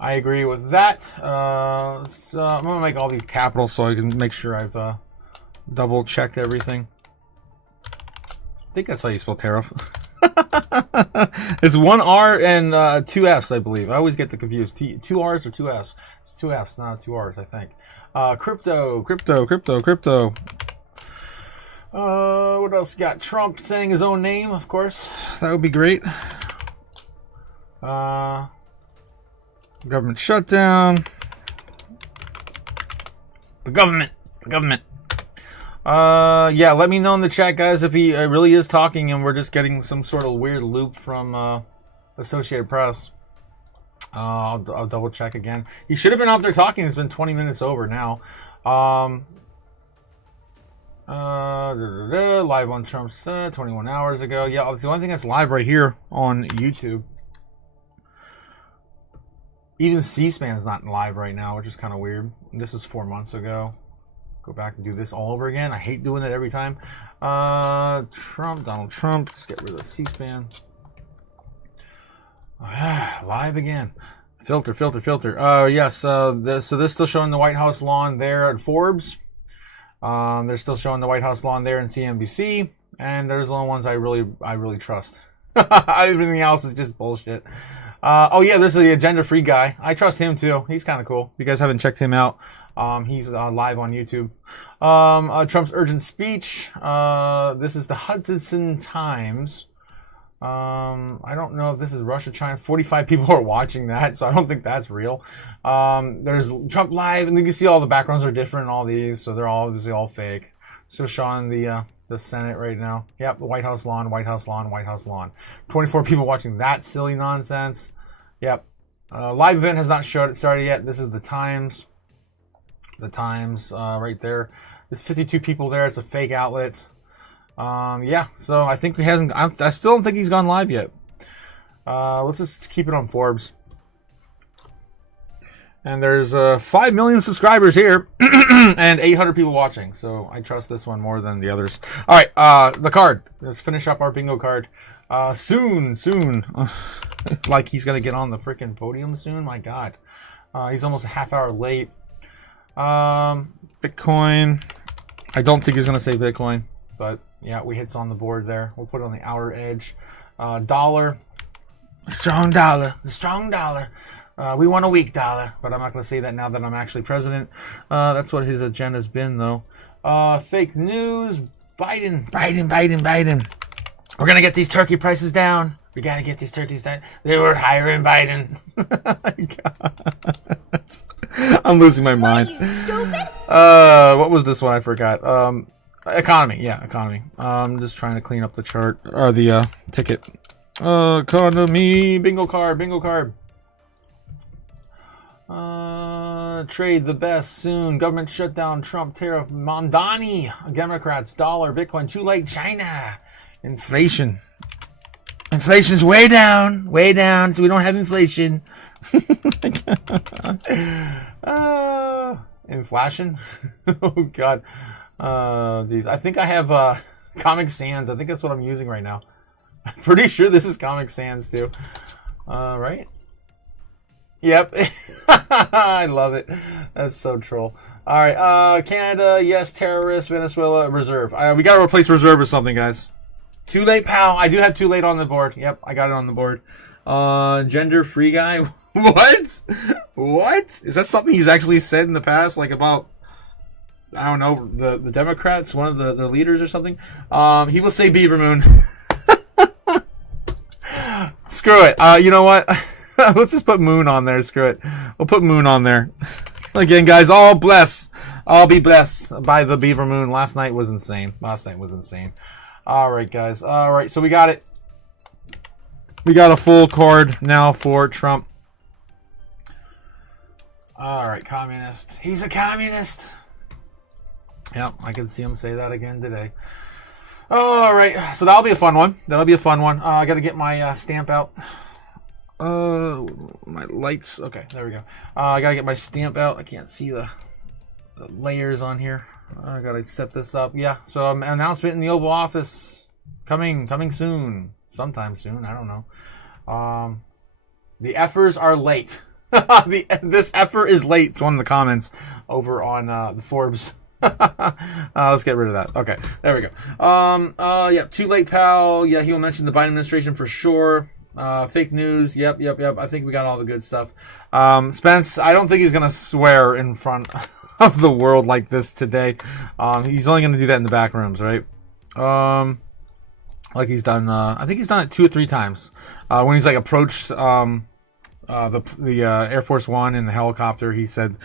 I agree with that. I'm gonna make all these capital so I can make sure I've double checked everything. I think that's how you spell tariff. It's one R and two F's, I believe. I always get the confused. Two R's or two F's? It's two F's, not two R's, I think. Crypto. What else got? Trump saying his own name, of course. That would be great. Government shutdown. The government. Yeah, let me know in the chat, guys, if he really is talking and we're just getting some sort of weird loop from Associated Press. I'll double check again. He should have been out there talking. It's been 20 minutes over now. Live on Trump's 21 hours ago. Yeah, it's the only thing that's live right here on YouTube. Even C-SPAN's not live right now, which is kind of weird. This is 4 months ago. Go back and do this all over again. I hate doing that every time. Donald Trump. Let's get rid of C-SPAN. Live again. Filter. Yes. So they're still showing the White House lawn there at Forbes. They're still showing the White House lawn there in CNBC. And there's the only ones I really trust. Everything else is just bullshit. Oh yeah, there's the agenda free guy. I trust him too. He's kind of cool. If you guys haven't checked him out, he's live on YouTube. Trump's urgent speech. This is the Hudson Times. I don't know if this is Russia, China. 45 people are watching that, so I don't think that's real. There's Trump live, and you can see all the backgrounds are different in all these, so they're obviously all fake. Still showing the Senate right now. Yep, the White House lawn. 24 people watching that silly nonsense. Yep. Live event has not started yet. This is the Times. The Times right there. There's 52 people there. It's a fake outlet. Yeah, so I think he hasn't. I still don't think he's gone live yet. Let's just keep it on Forbes. And there's 5 million subscribers here and 800 people watching. So I trust this one more than the others. All right, the card. Let's finish up our bingo card. Soon. Like he's going to get on the freaking podium soon. My God. He's almost a half hour late. Bitcoin. I don't think he's going to say Bitcoin. But yeah, we hits on the board there. We'll put it on the outer edge. Dollar. Strong dollar. The strong dollar. We want a weak dollar, but I'm not going to say that now that I'm actually president. That's what his agenda's been, though. Fake news. Biden. We're going to get these turkey prices down. We got to get these turkeys down. They were hiring Biden. I'm losing my mind. Are you stupid? What was this one? I forgot. Economy. Yeah, economy. I'm just trying to clean up the chart, or the ticket. Economy. Bingo card. Trade the best soon. Government shutdown. Trump tariff. Mondani. Democrats. Dollar. Bitcoin. Too late. China. Inflation. Inflation's way down. So we don't have inflation. Inflation. Oh God. These. I think I have Comic Sans. I think that's what I'm using right now. I'm pretty sure this is Comic Sans too. Right? Yep. I love it. That's so troll. All right. Canada, yes. Terrorists. Venezuela, reserve. We got to replace reserve with something, guys. Too late, pal. I do have too late on the board. Yep, I got it on the board. Gender free guy. What? Is that something he's actually said in the past, like about, I don't know, the Democrats, one of the leaders or something? He will say Beaver Moon. Screw it. You know what? Let's just put Moon on there. Screw it. We'll put Moon on there. Again, guys, I'll be blessed by the Beaver Moon. Last night was insane. All right, guys. All right, so we got it. We got a full card now for Trump. All right, communist. He's a communist. Yep, I can see him say that again today. All right, so that'll be a fun one. I got to get my stamp out. My lights. Okay, there we go. I got to get my stamp out. I can't see the layers on here. I got to set this up. Yeah, so announcement in the Oval Office coming soon. Sometime soon. I don't know. The effers are late. This effort is late. It's one of the comments over on the Forbes. Let's get rid of that. Okay, there we go. Yeah, too late, pal. Yeah, he'll mention the Biden administration for sure. Fake news. Yep. I think we got all the good stuff. Spence, I don't think he's gonna swear in front of the world like this today. He's only gonna do that in the back rooms, right? Like he's done. I think he's done it 2 or 3 times. When he's like approached the Air Force One in the helicopter, he said,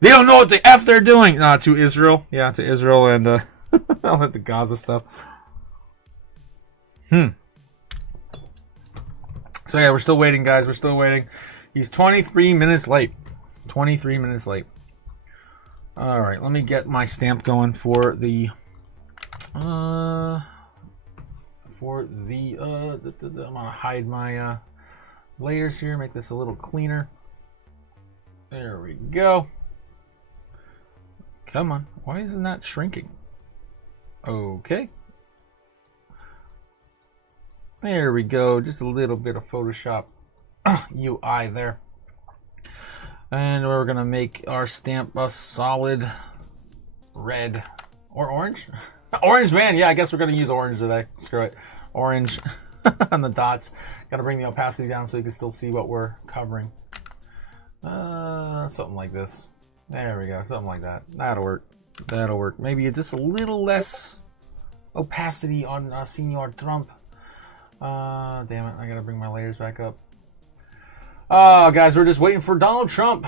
"They don't know what the F they're doing." To Israel. Yeah, to Israel and all the Gaza stuff. So yeah, we're still waiting, guys. We're still waiting. He's 23 minutes late. 23 minutes late. All right, let me get my stamp going for the For the I'm gonna hide my layers here, make this a little cleaner. There we go. Come on, why isn't that shrinking? Okay. There we go, just a little bit of Photoshop UI there. And we're gonna make our stamp a solid red or orange. Orange, man, yeah, I guess we're gonna use orange today. Screw it. Orange on the dots. Gotta bring the opacity down so you can still see what we're covering. Something like this. There we go, something like that. That'll work. That'll work. Maybe just a little less opacity on Senor Trump. Damn it, I gotta bring my layers back up. Oh, guys, we're just waiting for Donald Trump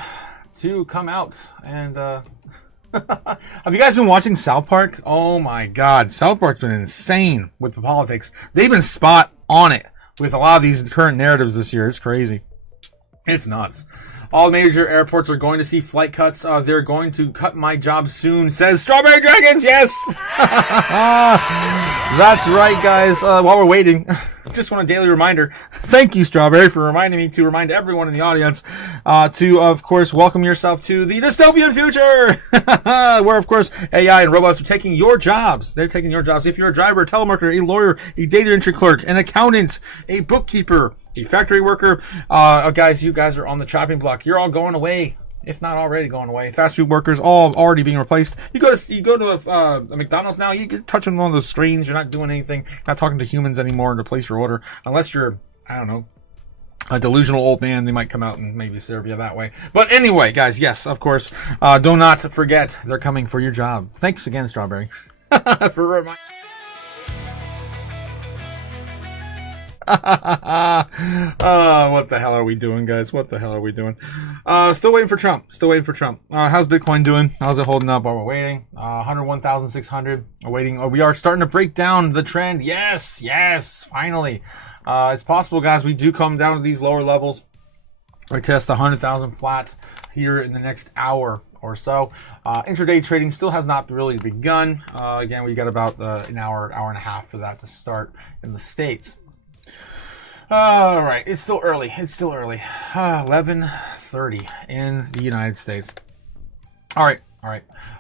to come out. And have you guys been watching South Park? Oh my God, South Park's been insane with the politics. They've been spot on it with a lot of these current narratives this year. It's crazy. It's nuts. All major airports are going to see flight cuts. They're going to cut my job soon, says Strawberry Dragons. Yes! That's right, guys. While we're waiting, just want a daily reminder. Thank you, Strawberry, for reminding me to remind everyone in the audience to, of course, welcome yourself to the dystopian future, where, of course, AI and robots are taking your jobs. They're taking your jobs. If you're a driver, a telemarketer, a lawyer, a data entry clerk, an accountant, a bookkeeper, a factory worker, guys, you guys are on the chopping block. You're all going away, if not already going away. Fast food workers all already being replaced. You go to a McDonald's now. You're touching one of those screens. You're not doing anything. You're not talking to humans anymore to place your order, unless you're, I don't know, a delusional old man. They might come out and maybe serve you that way. But anyway, guys, yes, of course, do not forget they're coming for your job. Thanks again, Strawberry, for reminding. What the hell are we doing, guys? What the hell are we doing? Still waiting for Trump. Still waiting for Trump. How's Bitcoin doing? How's it holding up while we're waiting? 101,600. Waiting. Oh, we are starting to break down the trend. Yes, yes, finally. It's possible, guys. We do come down to these lower levels. We test 100,000 flat here in the next hour or so. Intraday trading still has not really begun. Again, we got about an hour and a half for that to start in the States. All right, it's still early. It's still early. 11:30 in the United States. All right.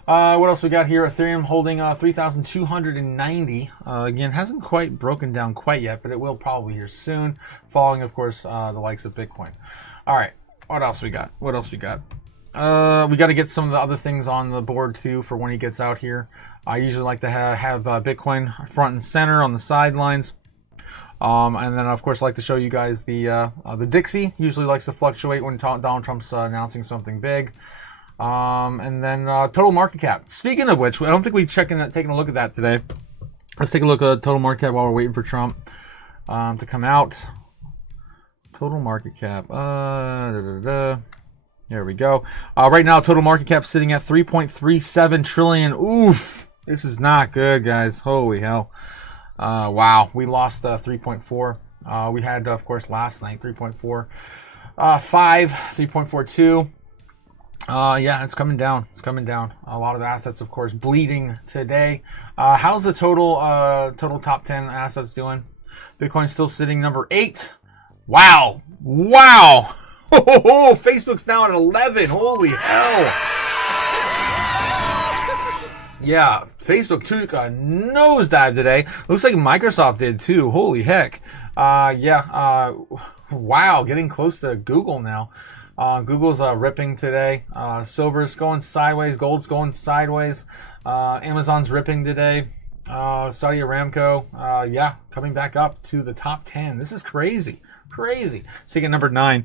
What else we got here? Ethereum holding 3,290. Again, hasn't quite broken down quite yet, but it will probably here soon. Following, of course, the likes of Bitcoin. All right. What else we got? We got to get some of the other things on the board too for when he gets out here. I usually like to have Bitcoin front and center on the sidelines. And then, of course, I like to show you guys the Dixie. Usually likes to fluctuate when Donald Trump's announcing something big. And then total market cap. Speaking of which, I don't think we've taken a look at that today. Let's take a look at total market cap while we're waiting for Trump to come out. Total market cap. There we go. Right now, total market cap sitting at 3.37 trillion. Oof. This is not good, guys. Holy hell. Wow, we lost 3.4. We had, of course, last night 3.4, 3.42. Yeah, it's coming down. It's coming down. A lot of assets, of course, bleeding today. How's the total top 10 assets doing? Bitcoin still sitting number 8. Wow. Facebook's now at 11. Holy hell. Yeah, Facebook took a nosedive today. Looks like Microsoft did too. Holy heck. Wow, getting close to Google now. Google's ripping today. Silver's going sideways. Gold's going sideways. Amazon's ripping today. Saudi Aramco, coming back up to the top 10. This is crazy. Sitting at number 9.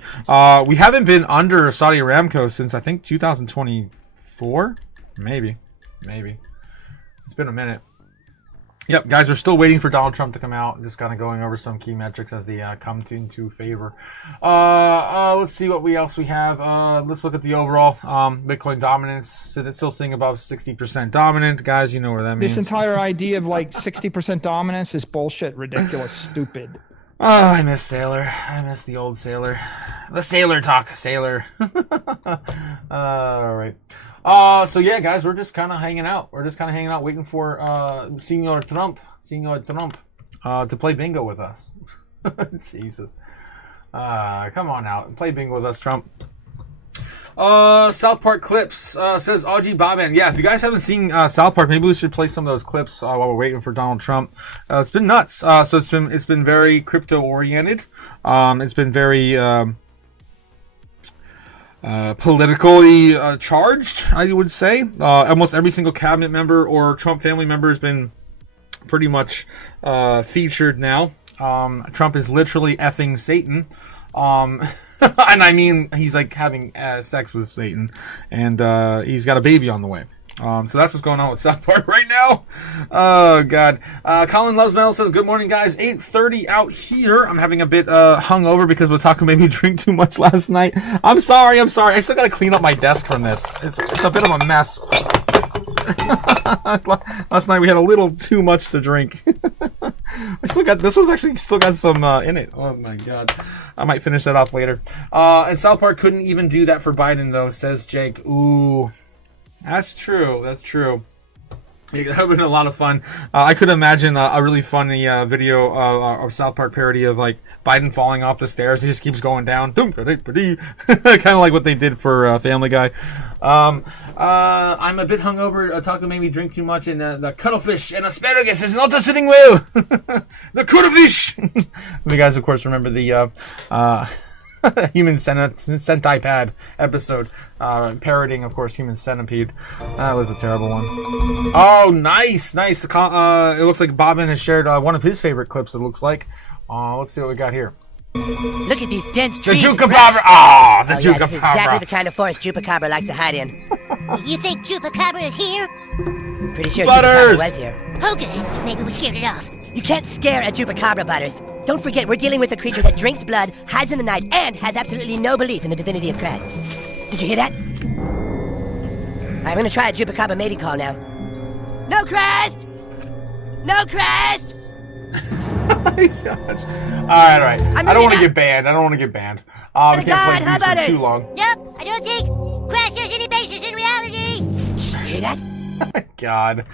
We haven't been under Saudi Aramco since, I think, 2024? Maybe. It's been a minute. Yep, guys, we're still waiting for Donald Trump to come out. Just kind of going over some key metrics as they come into favor. Let's see what else we have. Let's look at the overall Bitcoin dominance. So it's still sitting above 60% dominant. Guys, you know what that means. This entire idea of like 60% dominance is bullshit, ridiculous, stupid. Oh, I miss Sailor. I miss the old Sailor. The Sailor talk, Sailor. All right. So yeah, guys, we're just kind of hanging out. We're just kind of hanging out, waiting for Senor Trump to play bingo with us. Jesus. Come on out. Play bingo with us, Trump. South Park clips, says Audrey Boban. Yeah, if you guys haven't seen South Park, maybe we should play some of those clips while we're waiting for Donald Trump. It's been nuts. So it's been very crypto oriented. It's been very politically charged, I would say. Almost every single cabinet member or Trump family member has been pretty much featured now. Trump is literally effing Satan. And I mean, he's like having sex with Satan, and he's got a baby on the way. So that's what's going on with South Park right now. Oh God. Colin Loves Metal says, "Good morning, guys. 8:30 out here. I'm having a bit hungover because Otaku made me drink too much last night. I'm sorry. I still gotta clean up my desk from this. It's a bit of a mess." Last night we had a little too much to drink. This was actually still got some in it. Oh my God. I might finish that off later. And South Park couldn't even do that for Biden though, says Jake. Ooh, that's true. That's true. It would have been a lot of fun. I could imagine a really funny video of South Park parody of like Biden falling off the stairs. He just keeps going down. Kind of like what they did for Family Guy. I'm a bit hungover. Otaku made me drink too much, and the cuttlefish and asparagus is not sitting well. The cuttlefish. You guys, of course, remember the Human Centipede episode, parodying, of course, Human Centipede. That was a terrible one. Oh, nice. It looks like Bobbin has shared one of his favorite clips, it looks like. Let's see what we got here. Look at these dense trees. The Chupacabra! The Chupacabra. This is exactly the kind of forest Chupacabra likes to hide in. You think Chupacabra is here? Pretty sure Butters! Chupacabra was here. Okay, maybe we scared it off. You can't scare a Chupacabra, Butters. Don't forget, we're dealing with a creature that drinks blood, hides in the night, and has absolutely no belief in the divinity of Christ. Did you hear that? I'm gonna try a Chupacabra mating call now. No Christ! No Christ! All right. I don't want to get banned. We can't play these for too long. Nope, I don't think Crash has any basis in reality. Shh, hear that? God.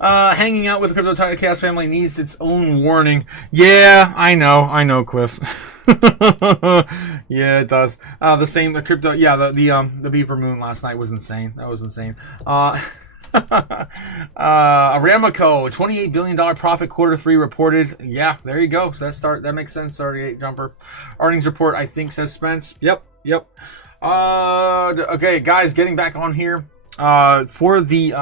Hanging out with the Crypto Chaos family needs its own warning. Yeah, I know, Cliff. Yeah, it does. The crypto, yeah, the Beaver Moon last night was insane. That was insane. Aramco, $28 billion profit Q3 reported. Yeah, there you go. So that makes sense. 38 jumper. Earnings report, I think, says Spence. Yep. Okay, guys, getting back on here. For the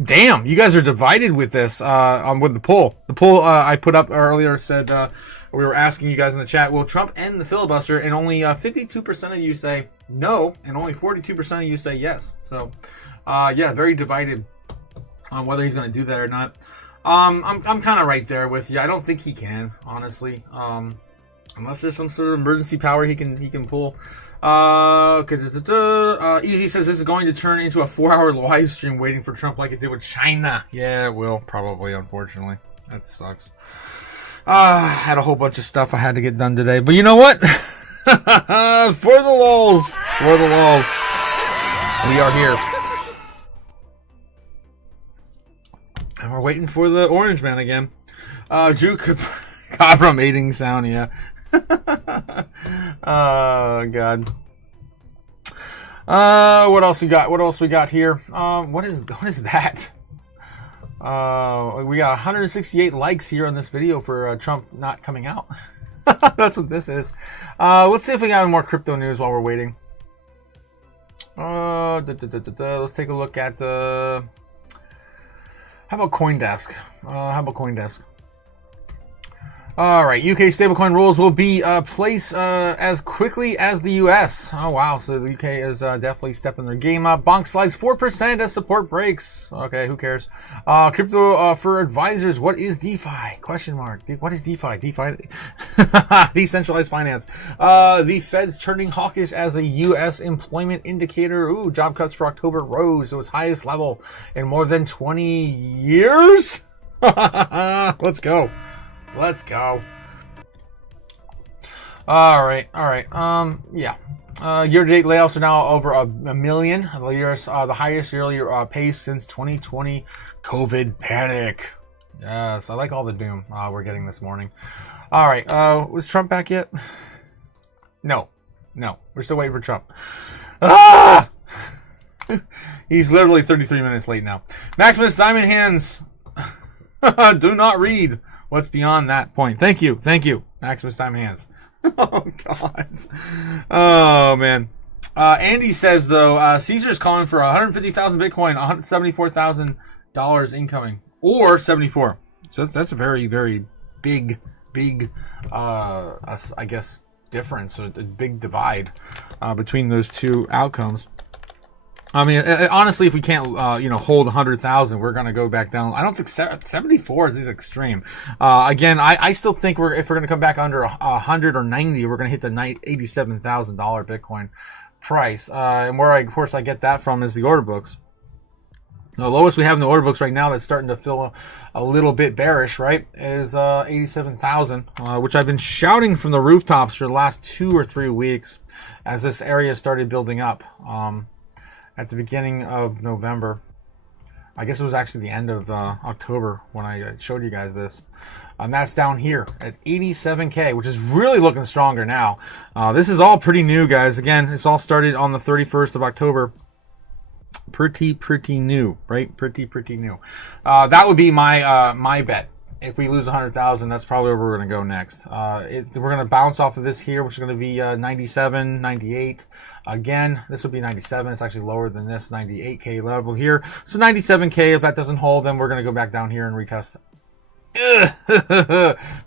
damn, you guys are divided with this with the poll. The poll I put up earlier said we were asking you guys in the chat, will Trump end the filibuster? And only 52% of you say no, and only 42% of you say yes. So yeah, very divided on whether he's going to do that or not. I'm kind of right there with you. I don't think he can, honestly, unless there's some sort of emergency power he can pull. Easy says this is going to turn into a 4-hour live stream waiting for Trump like it did with China. Yeah, it will, probably, unfortunately. That sucks. I had a whole bunch of stuff I had to get done today, but you know what? For the lulz, we are here. And we're waiting for the orange man again. Juke Cabra mating sound, yeah. Oh God. What else we got here? What is that? We got 168 likes here on this video for Trump not coming out. That's what this is. Let's see if we got any more crypto news while we're waiting. Let's take a look at how about CoinDesk? All right, UK stablecoin rules will be placed as quickly as the US. Oh, wow. So the UK is definitely stepping their game up. Bonk slides 4% as support breaks. Okay, who cares? Crypto for advisors. What is DeFi? Question mark. What is DeFi? Decentralized finance. The Fed's turning hawkish as a US employment indicator. Ooh, job cuts for October rose to its highest level in more than 20 years. Let's go. All right. Yeah. Year-to-date layoffs are now over a million. The highest yearly pace since 2020 COVID panic. Yes, I like all the doom we're getting this morning. All right. Was Trump back yet? No. We're still waiting for Trump. Ah! He's literally 33 minutes late now. Maximus Diamond Hands. Do not read what's beyond that point. Thank you, Maximus Diamond Hands. Oh, God. Oh, man. Andy says, though, Caesar's calling for 150,000 Bitcoin, $174,000 incoming. Or 74. So that's a very, very big, I guess, difference, a big divide between those two outcomes. I mean, honestly, if we can't, hold 100,000, we're going to go back down. I don't think 74 is extreme. Again, I still think if we're going to come back under 100 or 90, we're going to hit the $87,000 Bitcoin price. And where of course I get that from is the order books. The lowest we have in the order books right now that's starting to feel a little bit bearish, right, is 87,000, which I've been shouting from the rooftops for the last 2 or 3 weeks as this area started building up. At the beginning of November. I guess it was actually the end of October when I showed you guys this. And that's down here at 87K, which is really looking stronger now. This is all pretty new, guys. Again, it's all started on the 31st of October. Pretty new, right? Pretty new. That would be my bet. If we lose 100,000, that's probably where we're going to go next. We're going to bounce off of this here, which is going to be 97, 98. Again, this would be 97. It's actually lower than this 98K level here. So 97K, if that doesn't hold, then we're going to go back down here and retest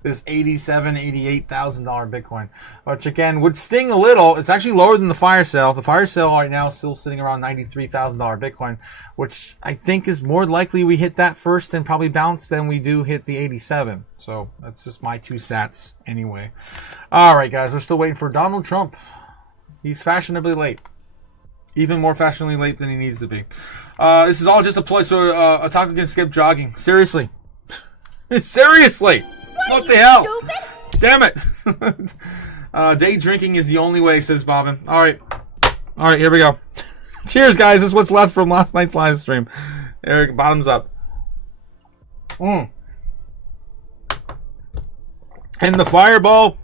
this $87,000, $88,000 Bitcoin, which again would sting a little. It's actually lower than the fire sale. The fire sale right now is still sitting around $93,000 Bitcoin, which I think is more likely we hit that first and probably bounce than we do hit the 87. So that's just my 2 cents anyway. All right, guys, we're still waiting for Donald Trump. He's fashionably late. Even more fashionably late than he needs to be. This is all just a ploy so Otaku can skip jogging. Seriously. Seriously! What the hell? Stupid? Damn it! Day drinking is the only way, says Bobbin. Alright, here we go. Cheers, guys. This is what's left from last night's live stream. Eric, bottoms up. And the fireball...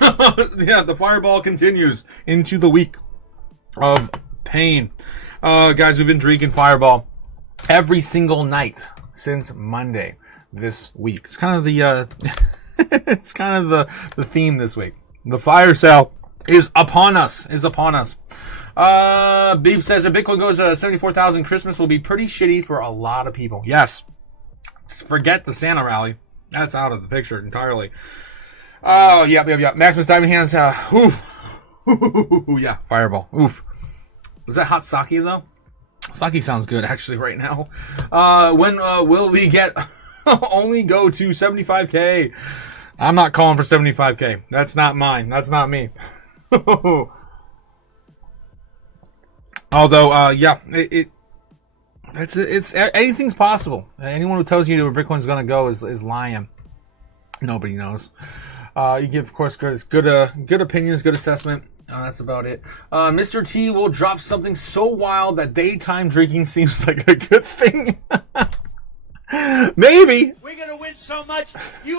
yeah, the fireball continues into the week of pain. Guys, we've been drinking fireball every single night since Monday. This week. It's kind of the it's kind of the theme this week. The fire sale is upon us. Beep says if Bitcoin goes to 74,000, Christmas will be pretty shitty for a lot of people. Yes. Forget the Santa rally. That's out of the picture entirely. Oh, yep. Maximus Diamond Hands. Oof. Yeah, fireball. Oof. Was that hot sake though? Sake sounds good actually right now. When will we get only go to 75K? I'm not calling for 75K. That's not mine. That's not me. Although, yeah, it's anything's possible. Anyone who tells you where Bitcoin's going to go is lying. Nobody knows. You give, of course, good opinions, good assessment. That's about it. Mr. T will drop something so wild that daytime drinking seems like a good thing. Maybe. We're gonna win so much. You.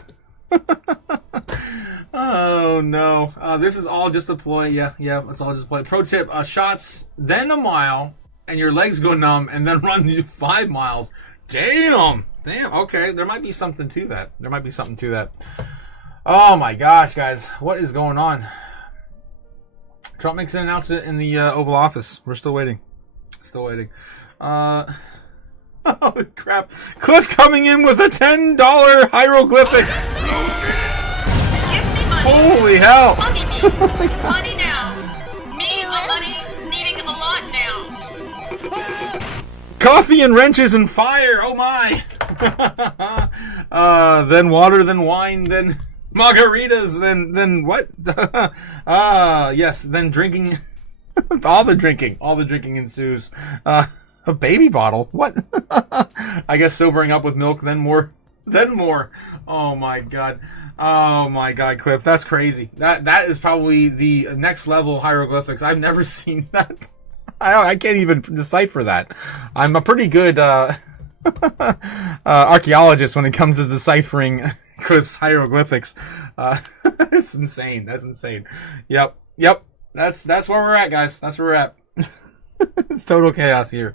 Oh no. This is all just a ploy. Yeah. It's all just a ploy. Pro tip: shots, then a mile, and your legs go numb, and then run 5 miles. Damn. Okay, there might be something to that. Oh my gosh, guys, what is going on? Trump makes an announcement in the Oval Office. We're still waiting. Oh, crap. Cliff coming in with a $10 hieroglyphic. Holy hell. Money now. Money needing a lot now. Coffee and wrenches and fire. Oh, my. Then water, then wine, then margaritas, then what? Yes, then drinking. all the drinking ensues. A baby bottle? What? I guess sobering up with milk, then more Then more. Oh my god. Oh my god, Cliff. That's crazy. That is probably the next level hieroglyphics. I've never seen that. I can't even decipher that. I'm a pretty good archaeologist when it comes to deciphering Cliff's hieroglyphics. It's insane. That's insane. Yep. That's where we're at, guys. That's where we're at. It's total chaos here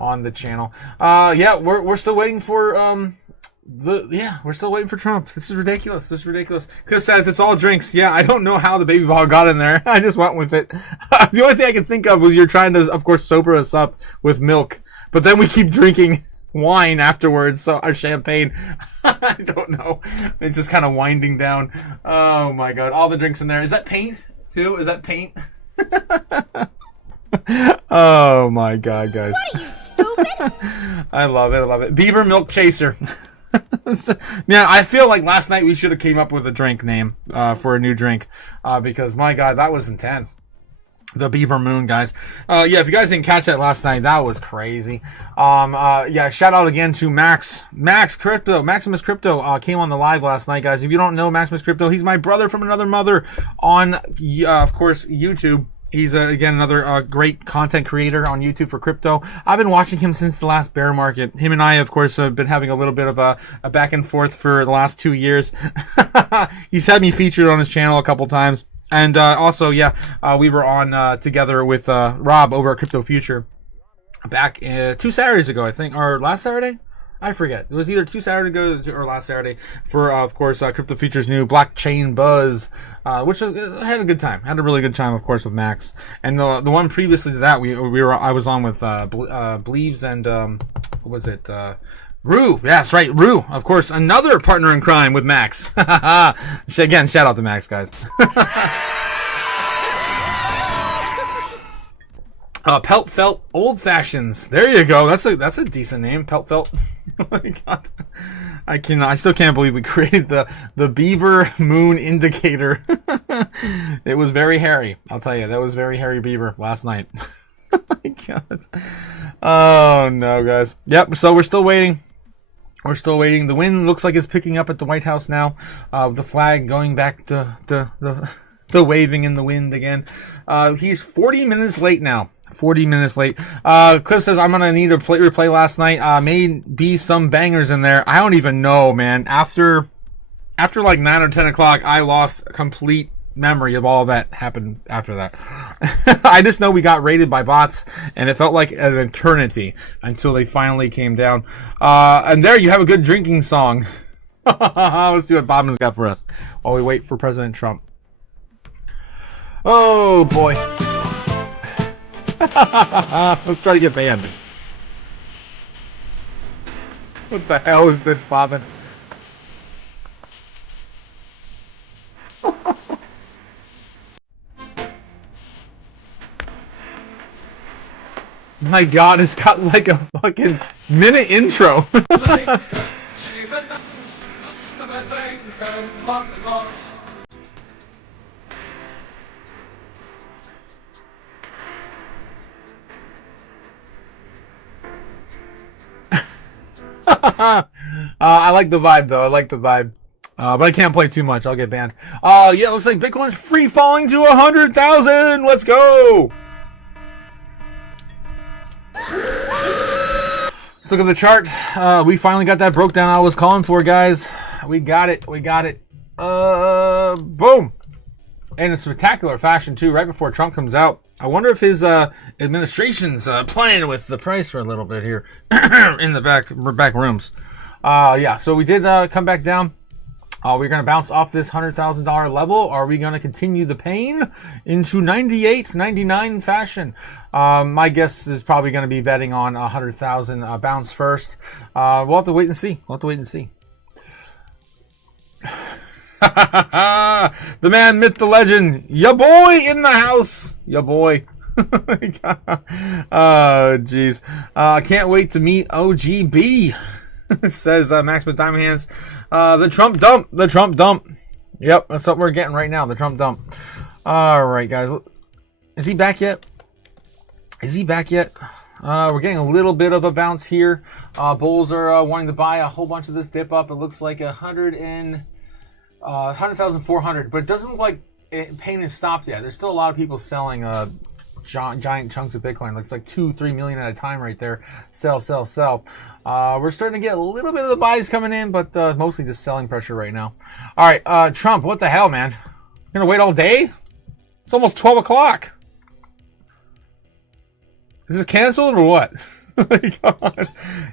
on the channel. Yeah, we're still waiting for we're still waiting for Trump. This is ridiculous. Cliff says it's all drinks. Yeah, I don't know how the baby ball got in there. I just went with it. The only thing I could think of was you're trying to, of course, sober us up with milk, but then we keep drinking wine afterwards, so our champagne. I don't know. It's just kind of winding down. Oh my god, all the drinks in there. Is that paint too? Is that paint? Oh my god, guys. What are you, stupid? I love it. Beaver Milk Chaser. Yeah, I feel like last night we should have came up with a drink name for a new drink because my god, that was intense. The Beaver Moon, guys. Yeah, if you guys didn't catch that last night, that was crazy. Yeah, shout out again to Maximus Crypto came on the live last night, guys. If you don't know Maximus Crypto, he's my brother from another mother on, of course, YouTube. He's, again, another great content creator on YouTube for crypto. I've been watching him since the last bear market. Him and I, of course, have been having a little bit of a back and forth for the last 2 years. He's had me featured on his channel a couple times. And also, yeah, we were on together with Rob over at Crypto Future back 2 Saturdays ago, I think, or last Saturday? I forget. It was either 2 Saturdays ago or last Saturday for, of course, Crypto Future's new Blockchain Buzz, which I had a good time. Had a really good time, of course, with Max. And the one previously to that, I was on with Bleaves and what was it? Rue. Yeah, that's right, Rue. Of course, another partner in crime with Max. Again, shout out to Max, guys. Pelt Felt Old Fashions. There you go. That's a decent name. Pelt Felt. Oh my god. I still can't believe we created the Beaver Moon Indicator. It was very hairy. I'll tell you, that was very hairy beaver last night. Oh my god. Oh no, guys. Yep, so we're still waiting. The wind looks like it's picking up at the White House now. The flag going back to the waving in the wind again. He's 40 minutes late now. 40 minutes late. Cliff says, I'm gonna need a replay last night. May be some bangers in there. I don't even know, man. After like 9 or 10 o'clock, I lost complete memory of all that happened after that. I just know we got raided by bots, and it felt like an eternity until they finally came down. And there you have a good drinking song. Let's see what Bobbin's got for us while we wait for President Trump. Oh boy. Let's try to get banned. What the hell is this, Bobbin? My god, it's got like a fucking minute intro. I like the vibe though. I like the vibe. But I can't play too much. I'll get banned. Yeah, looks like Bitcoin's free falling to 100,000. Let's go. Let's look at the chart. We finally got that broke down I was calling for, guys. We got it. Boom. And in spectacular fashion too, right before Trump comes out. I wonder if his administration's playing with the price for a little bit here in the back rooms. Yeah, so we did come back down. We're going to bounce off this $100,000 level. Are we going to continue the pain into 98, 99 fashion? My guess is probably going to be betting on 100,000 bounce first. We'll have to wait and see. The man, myth, the legend, ya boy in the house, ya boy. Oh, jeez. Can't wait to meet OGB. Says Max with Diamond Hands. The Trump dump. Yep, that's what we're getting right now. The Trump dump. All right, guys. Is he back yet? We're getting a little bit of a bounce here. Bulls are wanting to buy a whole bunch of this dip up. It looks like 100,400, but it doesn't look like pain has stopped yet. There's still a lot of people selling giant chunks of Bitcoin. Looks like 2-3 million at a time right there. Sell. We're starting to get a little bit of the buys coming in, but mostly just selling pressure right now. All right, Trump, what the hell, man? You're gonna wait all day? It's almost 12 o'clock. Is this canceled or what? Oh my God.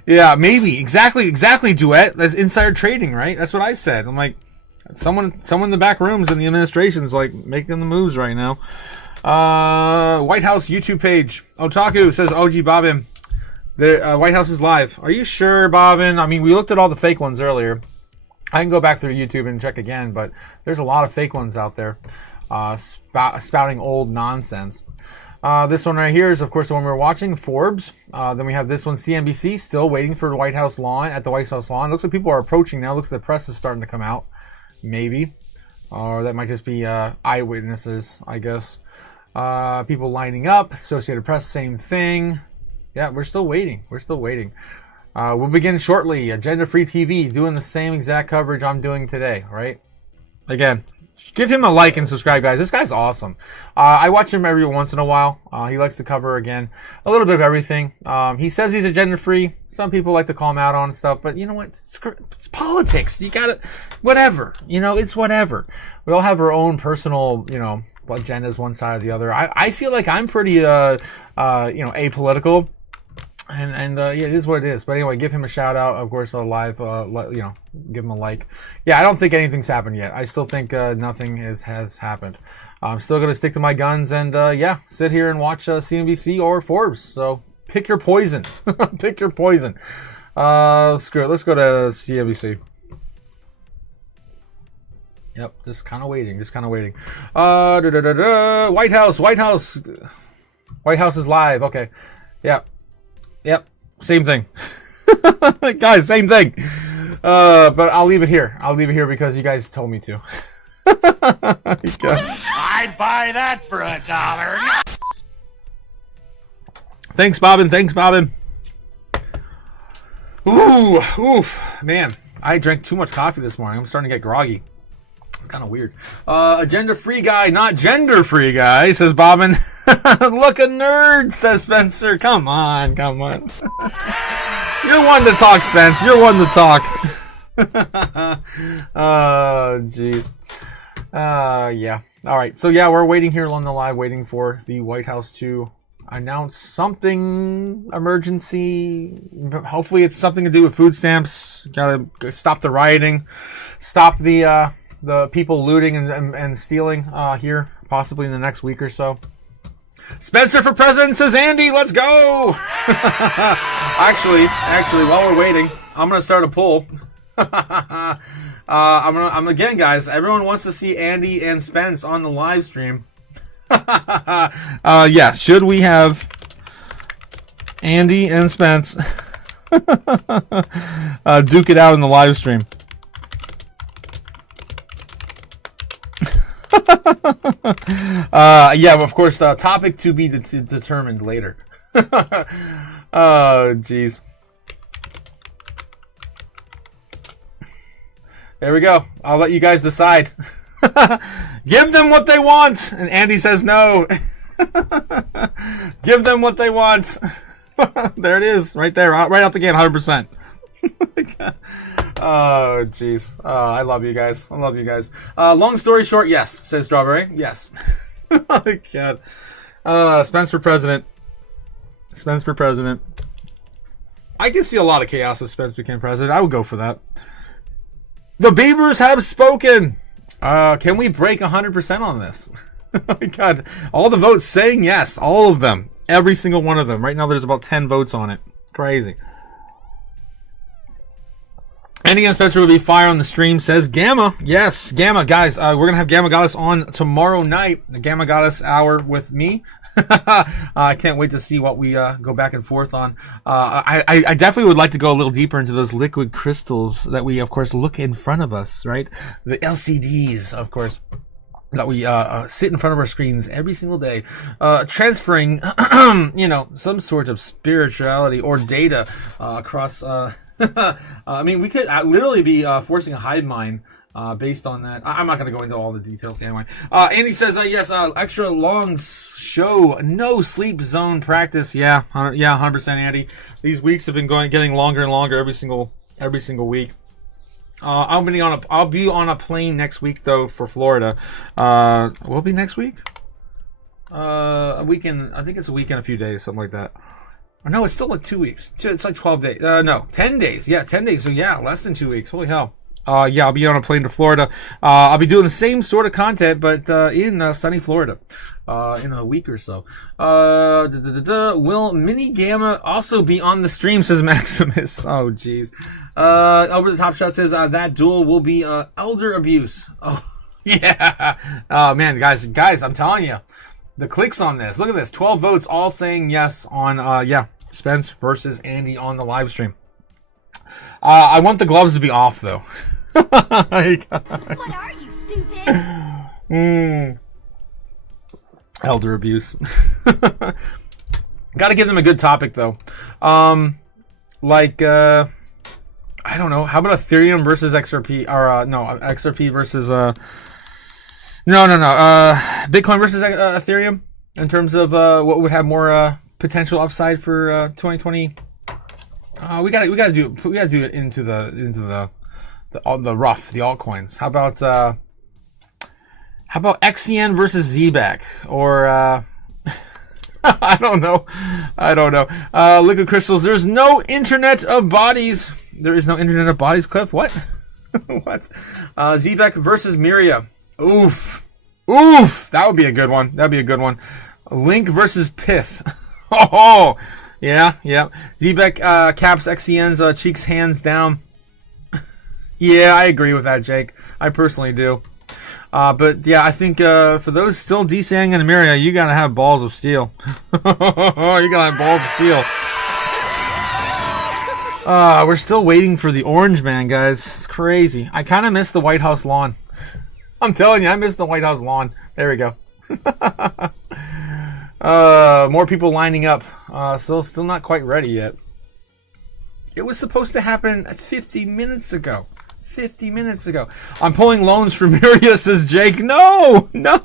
Yeah, maybe. Exactly, Duet. That's insider trading, right? That's what I said. I'm like, someone in the back rooms in the administration's like making the moves right now. White House YouTube page. Otaku says, OG Bobbin. The White House is live. Are you sure, Bobbin? I mean, we looked at all the fake ones earlier. I can go back through YouTube and check again, but there's a lot of fake ones out there spouting old nonsense. This one right here is, of course, the one we were watching, Forbes. Then we have this one, CNBC, still waiting for the White House lawn, at the White House lawn. Looks like people are approaching now. Looks like the press is starting to come out. Maybe. Or that might just be eyewitnesses, I guess. People lining up. Associated Press, same thing. Yeah, we're still waiting. We'll begin shortly. Agenda Free TV doing the same exact coverage I'm doing today, right? Again, give him a like and subscribe, guys. This guy's awesome. I watch him every once in a while. He likes to cover, again, a little bit of everything. He says he's agenda free. Some people like to call him out on stuff, but you know what? It's politics. You gotta, whatever. You know, it's whatever. We all have our own personal, agendas, one side or the other. I feel like I'm pretty, apolitical. And yeah, it is what it is. But anyway, give him a shout out. Of course, live, give him a like. Yeah, I don't think anything's happened yet. I still think nothing has happened. I'm still going to stick to my guns and, sit here and watch CNBC or Forbes. So pick your poison. Pick your poison. Screw it. Let's go to CNBC. Yep, just kind of waiting. White House. White House is live. Okay. Yep, same thing. Guys, same thing. But I'll leave it here. Because you guys told me to. I'd buy that for $1. Thanks, Bobbin. Oof, man. I drank too much coffee this morning. I'm starting to get groggy. It's kind of weird. Agenda free guy, not gender free guy, says Bobbin. Look a nerd, says Spencer. Come on. You're one to talk, Spence. You're one to talk. Oh, jeez. Yeah. All right. So, yeah, we're waiting here on the live, waiting for the White House to announce something emergency. Hopefully it's something to do with food stamps. Gotta stop the rioting. Stop the people looting and stealing here, possibly in the next week or so. Spencer for president, says Andy. Let's go. Actually, while we're waiting, I'm gonna start a poll. I'm again, guys. Everyone wants to see Andy and Spence on the live stream. Yeah. Should we have Andy and Spence duke it out in the live stream? Yeah, of course, the topic to be determined later. Oh, jeez. There we go. I'll let you guys decide. Give them what they want. And Andy says no. Give them what they want. There it is. Right there. Right out the gate. 100%. Oh, jeez. I love you guys. Long story short, yes, says Strawberry. Yes. Oh, my God. Spence for president. I can see a lot of chaos if Spence became president. I would go for that. The Beavers have spoken. Can we break 100% on this? Oh, my God. All the votes saying yes. All of them. Every single one of them. Right now, there's about 10 votes on it. Crazy. Andy and Spencer will be fire on the stream, says Gamma. Yes, Gamma. Guys, we're going to have Gamma Goddess on tomorrow night. The Gamma Goddess hour with me. I can't wait to see what we go back and forth on. I definitely would like to go a little deeper into those liquid crystals that we, of course, look in front of us, right? The LCDs, of course. that we sit in front of our screens every single day, transferring, some sort of spirituality or data across. I mean, we could literally be forcing a hive mind based on that. I'm not going to go into all the details anyway. Andy says, yes, extra long show, no sleep zone practice. Yeah, 100%, Andy. These weeks have been getting longer and longer every single week. I'll be on a plane next week though for Florida. Will it be next week? A weekend. I think it's a week and a few days, something like that. Or no, it's still like 2 weeks. It's like 12 days. No, 10 days. Yeah, 10 days. So yeah, less than 2 weeks. Holy hell. I'll be on a plane to Florida. I'll be doing the same sort of content, but in sunny Florida in a week or so. Will Mini Gamma also be on the stream, says Maximus. Oh, jeez. Over the Top Shot says that duel will be elder abuse. Oh, yeah. Oh, man, guys, I'm telling you. The clicks on this. Look at this. 12 votes all saying yes on, Spence versus Andy on the live stream. I want the gloves to be off, though. What are you, stupid? Elder abuse. Got to give them a good topic, though. I don't know. How about Ethereum versus XRP? Or, XRP versus, Bitcoin versus Ethereum in terms of what would have more potential upside for 2020. We gotta do it into the rough, the altcoins. How about XCN versus ZBAC or I don't know. Liquid crystals. There's no internet of bodies. There is no internet of bodies. Cliff, what? What? ZBAC versus Miria. Oof. That would be a good one. Link versus Pith. Oh. Yeah. ZBAC caps XCN's cheeks hands down. Yeah, I agree with that, Jake. I personally do. But yeah, I think for those still DCing in Miria, you gotta have balls of steel. You gotta have balls of steel. We're still waiting for the Orange Man, guys. It's crazy. I kind of miss the White House lawn. I'm telling you, I miss the White House lawn. There we go. More people lining up. Still not quite ready yet. It was supposed to happen 50 minutes ago. 50 minutes ago. I'm pulling loans from Miria, says Jake. No, not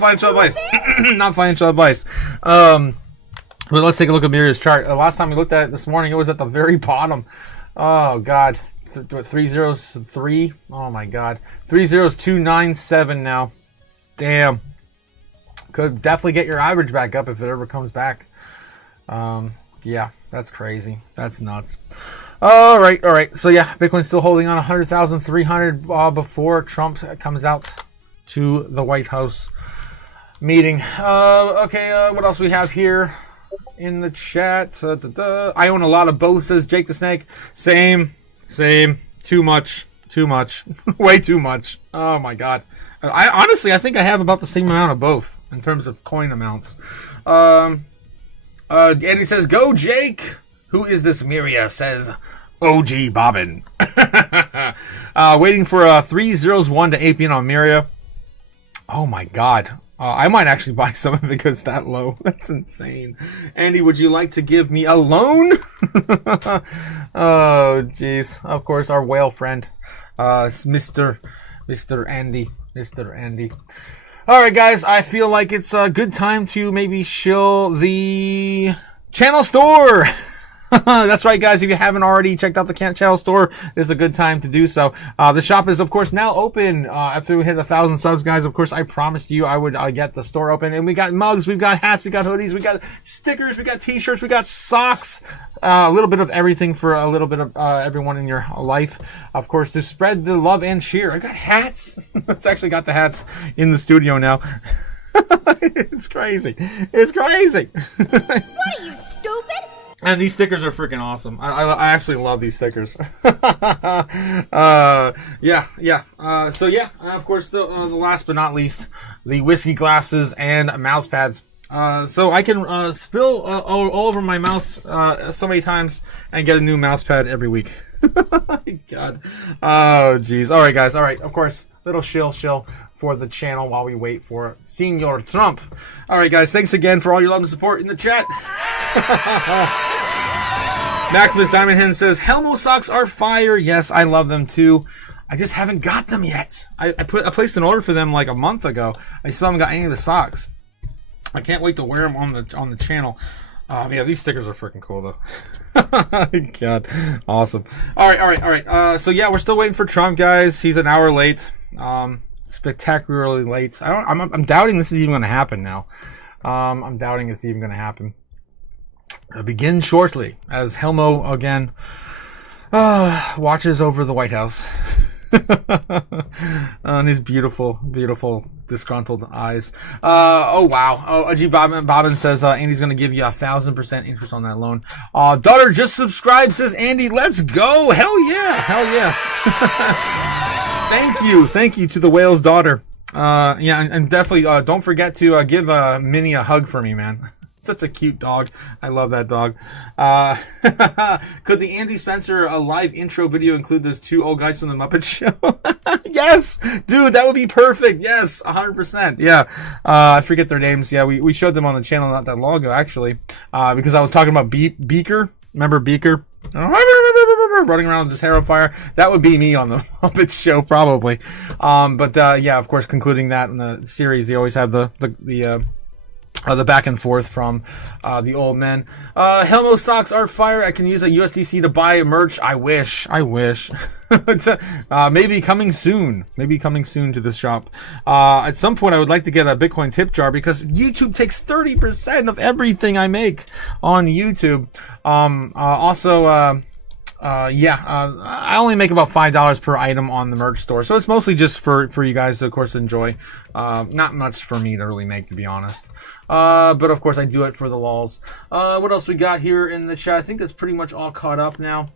financial advice. Not financial advice. But let's take a look at Miria's chart. The last time we looked at it this morning, it was at the very bottom. Oh, God. 303. Oh, my God. 30297 now. Damn. Could definitely get your average back up if it ever comes back. Yeah, that's crazy. That's nuts. All right. So yeah, Bitcoin's still holding on 100,300 before Trump comes out to the White House meeting. Okay. What else we have here in the chat? I own a lot of both, says Jake the Snake. Same. Too much. Way too much. Oh my God. I think I have about the same amount of both in terms of coin amounts. Andy says, go Jake. Who is this Miria? Says OG Bobbin. Waiting for 301 to APN on Miria. Oh my God. I might actually buy some of it because it's that low. That's insane. Andy, would you like to give me a loan? Oh, jeez. Of course, our whale friend, Mr. Andy. All right, guys. I feel like it's a good time to maybe shill the channel store. That's right, guys. If you haven't already checked out the channel store, this is a good time to do so. The shop is, of course, now open. After we hit 1,000 subs, guys, of course, I promised you I would get the store open. And we got mugs, we've got hats, we got hoodies, we got stickers, we got t-shirts, we got socks. A little bit of everything for a little bit of everyone in your life. Of course, to spread the love and cheer. I got hats. It's actually got the hats in the studio now. It's crazy. What are you, stupid? And these stickers are freaking awesome. I actually love these stickers. So of course, the last but not least, the whiskey glasses and mouse pads. So I can spill all over my mouse so many times and get a new mouse pad every week. God. Oh, jeez. All right, guys. All right. Of course, little shill for the channel while we wait for Senor Trump. All right, guys, thanks again for all your love and support in the chat. Maximus Diamond Hen says, Helmo socks are fire. Yes, I love them too. I just haven't got them yet. I placed an order for them like a month ago. I still haven't got any of the socks. I can't wait to wear them on the channel. Yeah, these stickers are freaking cool though. God, awesome. All right. So yeah, we're still waiting for Trump, guys. He's an hour late. Spectacularly late. I'm doubting this is even going to happen now. I'm doubting it's even going to happen. Begin shortly as Helmo again watches over the White House on his beautiful disgruntled eyes. Oh wow. Ajib Bobbin says Andy's gonna give you 1,000% interest on that loan. Daughter just subscribed, says Andy. Let's go. Hell yeah. Thank you to the whale's daughter. Yeah, and definitely don't forget to give Minnie a hug for me, man. Such a cute dog. I love that dog. Could the Andy Spencer live intro video include those two old guys from the Muppet Show? Yes, dude, that would be perfect. Yes, 100%. Yeah, I forget their names. Yeah, we showed them on the channel not that long ago, actually, because I was talking about Beaker. Remember Beaker? Running around with his hair on fire. That would be me on the Muppet Show, probably. But yeah, of course, concluding that in the series, they always have the back and forth from the old men. Helmo socks are fire. I can use a USDC to buy merch. I wish. Maybe coming soon. To this shop. At some point, I would like to get a Bitcoin tip jar because YouTube takes 30% of everything I make on YouTube. I only make about $5 per item on the merch store, so it's mostly just for you guys to, of course, enjoy. Not much for me to really make, to be honest. But of course, I do it for the lols. What else we got here in the chat? I think that's pretty much all caught up now.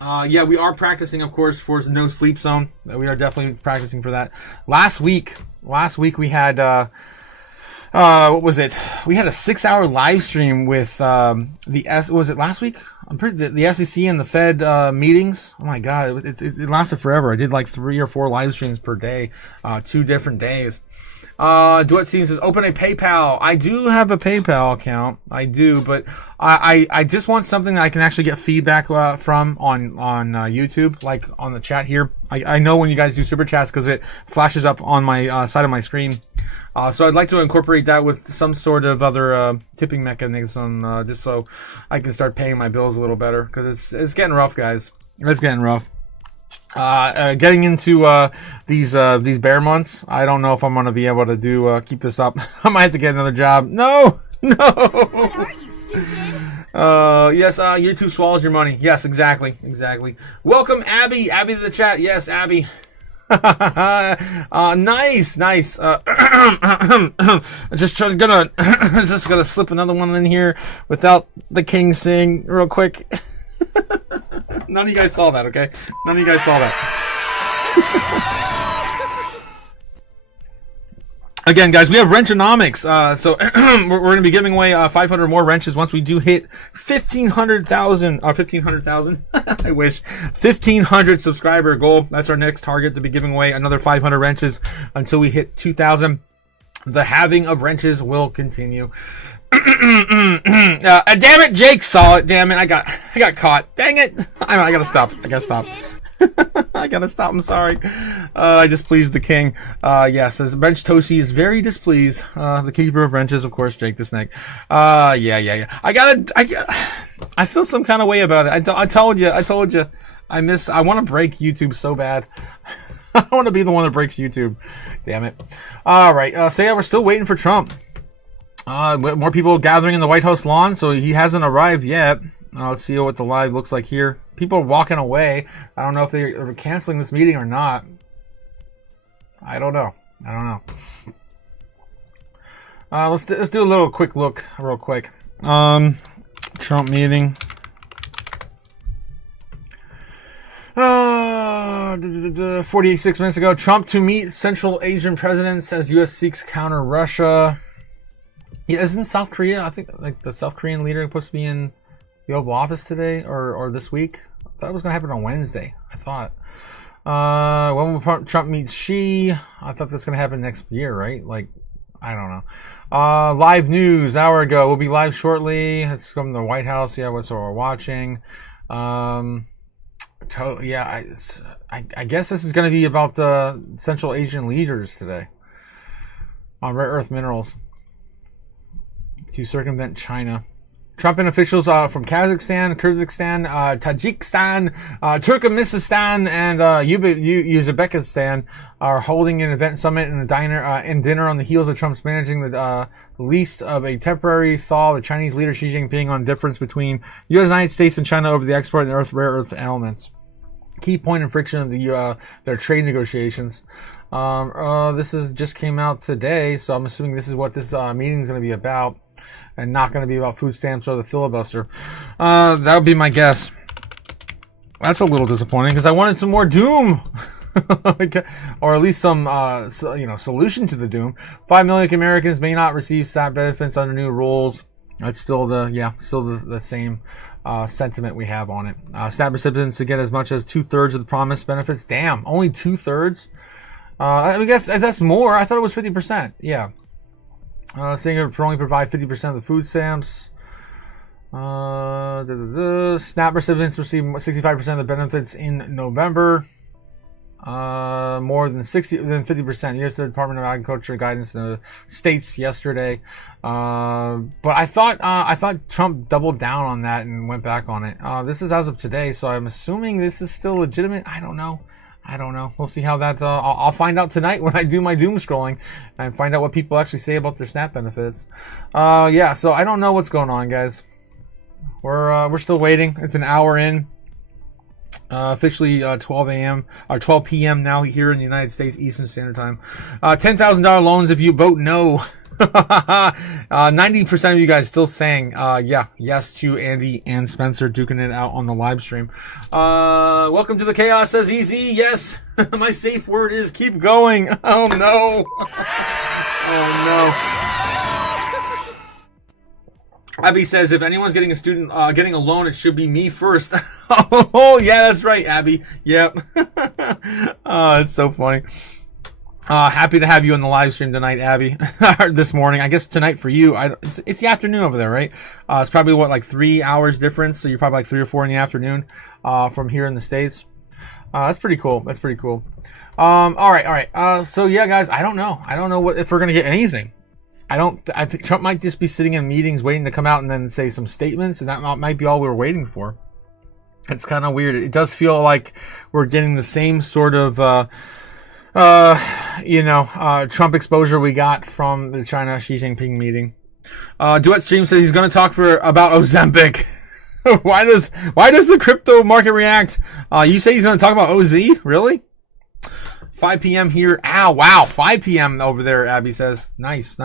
Yeah, we are practicing, of course, for No Sleep Zone. We are definitely practicing for that. Last week we had what was it? We had a 6-hour live stream with was it last week? The SEC and the Fed meetings. Oh my God, it lasted forever. I did like 3 or 4 live streams per day, 2 different days. Duet Scene says, open a PayPal. I do have a PayPal account. I do, but I just want something that I can actually get feedback from on YouTube, like on the chat here. I know when you guys do super chats because it flashes up on my side of my screen. So I'd like to incorporate that with some sort of other tipping mechanism, just so I can start paying my bills a little better, because it's getting rough, guys. It's getting rough. Getting into these bear months, I don't know if I'm gonna be able to keep this up. I might have to get another job. No. What are you, stupid? Yes, YouTube swallows your money. Yes, exactly. Welcome, Abby to the chat. Yes, Abby. Nice. Just gonna slip another one in here without the king sing real quick. None of you guys saw that, okay? None of you guys saw that. Again, guys, we have Wrenchonomics. So we're going to be giving away 500 more wrenches once we do hit 1,500,000. 1,500,000. I wish. 1,500 subscriber goal. That's our next target, to be giving away another 500 wrenches until we hit 2,000. The halving of wrenches will continue. Damn it, Jake saw it. Damn it, I got caught. Dang it. I gotta stop. I'm sorry. I displeased the king. Yes, as Bench Toshi is very displeased. The keeper of wrenches, of course, Jake the Snake. Yeah. I feel some kind of way about it. I told you. I want to break YouTube so bad. I want to be the one that breaks YouTube. Damn it. All right. So yeah, we're still waiting for Trump. More people gathering in the White House lawn, so he hasn't arrived yet. Let's see what the live looks like here. People are walking away. I don't know if they're canceling this meeting or not. I don't know. Let's do a little quick look real quick. Trump meeting. 46 minutes ago, Trump to meet Central Asian presidents as U.S. seeks counter Russia. Yeah, isn't South Korea, I think, like the South Korean leader supposed to be in the Oval Office today or this week? That was going to happen on Wednesday, I thought. When will Trump meet Xi? I thought that's going to happen next year, right? Like, I don't know. Live news, hour ago. We'll be live shortly. It's from the White House. Yeah, that's what we're watching. I guess this is going to be about the Central Asian leaders today on rare earth minerals to circumvent China. Trump and officials from Kazakhstan, Kyrgyzstan, Tajikistan, Turkmenistan, and Uzbekistan are holding an event summit and dinner on the heels of Trump's managing the least of a temporary thaw of the Chinese leader Xi Jinping on difference between the United States and China over the export of rare earth elements. Key point of friction of their trade negotiations. This just came out today, so I'm assuming this is what this meeting is going to be about. And not going to be about food stamps or the filibuster. That would be my guess. That's a little disappointing because I wanted some more doom, or at least some, solution to the doom. 5 million Americans may not receive SNAP benefits under new rules. That's still the same sentiment we have on it. SNAP recipients to get as much as 2/3 of the promised benefits. Damn, only 2/3. I guess that's more. I thought it was 50%. Yeah. Saying it would only provide 50% of the food stamps. SNAP recipients receive 65% of the benefits in November. More than 50%. U.S. Department of Agriculture guidance in the states yesterday. But I thought Trump doubled down on that and went back on it. This is as of today, so I'm assuming this is still legitimate. I don't know. We'll see how that. I'll find out tonight when I do my doom scrolling and find out what people actually say about their SNAP benefits. So I don't know what's going on, guys. We're still waiting. It's an hour in. Officially 12 a.m. or 12 p.m. now here in the United States Eastern Standard Time. $10,000 loans if you vote no. 90% of you guys still saying yes to Andy and Spencer duking it out on the live stream. Welcome to the chaos, says Easy. Yes. My safe word is keep going. Oh no. Oh no. Abby says if anyone's getting getting a loan, it should be me first. Oh yeah, that's right, Abby. Yep. Oh, it's so funny. Happy to have you on the live stream tonight, Abby. This morning, I guess tonight for you. It's the afternoon over there, right? It's probably like 3 hours difference, so you're probably like 3 or 4 in the afternoon from here in the States. That's pretty cool. All right. So yeah, guys, I don't know if we're gonna get anything. I think Trump might just be sitting in meetings waiting to come out and then say some statements, and that might be all we were waiting for. It's kind of weird. It does feel like we're getting the same sort of Trump exposure we got from the China Xi Jinping meeting. Duet Stream says he's going to talk about Ozempic. Why does the crypto market react? You say he's going to talk about OZ? Really? 5 p.m. here. Ow, wow. 5 p.m. over there, Abby says. Nice.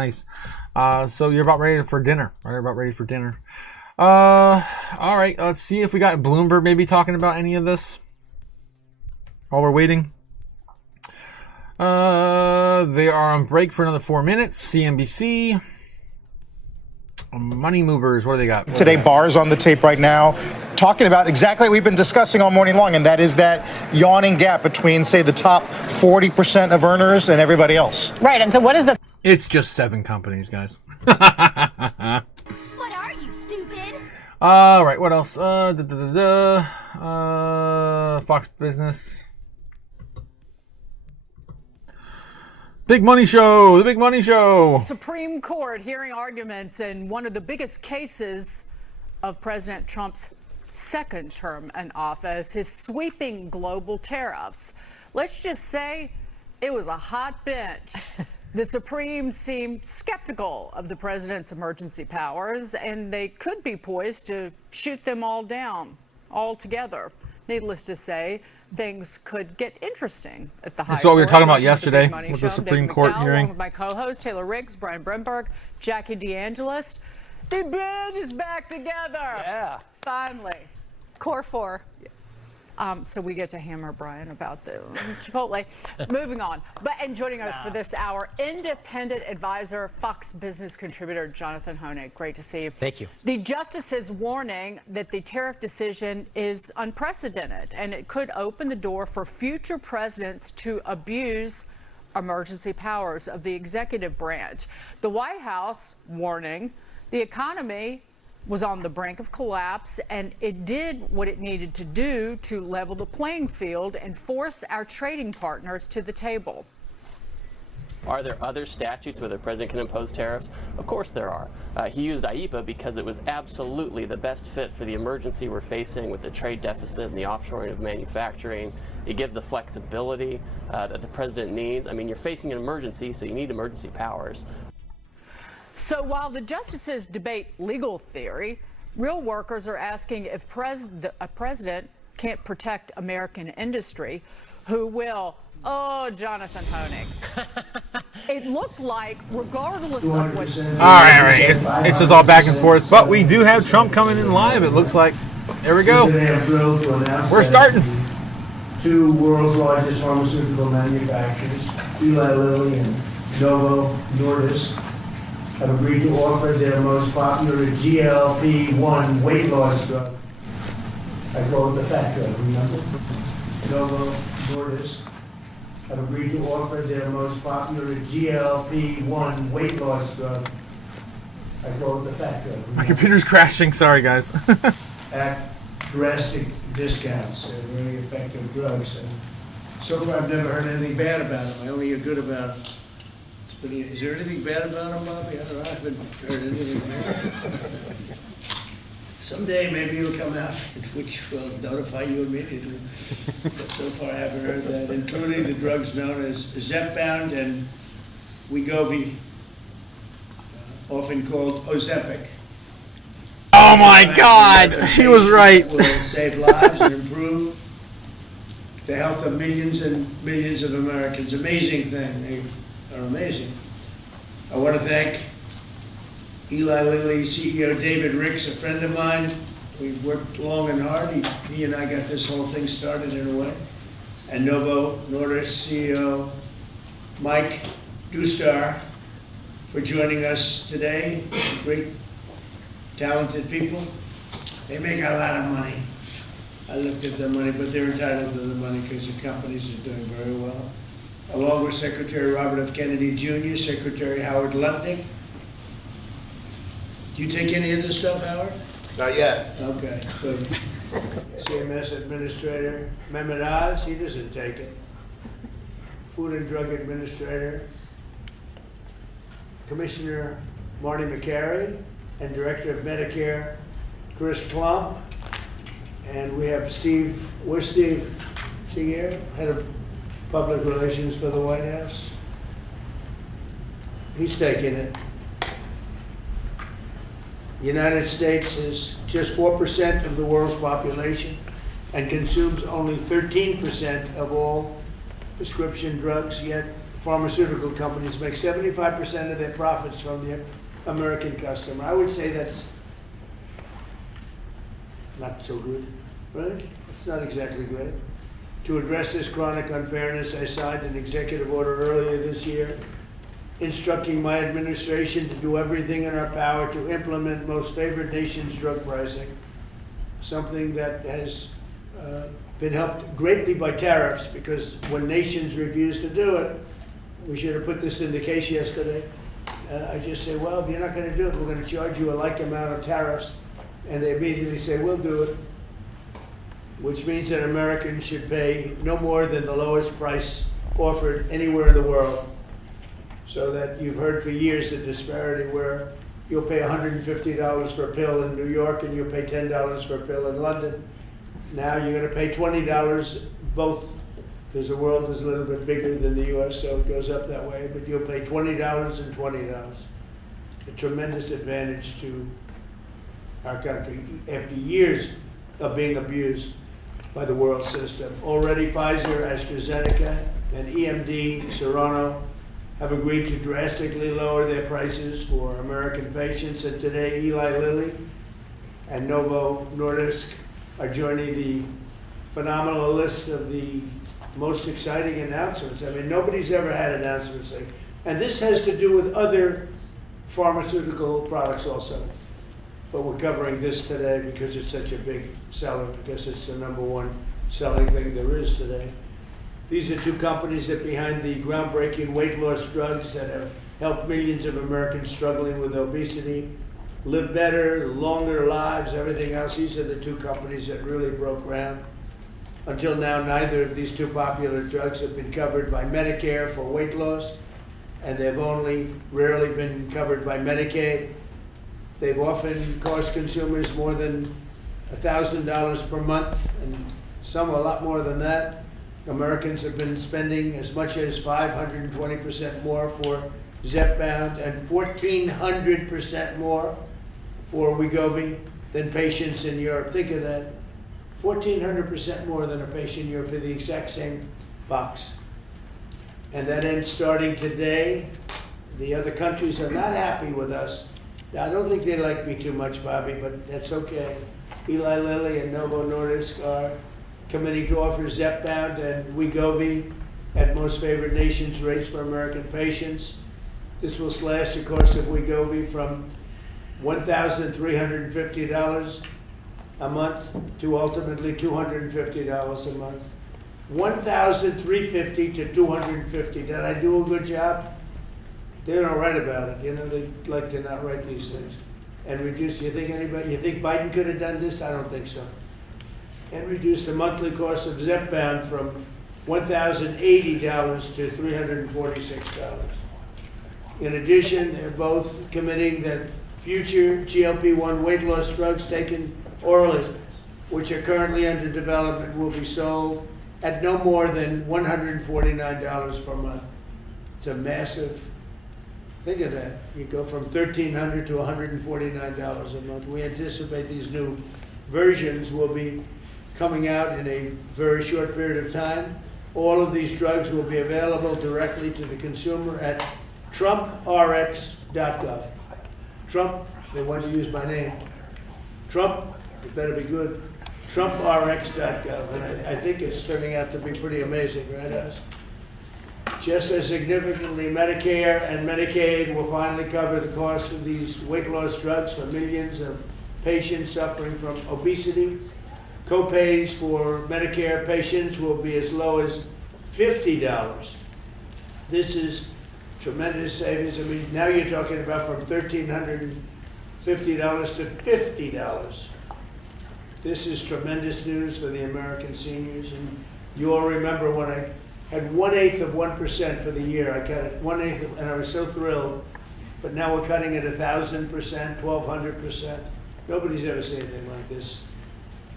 So you're about ready for dinner. All right. Let's see if we got Bloomberg maybe talking about any of this while we're waiting. They are on break for another 4 minutes. CNBC. Money movers. What do they got? Today, bars on the tape right now, talking about exactly what we've been discussing all morning long, and that is that yawning gap between, say, the top 40% of earners and everybody else. Right. And so what is the... It's just 7 companies, guys. What are you, stupid? All right. What else? Fox Business. The Big Money Show. Supreme Court hearing arguments in one of the biggest cases of President Trump's second term in office, his sweeping global tariffs. Let's just say it was a hot bench. The Supreme seemed skeptical of the president's emergency powers, and they could be poised to shoot them all down altogether. Needless to say, things could get interesting at the high court. That's what we were talking about yesterday with the Supreme Court hearing. With my co-host Taylor Riggs, Brian Brenberg, Jackie DeAngelis. The band is back together. Yeah. Finally. Core 4. So we get to hammer Brian about the Chipotle. Moving on. And joining us for this hour, independent advisor, Fox Business contributor, Jonathan Hoenig. Great to see you. Thank you. The justice's warning that the tariff decision is unprecedented and it could open the door for future presidents to abuse emergency powers of the executive branch. The White House warning the economy was on the brink of collapse, and it did what it needed to do to level the playing field and force our trading partners to the table. Are there other statutes where the president can impose tariffs? Of course there are. He used IEEPA because it was absolutely the best fit for the emergency we're facing with the trade deficit and the offshoring of manufacturing. It gives the flexibility that the president needs. I mean, you're facing an emergency, so you need emergency powers. So while the justices debate legal theory, real workers are asking if a president can't protect American industry, who will? Oh, Jonathan Hoenig. It looked like, regardless of what... All right. It's just all back and forth. But we do have Trump coming in live, it looks like. There we go. We're starting. Two world's largest pharmaceutical manufacturers, Eli Lilly and Novo Nordisk, have agreed to offer their most popular GLP-1 weight loss drug. I call it the fat drug, remember? Novo Nordisk have agreed to offer their most popular GLP-1 weight loss drug. I call it the fat drug. My computer's crashing. Sorry, guys. At drastic discounts. They're very effective drugs. And so far, I've never heard anything bad about them. I only hear good about them. Is there anything bad about them, Bobby? I don't know. I haven't heard anything bad. Someday maybe it'll come out, which will notify you immediately. But so far I haven't heard that, including the drugs known as Zepbound and Wegovy, often called Ozempic. Oh my God, he was right. Will save lives and improve the health of millions and millions of Americans. Amazing thing. They are amazing. I want to thank Eli Lilly CEO David Ricks, a friend of mine. We've worked long and hard. He and I got this whole thing started in a way. And Novo Nordisk CEO Mike Dustar for joining us today. Great, talented people. They make a lot of money. I looked at the money, but they're entitled to the money because the companies are doing very well. Along with Secretary Robert F. Kennedy Jr., Secretary Howard Lutnick. Do you take any of this stuff, Howard? Not yet. Okay, good. CMS Administrator Mehmet Oz, he doesn't take it. Food and Drug Administrator Commissioner Marty McCary, and Director of Medicare Chris Klump. And we have Steve, where's Steve? Is he here? Head of Public Relations for the White House. He's taking it. The United States is just 4% of the world's population and consumes only 13% of all prescription drugs, yet pharmaceutical companies make 75% of their profits from the American customer. I would say that's not so good, right? It's not exactly great. To address this chronic unfairness, I signed an executive order earlier this year instructing my administration to do everything in our power to implement most favored nations drug pricing, something that has been helped greatly by tariffs, because when nations refuse to do it, we should have put this in the case yesterday. I just say, well, if you're not going to do it, we're going to charge you a like amount of tariffs. And they immediately say, we'll do it, which means that Americans should pay no more than the lowest price offered anywhere in the world. So that you've heard for years the disparity where you'll pay $150 for a pill in New York and you'll pay $10 for a pill in London. Now you're going to pay $20 both, because the world is a little bit bigger than the US, so it goes up that way, but you'll pay $20 and $20. A tremendous advantage to our country after years of being abused by the world system. Already Pfizer, AstraZeneca, and EMD, Serrano, have agreed to drastically lower their prices for American patients, and today Eli Lilly and Novo Nordisk are joining the phenomenal list of the most exciting announcements. I mean, nobody's ever had announcements like, and this has to do with other pharmaceutical products also. But we're covering this today because it's such a big seller, because it's the #1 selling thing there is today. These are two companies that behind the groundbreaking weight loss drugs that have helped millions of Americans struggling with obesity live better, longer lives, everything else. These are the two companies that really broke ground. Until now, neither of these two popular drugs have been covered by Medicare for weight loss, and they've only rarely been covered by Medicaid. They've often cost consumers more than $1,000 per month, and some a lot more than that. Americans have been spending as much as 520% more for Zepbound and 1,400% more for Wegovy than patients in Europe. Think of that. 1,400% more than a patient in Europe for the exact same box. And that ends starting today. The other countries are not happy with us. Now, I don't think they like me too much, Bobby, but that's okay. Eli Lilly and Novo Nordisk are committing to offer Zepbound and Wegovy at most favored nations rates for American patients. This will slash the cost of Wegovy from $1,350 a month to ultimately $250 a month. $1,350 to $250. Did I do a good job? They don't write about it. You know, they like to not write these things. And reduce, you think Biden could have done this? I don't think so. And reduce the monthly cost of Zepbound from $1,080 to $346. In addition, they're both committing that future GLP-1 weight loss drugs taken orally, which are currently under development, will be sold at no more than $149 per month. It's a massive, think of that. You go from $1,300 to $149 a month. We anticipate these new versions will be coming out in a very short period of time. All of these drugs will be available directly to the consumer at trumprx.gov. Trump, they want to use my name. Trump, it better be good. trumprx.gov. And I think it's turning out to be pretty amazing, right, us? Just as significantly, Medicare and Medicaid will finally cover the cost of these weight loss drugs for millions of patients suffering from obesity. Co-pays for Medicare patients will be as low as $50. This is tremendous savings. I mean, now you're talking about from $1,350 to $50. This is tremendous news for the American seniors. And you all remember when I had 1/8% for the year. I cut it 1/8, and I was so thrilled. But now we're cutting it 1,000%, 1,200%. Nobody's ever seen anything like this.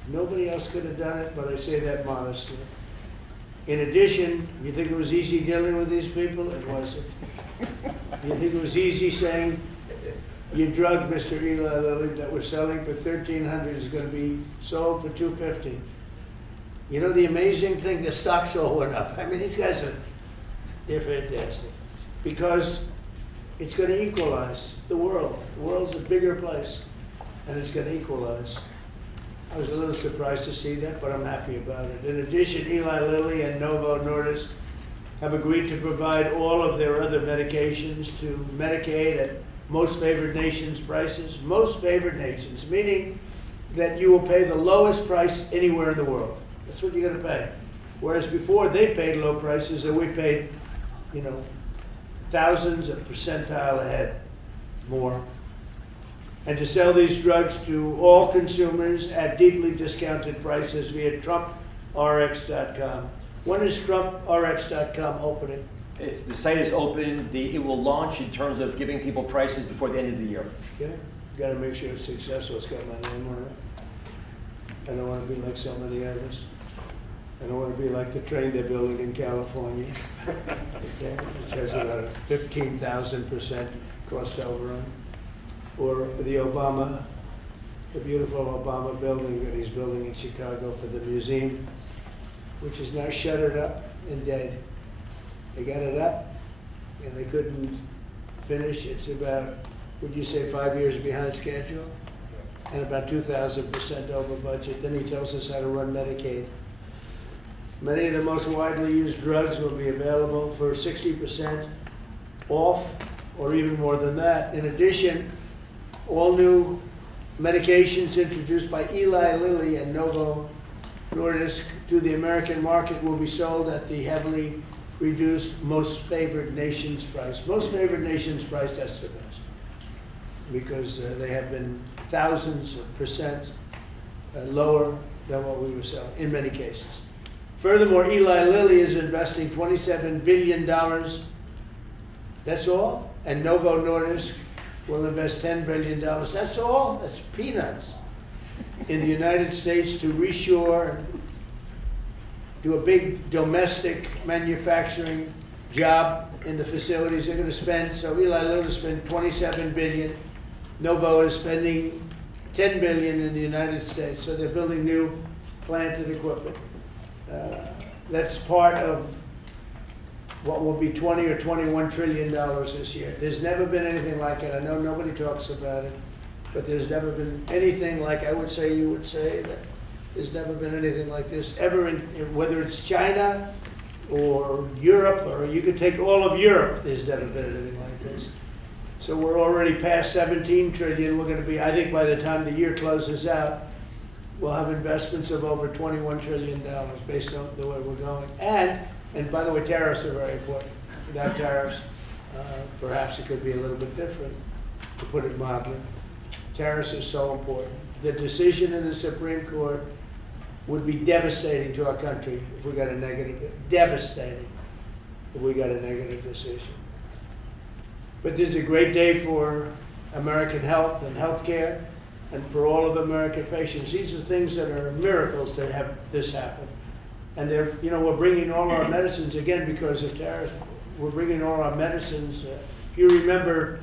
Nobody else could have done it, but I say that modestly. In addition, you think it was easy dealing with these people? It wasn't. You think it was easy saying, your drug, Mr. Eli Lilly, that we're selling for $1,300 is going to be sold for $250. You know, the amazing thing, the stocks all went up. I mean, these guys they're fantastic. Because it's going to equalize the world. The world's a bigger place, and it's going to equalize. I was a little surprised to see that, but I'm happy about it. In addition, Eli Lilly and Novo Nordisk have agreed to provide all of their other medications to Medicaid at most favored nations prices. Most favored nations, meaning that you will pay the lowest price anywhere in the world. That's what you're going to pay. Whereas before they paid low prices and we paid, you know, thousands of percentile ahead more. And to sell these drugs to all consumers at deeply discounted prices via trumprx.com. When is trumprx.com opening? The site is open. It will launch in terms of giving people prices before the end of the year. Okay, got to make sure it's successful. It's got my name on it. I don't want to be like so many others. I don't want to be like the train they're building in California. Okay, which has about a 15,000% cost overrun. Or the beautiful Obama building that he's building in Chicago for the museum, which is now shuttered up and dead. They got it up, and they couldn't finish. It's about, would you say, 5 years behind schedule? And about 2,000% over budget. Then he tells us how to run Medicaid. Many of the most widely used drugs will be available for 60% off, or even more than that. In addition, all new medications introduced by Eli Lilly and Novo Nordisk to the American market will be sold at the heavily reduced most favored nations price. Most favored nations price, that's the best, because they have been thousands of percent lower than what we were selling in many cases. Furthermore, Eli Lilly is investing $27 billion. That's all. And Novo Nordisk will invest $10 billion. That's all. That's peanuts. In the United States to reshore, do a big domestic manufacturing job in the facilities. They're going to spend, so Eli Lilly spent $27 billion. Novo is spending $10 billion in the United States. So they're building new plant and equipment. That's part of what will be $20 or $21 trillion this year. There's never been anything like it. I know nobody talks about it, but there's never been anything like, I would say, you would say, that there's never been anything like this ever, whether it's China or Europe, or you could take all of Europe, there's never been anything like this. So we're already past 17 trillion. We're going to be, I think by the time the year closes out, we'll have investments of over $21 trillion based on the way we're going. And by the way, tariffs are very important. Without tariffs, perhaps it could be a little bit different, to put it mildly. Tariffs are so important. The decision in the Supreme Court would be devastating to our country if we got a negative, devastating if we got a negative decision. But this is a great day for American health and healthcare, and for all of American patients. These are things that are miracles to have this happen. And they're, you know, we're bringing all our medicines, again, because of tariffs, we're bringing all our medicines. If you remember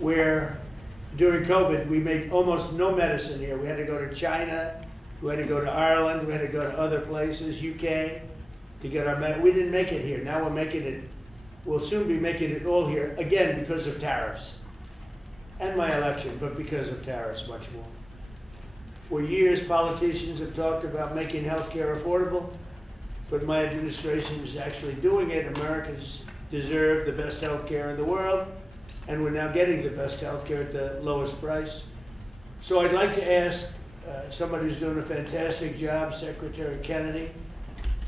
where during COVID, we made almost no medicine here. We had to go to China, we had to go to Ireland, we had to go to other places, UK, to get our medicine. We didn't make it here. Now we're making it, we'll soon be making it all here, again, because of tariffs. And my election, but because of tariffs much more. For years, politicians have talked about making healthcare affordable, but my administration is actually doing it. Americans deserve the best healthcare in the world, and we're now getting the best healthcare at the lowest price. So I'd like to ask somebody who's doing a fantastic job, Secretary Kennedy,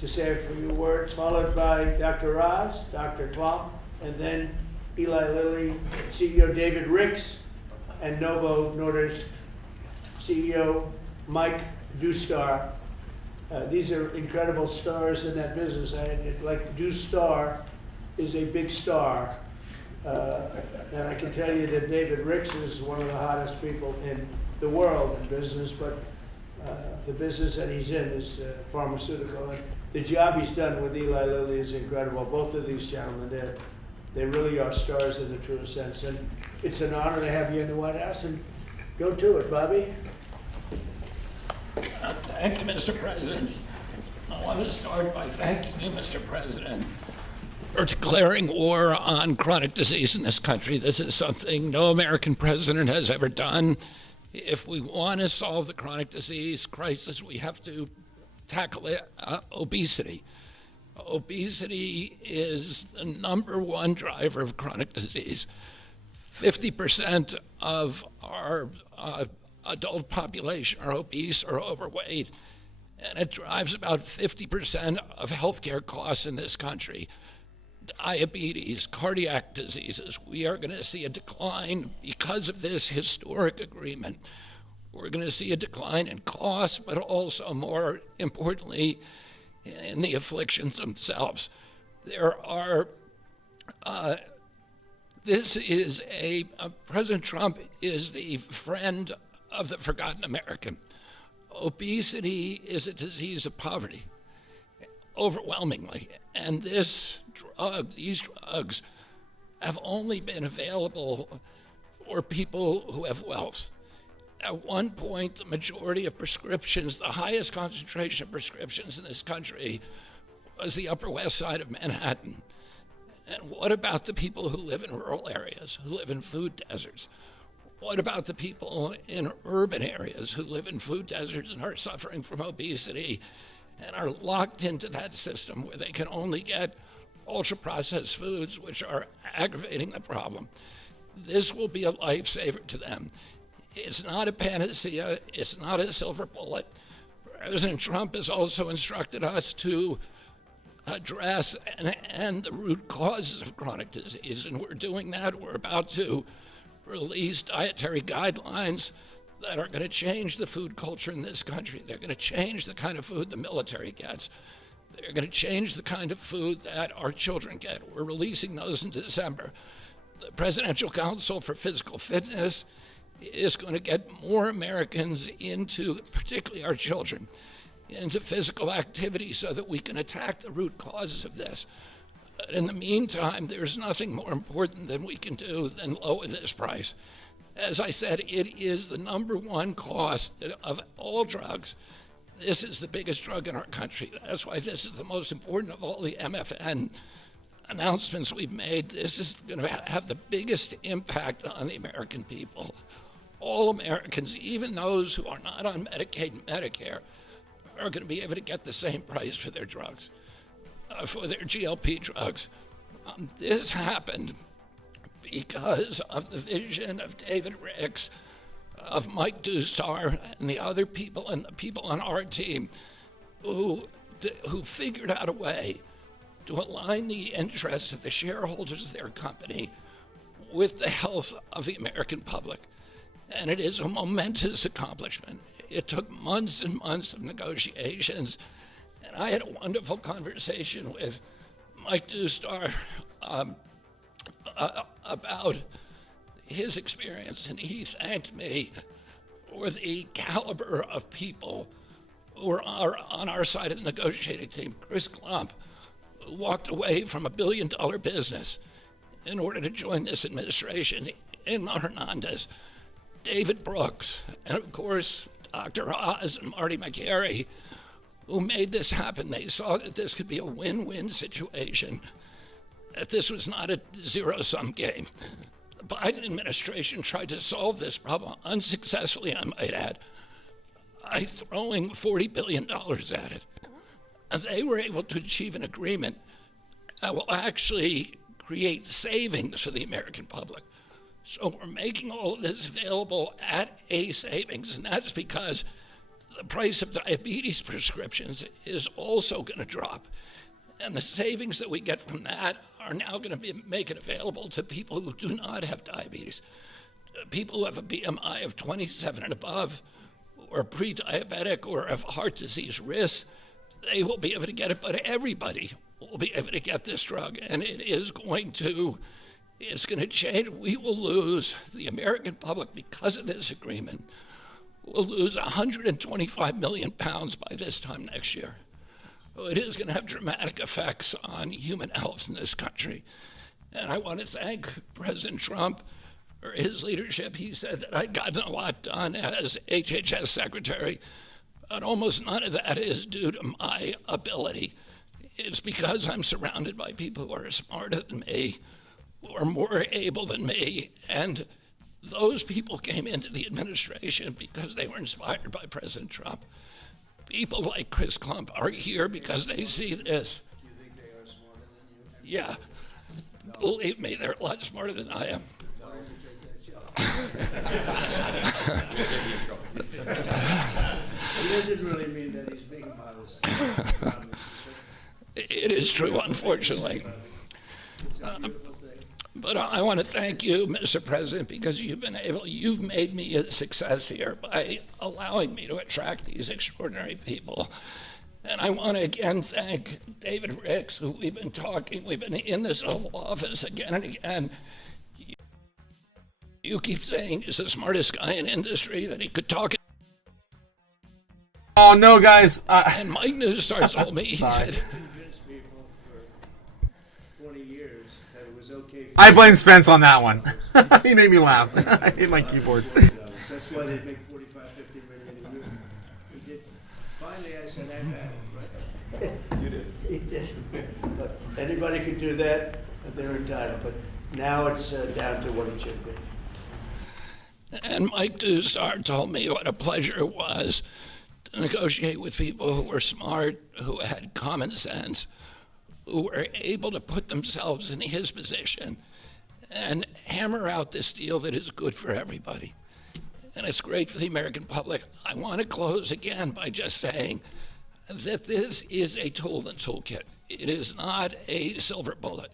to say a few words, followed by Dr. Roz, Dr. Klump, and then Eli Lilly, CEO David Ricks, and Novo Nordisk CEO Mike Dustar. These are incredible stars in that business. Like Dustar is a big star. And I can tell you that David Ricks is one of the hottest people in the world in business, but the business that he's in is pharmaceutical. And the job he's done with Eli Lilly is incredible. Both of these gentlemen, they really are stars in the truest sense. And it's an honor to have you in the White House, and go to it, Bobby. Thank you, Mr. President. I want to start by thanking you, Mr. President, for declaring war on chronic disease in this country. This is something no American president has ever done. If we want to solve the chronic disease crisis, we have to tackle obesity. Obesity is the #1 driver of chronic disease. 50% of our adult population are obese or overweight, and it drives about 50% of healthcare costs in this country. Diabetes, cardiac diseases, we are going to see a decline because of this historic agreement. We're going to see a decline in costs, but also, more importantly, in the afflictions themselves. There are, President Trump is the friend of the forgotten American. Obesity is a disease of poverty, overwhelmingly. And these drugs have only been available for people who have wealth. At one point, the majority of prescriptions, the highest concentration of prescriptions in this country, was the Upper West Side of Manhattan. And what about the people who live in rural areas, who live in food deserts? What about the people in urban areas who live in food deserts and are suffering from obesity and are locked into that system where they can only get ultra-processed foods, which are aggravating the problem. This will be a lifesaver to them. It's not a panacea. It's not a silver bullet. President Trump has also instructed us to address and end the root causes of chronic disease, and we're doing that. We're about to release dietary guidelines that are going to change the food culture in this country. They're going to change the kind of food the military gets. They're going to change the kind of food that our children get. We're releasing those in December. The Presidential Council for Physical Fitness is going to get more Americans into, particularly our children, into physical activity so that we can attack the root causes of this. But in the meantime, there's nothing more important than we can do than lower this price. As I said, it is the #1 cost of all drugs. This is the biggest drug in our country. That's why this is the most important of all the MFN announcements we've made. This is going to have the biggest impact on the American people. All Americans, even those who are not on Medicaid and Medicare, are going to be able to get the same price for their drugs, for their GLP drugs. This happened because of the vision of David Ricks, of Mike Dustar, and the other people, and the people on our team who figured out a way to align the interests of the shareholders of their company with the health of the American public. And it is a momentous accomplishment. It took months and months of negotiations, and I had a wonderful conversation with Mike Dustar about his experience, and he thanked me for the caliber of people who are on our side of the negotiating team. Chris Klump, who walked away from $1 billion business in order to join this administration, Inma Hernandez, David Brooks, and of course, Dr. Oz and Marty McGarry, who made this happen. They saw that this could be a win-win situation, that this was not a zero-sum game. The Biden administration tried to solve this problem unsuccessfully, I might add, by throwing $40 billion at it. And they were able to achieve an agreement that will actually create savings for the American public. So we're making all of this available at a savings, and that's because the price of diabetes prescriptions is also going to drop. And the savings that we get from that are now going to make it available to people who do not have diabetes, people who have a BMI of 27 and above, or pre-diabetic, or have heart disease risk. They will be able to get it, but everybody will be able to get this drug, and it's going to change. We will lose, the American public, because of this agreement, will lose 125 million pounds by this time next year. It is going to have dramatic effects on human health in this country. And I want to thank President Trump for his leadership. He said that I'd gotten a lot done as HHS secretary, but almost none of that is due to my ability. It's because I'm surrounded by people who are smarter than me, who are more able than me, and those people came into the administration because they were inspired by President Trump. People like Chris Klump are here because they see this. Do you think they are smarter than you? Yeah. No. Believe me, they're a lot smarter than I am. Tell them to take that job. He doesn't really mean that he's being modest. It is true, unfortunately. But I want to thank you, Mr. President, because you've made me a success here by allowing me to attract these extraordinary people. And I want to again thank David Ricks, who we've been in this Oval Office again and again. You keep saying he's the smartest guy in industry, that he could talk. Oh no, guys! And Mike Newstar told me, he said, I blame Spence on that one. He made me laugh. I hit my keyboard. That's why they make 45, 50 million a year. He did. Finally, I said, I've had it, right? You did. He did. But anybody could do that, but they're entitled. But now it's down to what it should be. And Mike Dustar told me what a pleasure it was negotiate with people who were smart, who had common sense, who were able to put themselves in his position and hammer out this deal that is good for everybody. And it's great for the American public. I want to close again by just saying that this is a tool in the toolkit. It is not a silver bullet.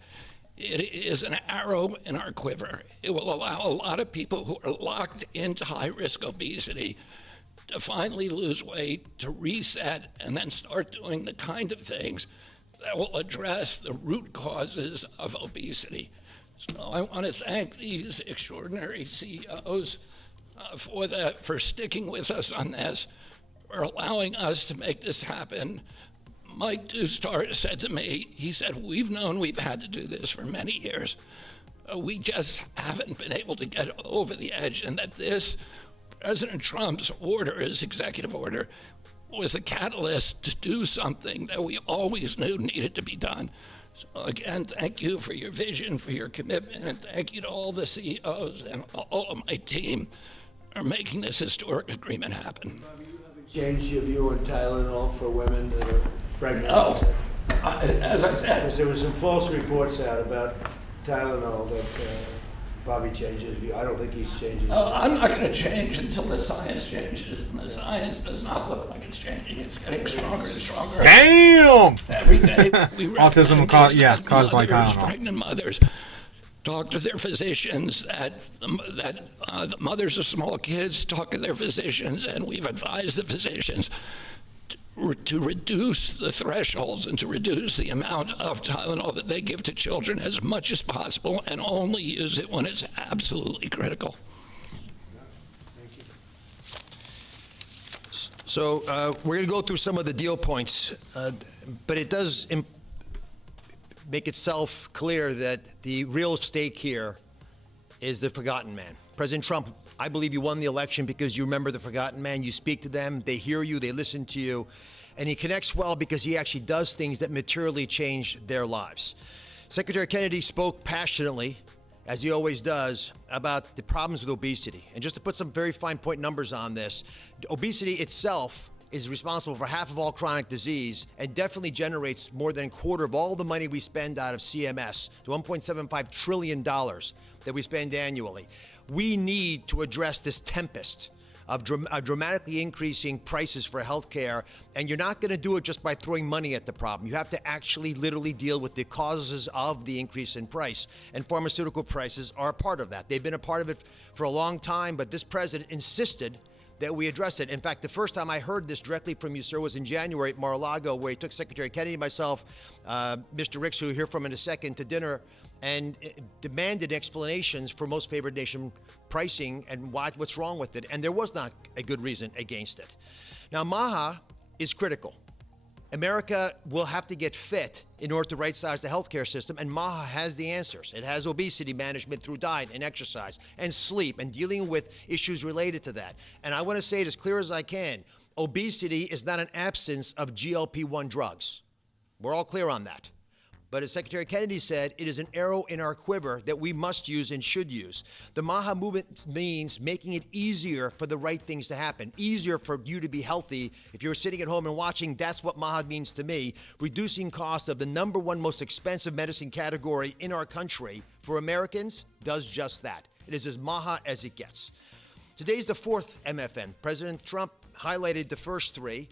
It is an arrow in our quiver. It will allow a lot of people who are locked into high-risk obesity to finally lose weight, to reset, and then start doing the kind of things that will address the root causes of obesity. So I want to thank these extraordinary CEOs for sticking with us on this, for allowing us to make this happen. Mike Dustar said to me, he said, we've known we've had to do this for many years. We just haven't been able to get over the edge, and that this President Trump's order, his executive order, was a catalyst to do something that we always knew needed to be done. So again, thank you for your vision, for your commitment, and thank you to all the CEOs and all of my team for making this historic agreement happen. Change your view on Tylenol for women that are pregnant? No. As I said, because there were some false reports out about Tylenol that Bobby changed his view. I don't think he's changed his view. I'm not going to change until the science changes, and the science does not look like it's changing. It's getting stronger and stronger. Damn! Every day we Autism caused by Tylenol. Pregnant mothers talk to their physicians, that the mothers of small kids talk to their physicians, and we've advised the physicians to reduce the thresholds and to reduce the amount of Tylenol that they give to children as much as possible, and only use it when it's absolutely critical. So we're going to go through some of the deal points, but it does make itself clear that the real stake here is the forgotten man. President Trump, I believe you won the election because you remember the forgotten man. You speak to them, they hear you, they listen to you, and he connects well because he actually does things that materially change their lives. Secretary Kennedy spoke passionately, as he always does, about the problems with obesity. And just to put some very fine point numbers on this, obesity itself is responsible for half of all chronic disease and definitely generates more than a quarter of all the money we spend out of CMS, the $1.75 trillion that we spend annually. We need to address this tempest of dramatically increasing prices for healthcare, and you're not going to do it just by throwing money at the problem. You have to actually literally deal with the causes of the increase in price, and pharmaceutical prices are a part of that. They've been a part of it for a long time, but this president insisted that we address it. In fact, the first time I heard this directly from you, sir, was in January at Mar-a-Lago, where he took Secretary Kennedy, myself, Mr. Ricks, who you'll hear from in a second, to dinner, and demanded explanations for most favored nation pricing and what's wrong with it. And there was not a good reason against it. Now, MAHA is critical. America will have to get fit in order to right-size the healthcare system, and MAHA has the answers. It has obesity management through diet and exercise and sleep and dealing with issues related to that. And I want to say it as clear as I can. Obesity is not an absence of GLP-1 drugs. We're all clear on that. But as Secretary Kennedy said, it is an arrow in our quiver that we must use and should use. The MAHA movement means making it easier for the right things to happen, easier for you to be healthy. If you're sitting at home and watching, that's what MAHA means to me. Reducing costs of the number one most expensive medicine category in our country for Americans does just that. It is as MAHA as it gets. Today's the fourth MFN. President Trump highlighted the first three.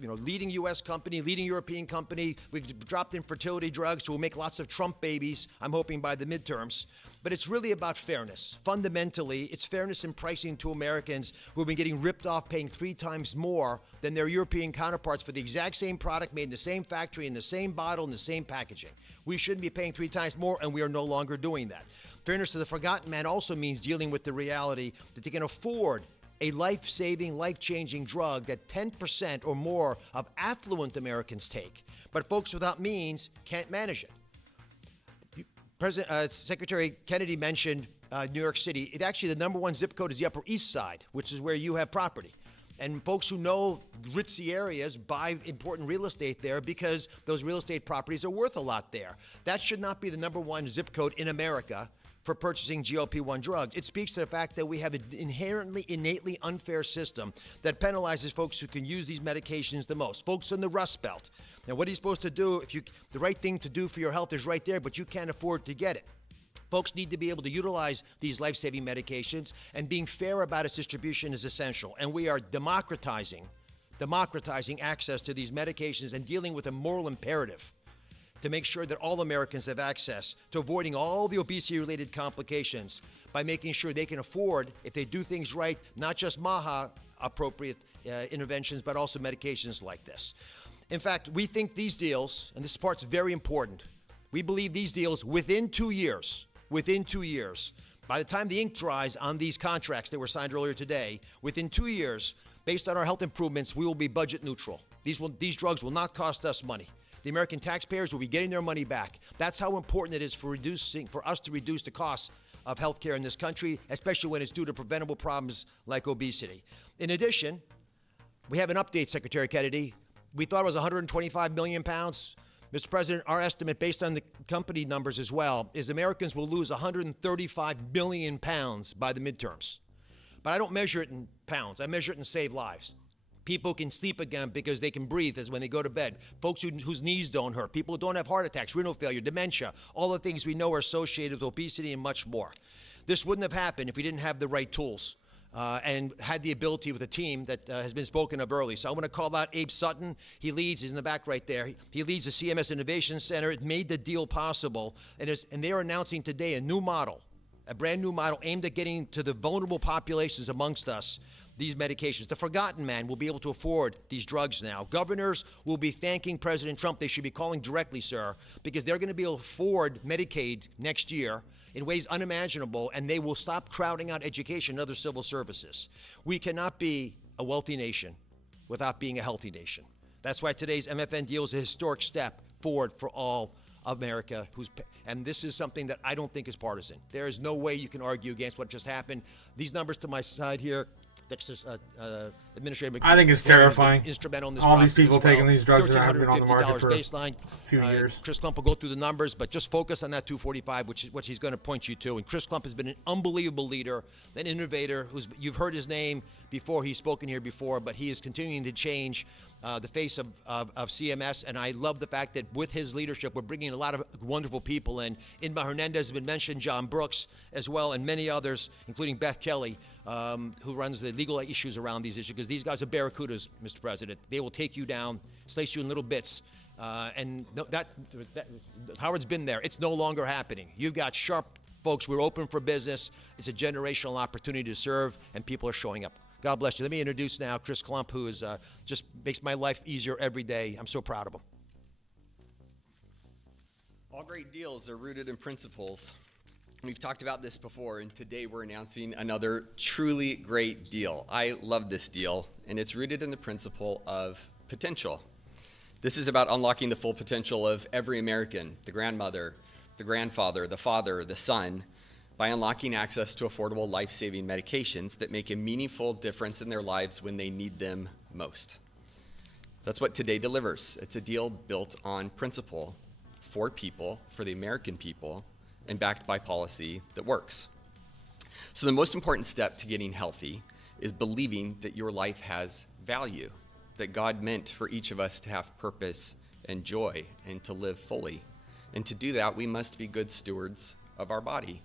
Leading U.S. company, leading European company. We've dropped in fertility drugs, so we'll make lots of Trump babies, I'm hoping, by the midterms. But it's really about fairness. Fundamentally, it's fairness in pricing to Americans who have been getting ripped off paying 3 times more than their European counterparts for the exact same product made in the same factory, in the same bottle, in the same packaging. We shouldn't be paying 3 times more, and we are no longer doing that. Fairness to the forgotten man also means dealing with the reality that they can afford a life-saving, life-changing drug that 10% or more of affluent Americans take, but folks without means can't manage it. Secretary Kennedy mentioned New York City. Actually, the number one zip code is the Upper East Side, which is where you have property. And folks who know ritzy areas buy important real estate there because those real estate properties are worth a lot there. That should not be the number one zip code in America for purchasing GLP-1 drugs. It speaks to the fact that we have an innately unfair system that penalizes folks who can use these medications the most, folks in the Rust Belt. Now, what are you supposed to do if the right thing to do for your health is right there, but you can't afford to get it? Folks need to be able to utilize these life-saving medications, and being fair about its distribution is essential. And we are democratizing access to these medications and dealing with a moral imperative to make sure that all Americans have access to avoiding all the obesity-related complications by making sure they can afford, if they do things right, not just MAHA-appropriate interventions, but also medications like this. In fact, we think these deals, and this part's very important, we believe these deals within 2 years, by the time the ink dries on these contracts that were signed earlier today, within 2 years, based on our health improvements, we will be budget neutral. These drugs will not cost us money. The American taxpayers will be getting their money back. That's how important it is for us to reduce the costs of healthcare in this country, especially when it's due to preventable problems like obesity. In addition, we have an update, Secretary Kennedy. We thought it was 125 million pounds. Mr. President, our estimate, based on the company numbers as well, is Americans will lose 135 million pounds by the midterms. But I don't measure it in pounds. I measure it in saved lives. People can sleep again because they can breathe as when they go to bed. Folks whose knees don't hurt. People who don't have heart attacks, renal failure, dementia, all the things we know are associated with obesity and much more. This wouldn't have happened if we didn't have the right tools and had the ability with a team that has been spoken of early. So I want to call out Abe Sutton. He's in the back right there. He leads the CMS Innovation Center. It made the deal possible. And they are announcing today a brand new model aimed at getting to the vulnerable populations amongst us these medications. The forgotten man will be able to afford these drugs now. Governors will be thanking President Trump. They should be calling directly, sir, because they're going to be able to afford Medicaid next year in ways unimaginable, and they will stop crowding out education and other civil services. We cannot be a wealthy nation without being a healthy nation. That's why today's MFN deal is a historic step forward for all America, and this is something that I don't think is partisan. There is no way you can argue against what just happened. These numbers to my side here, Administrator I think it's terrifying. Instrumental in this all these process people as well. taking these drugs that have been on the market for baseline. A few years. Chris Klump will go through the numbers, but just focus on that 245, which is what he's going to point you to. And Chris Klump has been an unbelievable leader, an innovator. You've heard his name before. He's spoken here before, but he is continuing to change the face of CMS. And I love the fact that with his leadership, we're bringing a lot of wonderful people in. Inma Hernandez has been mentioned, John Brooks as well, and many others, including Beth Kelly, who runs the legal issues around these issues, because these guys are barracudas, Mr. President. They will take you down, slice you in little bits. And that Howard's been there. It's no longer happening. You've got sharp folks. We're open for business. It's a generational opportunity to serve, and people are showing up. God bless you. Let me introduce now Chris Klump, who is just makes my life easier every day. I'm so proud of him. All great deals are rooted in principles. We've talked about this before, and today we're announcing another truly great deal. I love this deal, and it's rooted in the principle of potential. This is about unlocking the full potential of every American, the grandmother, the grandfather, the father, the son, by unlocking access to affordable life-saving medications that make a meaningful difference in their lives when they need them most. That's what today delivers. It's a deal built on principle for people, for the American people, and backed by policy that works. So the most important step to getting healthy is believing that your life has value, that God meant for each of us to have purpose and joy and to live fully. And to do that, we must be good stewards of our body.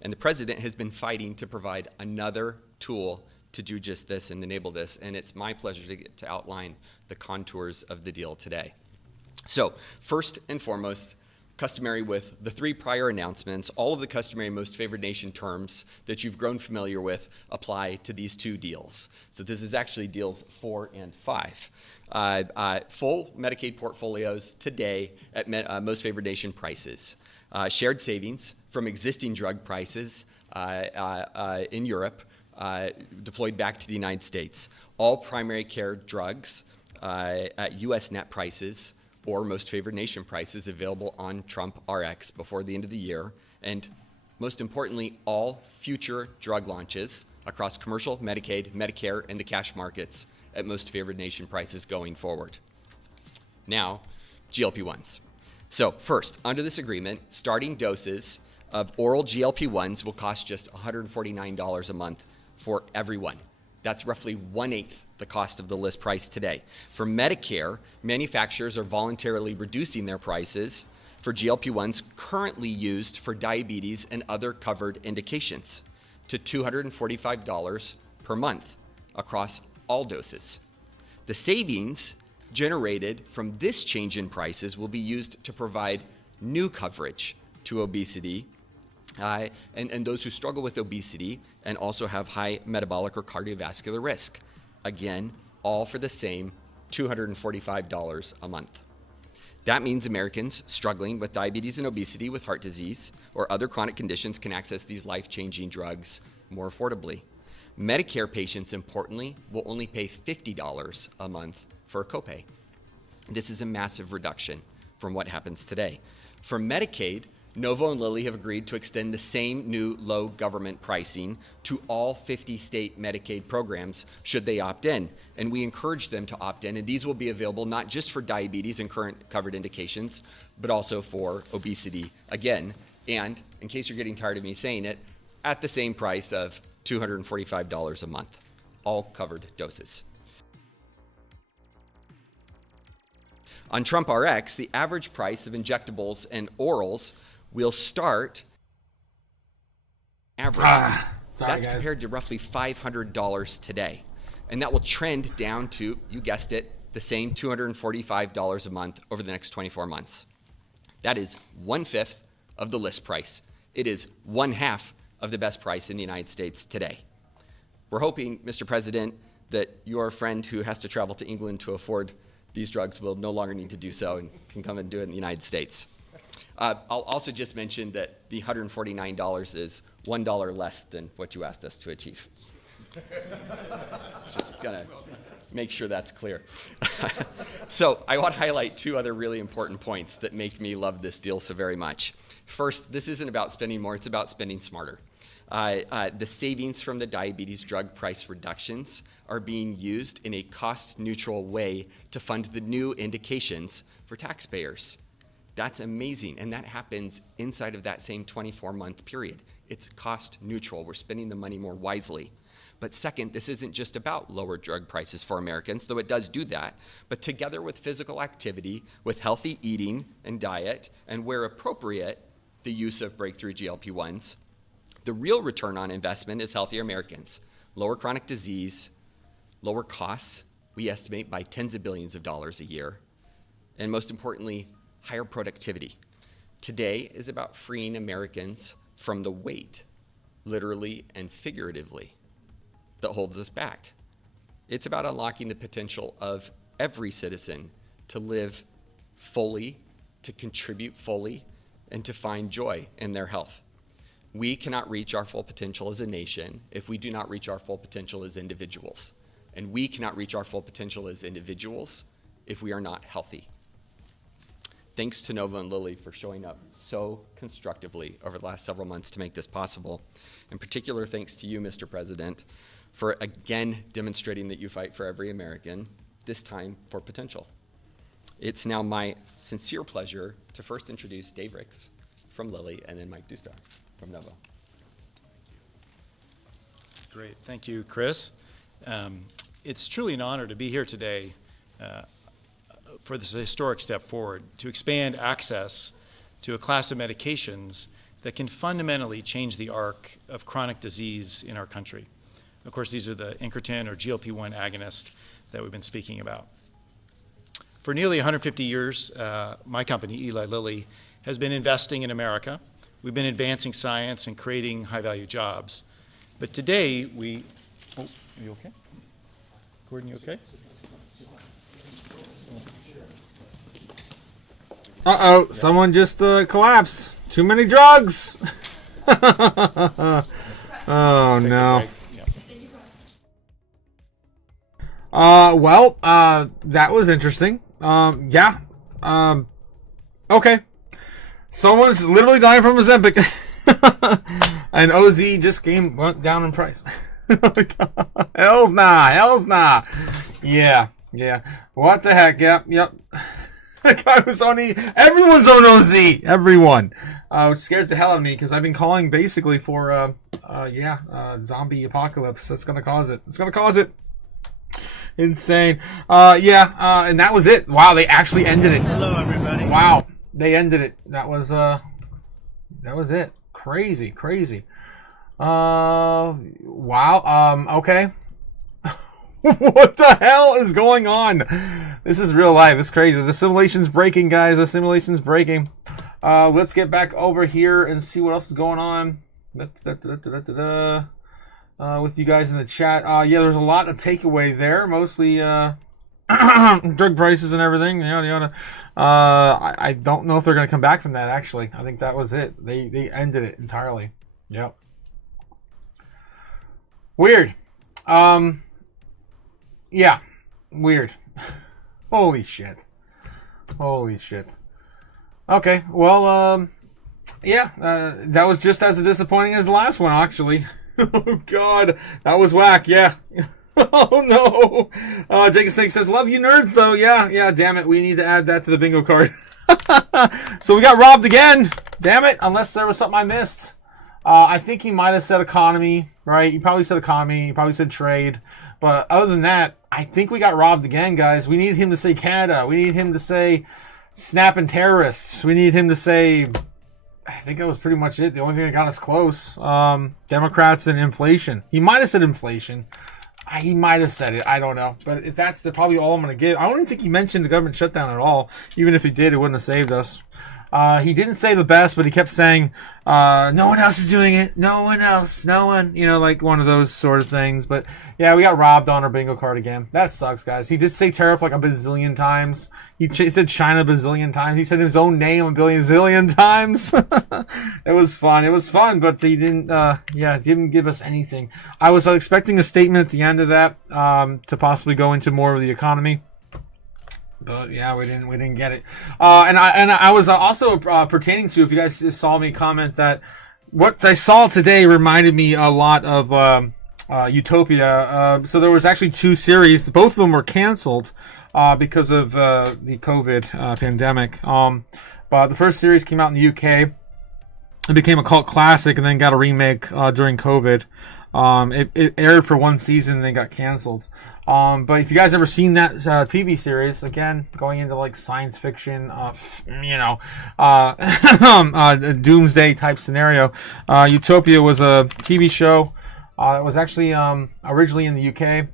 And the president has been fighting to provide another tool to do just this and enable this. And it's my pleasure to get to outline the contours of the deal today. So first and foremost, customary with the three prior announcements, all of the customary most favored nation terms that you've grown familiar with apply to these two deals. So this is actually deals 4 and 5. Full Medicaid portfolios today at most favored nation prices. Shared savings from existing drug prices in Europe deployed back to the United States. All primary care drugs at U.S. net prices or most favored nation prices available on Trump RX before the end of the year. And most importantly, all future drug launches across commercial, Medicaid, Medicare, and the cash markets at most favored nation prices going forward. Now, GLP-1s. So first, under this agreement, starting doses of oral GLP-1s will cost just $149 a month for everyone. That's roughly 1/8 the cost of the list price today. For Medicare, manufacturers are voluntarily reducing their prices for GLP-1s currently used for diabetes and other covered indications to $245 per month across all doses. The savings generated from this change in prices will be used to provide new coverage to obesity and those who struggle with obesity and also have high metabolic or cardiovascular risk. Again, all for the same $245 a month. That means Americans struggling with diabetes and obesity, with heart disease, or other chronic conditions can access these life-changing drugs more affordably. Medicare patients, importantly, will only pay $50 a month for a copay. This is a massive reduction from what happens today. For Medicaid, Novo and Lilly have agreed to extend the same new low government pricing to all 50 state Medicaid programs should they opt in. And we encourage them to opt in. And these will be available not just for diabetes and current covered indications, but also for obesity again. And in case you're getting tired of me saying it, at the same price of $245 a month, all covered doses. On Trump RX, the average price of injectables and orals will start average. That's compared to roughly $500 today. And that will trend down to, you guessed it, the same $245 a month over the next 24 months. That is 1/5 of the list price. It is 1/2 of the best price in the United States today. We're hoping, Mr. President, that your friend who has to travel to England to afford these drugs will no longer need to do so and can come and do it in the United States. I'll also just mention that the $149 is $1 less than what you asked us to achieve. Just gonna make sure that's clear. So I want to highlight two other really important points that make me love this deal so very much. First, this isn't about spending more, it's about spending smarter. The savings from the diabetes drug price reductions are being used in a cost-neutral way to fund the new indications for taxpayers. That's amazing, and that happens inside of that same 24-month period. It's cost-neutral. We're spending the money more wisely. But second, this isn't just about lower drug prices for Americans, though it does do that, but together with physical activity, with healthy eating and diet, and where appropriate, the use of breakthrough GLP-1s, the real return on investment is healthier Americans, lower chronic disease, lower costs, we estimate by tens of billions of dollars a year, and most importantly, higher productivity. Today is about freeing Americans from the weight, literally and figuratively, that holds us back. It's about unlocking the potential of every citizen to live fully, to contribute fully, and to find joy in their health. We cannot reach our full potential as a nation if we do not reach our full potential as individuals. And we cannot reach our full potential as individuals if we are not healthy. Thanks to Novo and Lilly for showing up so constructively over the last several months to make this possible. In particular, thanks to you, Mr. President, for again demonstrating that you fight for every American, this time for potential. It's now my sincere pleasure to first introduce Dave Ricks from Lilly and then Mike Dustar from Novo. Great, thank you, Chris. It's truly an honor to be here today for this historic step forward, to expand access to a class of medications that can fundamentally change the arc of chronic disease in our country. Of course, these are the incretin or GLP-1 agonist that we've been speaking about. For nearly 150 years, my company, Eli Lilly, has been investing in America. We've been advancing science and creating high-value jobs. But today, are you okay? Gordon, you okay? Uh-oh, someone just collapsed. Too many drugs. Oh, no. Well, that was interesting. Yeah. Okay. Someone's literally dying from Ozempic. And OZ just went down in price. Hells nah. Yeah. What the heck? Yep. That guy was on everyone's on OZ. Everyone. Which scares the hell out of me because I've been calling basically for, zombie apocalypse. That's going to cause it. It's going to cause it. Insane. And that was it. Wow, they actually ended it. Hello, everybody. Wow, they ended it. That was it. Crazy. Wow. Okay. What the hell is going on? This is real life. It's crazy. The simulation's breaking, guys. The simulation's breaking. Let's get back over here and see what else is going on. With you guys in the chat. There's a lot of takeaway there. Mostly drug prices and everything. Yada yada. I don't know if they're going to come back from that, actually. I think that was it. They ended it entirely. Yep. Weird. Yeah. Weird. Holy shit. Okay, well, that was just as disappointing as the last one, actually. Oh, God. That was whack, yeah. Oh, no. Jacob Snake says, love you nerds, though. Yeah, damn it. We need to add that to the bingo card. So we got robbed again. Damn it. Unless there was something I missed. I think he might have said economy, right? He probably said economy. He probably said trade. But other than that, I think we got robbed again, guys. We need him to say Canada. We need him to say snapping terrorists. We need him to say, I think that was pretty much it. The only thing that got us close. Democrats and inflation. He might have said inflation. He might have said it. I don't know. But if that's probably all I'm going to give. I don't even think he mentioned the government shutdown at all. Even if he did, it wouldn't have saved us. He didn't say the best, but he kept saying, no one else is doing it. No one else. No one. Like one of those sort of things. But yeah, we got robbed on our bingo card again. That sucks, guys. He did say tariff like a bazillion times. He said China a bazillion times. He said his own name a zillion times. It was fun, but he didn't, didn't give us anything. I was expecting a statement at the end of that, to possibly go into more of the economy. But yeah, we didn't get it. And I was also pertaining to, if you guys saw me comment, that what I saw today reminded me a lot of Utopia. So there was actually 2 series. Both of them were canceled because of the COVID pandemic. But the first series came out in the UK. It became a cult classic and then got a remake during COVID. It aired for 1 season and then got canceled. But if you guys ever seen that TV series, again, going into like science fiction, doomsday type scenario, Utopia was a TV show that was actually originally in the UK.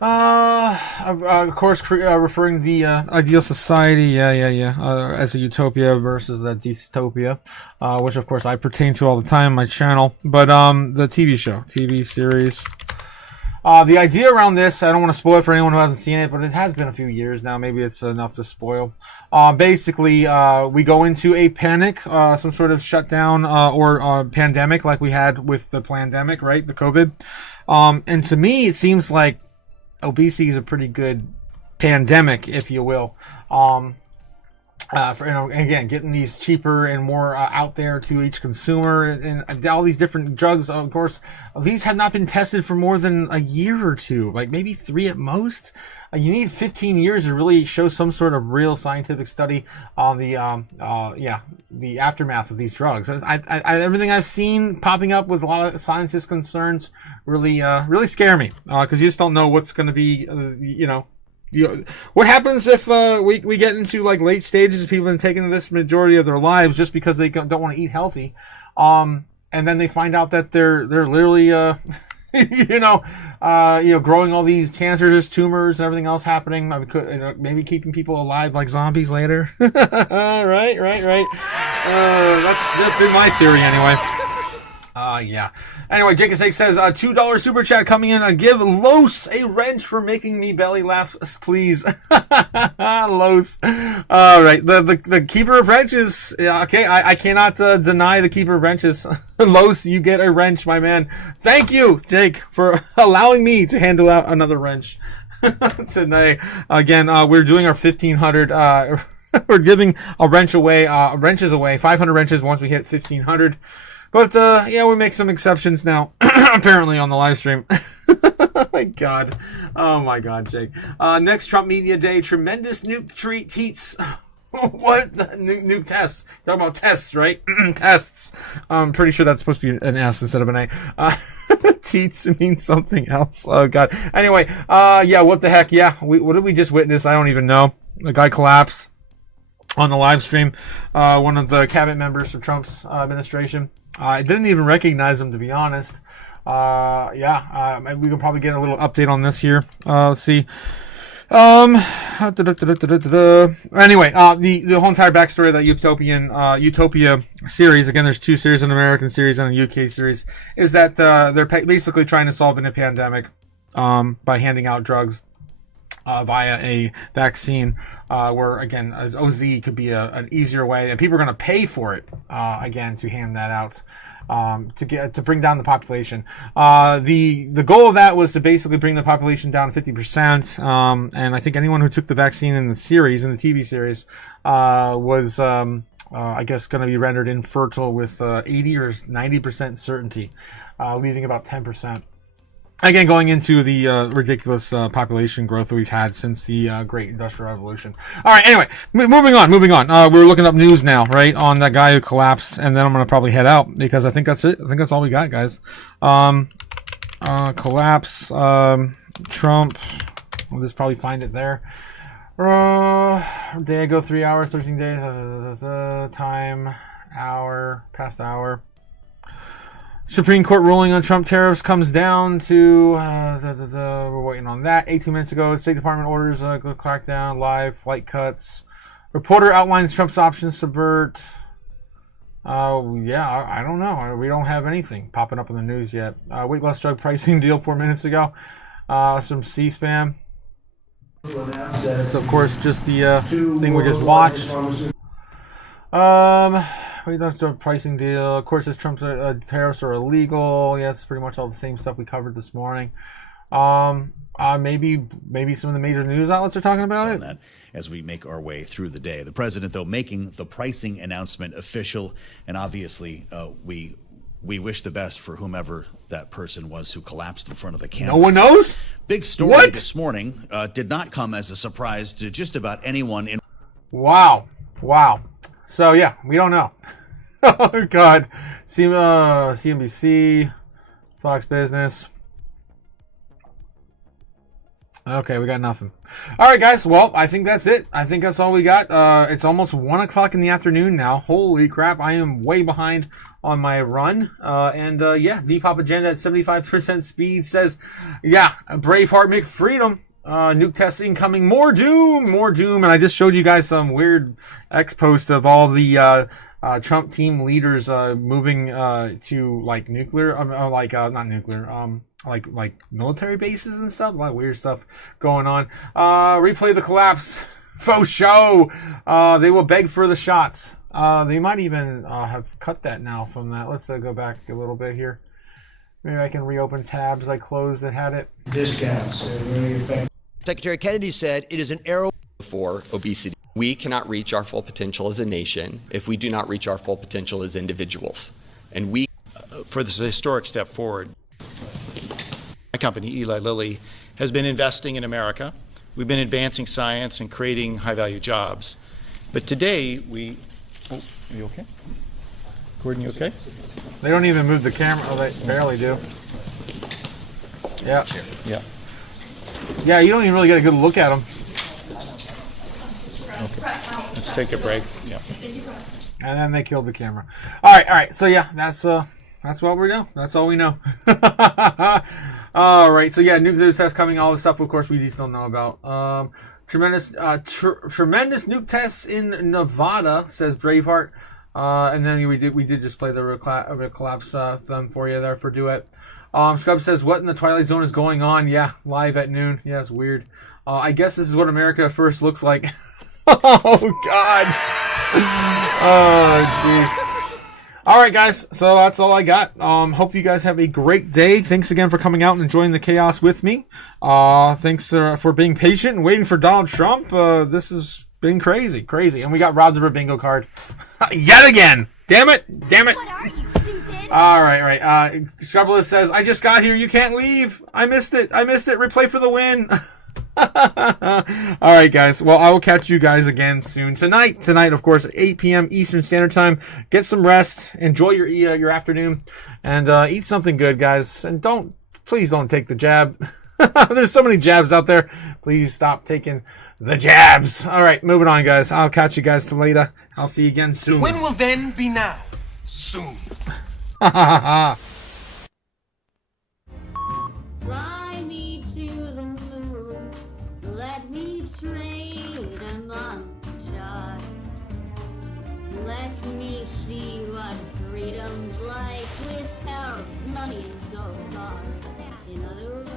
Of course, referring to the ideal society, as a utopia versus the dystopia, which of course I pertain to all the time on my channel. But the TV series, the idea around this, I don't want to spoil it for anyone who hasn't seen it, but it has been a few years now. Maybe it's enough to spoil. Basically, we go into a panic, some sort of shutdown or pandemic, like we had with the pandemic, right? The COVID. And to me, it seems like obesity is a pretty good pandemic, if you will. Again, getting these cheaper and more out there to each consumer, and all these different drugs. Of course, these have not been tested for more than a year or 2, like maybe 3 at most. You need 15 years to really show some sort of real scientific study on the aftermath of these drugs. Everything I've seen popping up with a lot of scientist concerns really scare me, because you just don't know what's going to be, what happens if we get into like late stages of people have been taking this majority of their lives just because they don't want to eat healthy, and then they find out that they're literally growing all these cancers, tumors, and everything else happening. Maybe keeping people alive like zombies later. Right. That's been my theory anyway. Anyway, Jacob Snake says, $2 super chat coming in. Give Los a wrench for making me belly laugh, please. Los. All right. The keeper of wrenches. Okay. I cannot deny the keeper of wrenches. Los, you get a wrench, my man. Thank you, Jake, for allowing me to handle out another wrench today. Again, we're doing our 1,500, we're giving a wrench away, wrenches away, 500 wrenches once we hit 1,500. But, we make some exceptions now, apparently, on the live stream. my God. Oh my God, Jake. Next Trump Media Day, tremendous nuke treat teats. What? Nuke tests. Talking about tests, right? Tests. I'm pretty sure that's supposed to be an S instead of an A. Teats means something else. Oh God. Anyway, yeah, what the heck? Yeah, what did we just witness? I don't even know. The guy collapsed on the live stream. One of the cabinet members for Trump's administration. I didn't even recognize him, to be honest. Yeah, we can probably get a little update on this here. Let's see. Anyway, the whole entire backstory of that Utopia series, again, there's two series, an American series and a UK series, is that they're basically trying to solve a pandemic by handing out drugs via a vaccine, where, again, as OZ could be an easier way, and people are going to pay for it, again, to hand that out. To bring down the population. The goal of that was to basically bring the population down 50%. And I think anyone who took the vaccine in the TV series, was, I guess, going to be rendered infertile with 80 or 90% certainty, leaving about 10%. Again, going into the ridiculous population growth that we've had since the Great Industrial Revolution. All right, anyway, moving on. We're looking up news now, right, on that guy who collapsed, and then I'm going to probably head out because I think that's it. I think that's all we got, guys. Collapse, Trump. We'll just probably find it there. Day ago, 3 hours, 13 days. Time, hour, past hour. Supreme Court ruling on Trump tariffs comes down to, we're waiting on that. 18 minutes ago, State Department orders crackdown, live flight cuts. Reporter outlines Trump's options subvert. Yeah, I don't know. We don't have anything popping up in the news yet. Weight loss drug pricing deal 4 minutes ago. Some C-spam. So, of course, just the thing we just watched. We don't have a pricing deal. Of course, Trump's tariffs are illegal. Yeah, it's pretty much all the same stuff we covered this morning. Maybe some of the major news outlets are talking about it. That as we make our way through the day, the president, though, making the pricing announcement official, and obviously we wish the best for whomever that person was who collapsed in front of the camera. No one knows. Big story this morning did not come as a surprise to just about anyone in. Wow. So, yeah, we don't know. Oh, God. CNBC, Fox Business. Okay, we got nothing. All right, guys. Well, I think that's it. I think that's all we got. It's almost 1 o'clock in the afternoon now. Holy crap. I am way behind on my run. Yeah, Depop Agenda at 75% speed says, yeah, Braveheart McFreedom. Nuke testing coming. More doom. And I just showed you guys some weird X post of all the Trump team leaders moving to like nuclear, not nuclear, like military bases and stuff. A lot of weird stuff going on. Replay the collapse. Faux show. They will beg for the shots. They might even have cut that now from that. Let's go back a little bit here. Maybe I can reopen tabs I closed that had it. Discounts. Secretary Kennedy said it is an arrow for obesity. We cannot reach our full potential as a nation if we do not reach our full potential as individuals. And we, for this historic step forward, my company, Eli Lilly, has been investing in America. We've been advancing science and creating high-value jobs. But today, are you okay? Gordon, you okay? They don't even move the camera. Oh, they barely do. Yeah. Yeah, you don't even really get a good look at them. Okay. Let's take a break. Yeah. And then they killed the camera. All right. So yeah, that's what we know. That's all we know. All right. So yeah, nuclear test coming. All the stuff, of course, we just don't know about. Tremendous nuke tests in Nevada, says Braveheart. And then we did just play the collapse film for you there for Duet. Scrub says, what in the Twilight Zone is going on? Yeah, live at noon. Yeah, it's weird. I guess this is what America first looks like. Oh, God. Oh, jeez. All right, guys. So that's all I got. Hope you guys have a great day. Thanks again for coming out and enjoying the chaos with me. Thanks for being patient and waiting for Donald Trump. This has been crazy. And we got robbed of a bingo card. Yet again. Damn it. What are you, stupid? All right. Scribbleless says, I just got here. You can't leave. I missed it. Replay for the win. All right, guys. Well, I will catch you guys again soon. Tonight, of course, 8 p.m. Eastern Standard Time. Get some rest. Enjoy your afternoon. And eat something good, guys. And please don't take the jab. There's so many jabs out there. Please stop taking the jabs. All right, moving on, guys. I'll catch you guys later. I'll see you again soon. When will then be now? Soon. Fly me to the moon, let me trade among stars. Let me see what freedom's like without money and gold bars. In other words,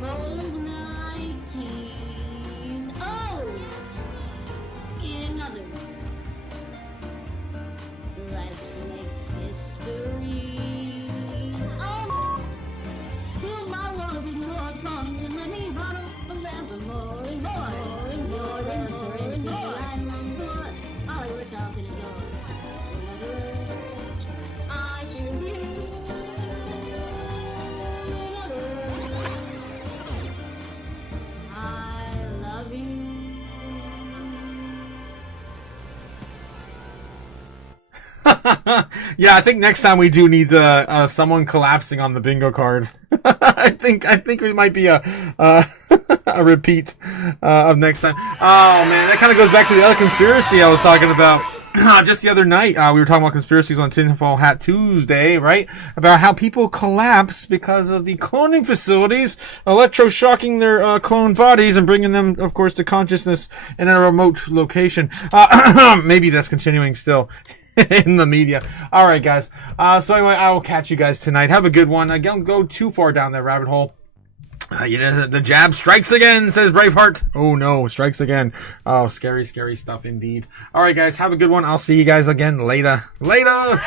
hold my king. Oh! In other words, let's make history. Oh! Fill my walls with more coins and let me huddle forevermore and more and more and more and more. I long for Hollywood talking and going. In other words, I choose you. In other words, I love you. Yeah, I think next time we do need someone collapsing on the bingo card. I think we might be a repeat of next time. Oh man, that kind of goes back to the other conspiracy I was talking about. Just the other night, we were talking about conspiracies on Tinfoil Hat Tuesday, right? About how people collapse because of the cloning facilities electroshocking their cloned bodies and bringing them, of course, to consciousness in a remote location. Maybe that's continuing still in the media. All right, guys. So anyway, I will catch you guys tonight. Have a good one. Don't go too far down that rabbit hole. The jab strikes again, says Braveheart. Oh no, strikes again. Oh, scary, scary stuff indeed. All right, guys, have a good one. I'll see you guys again later. Later!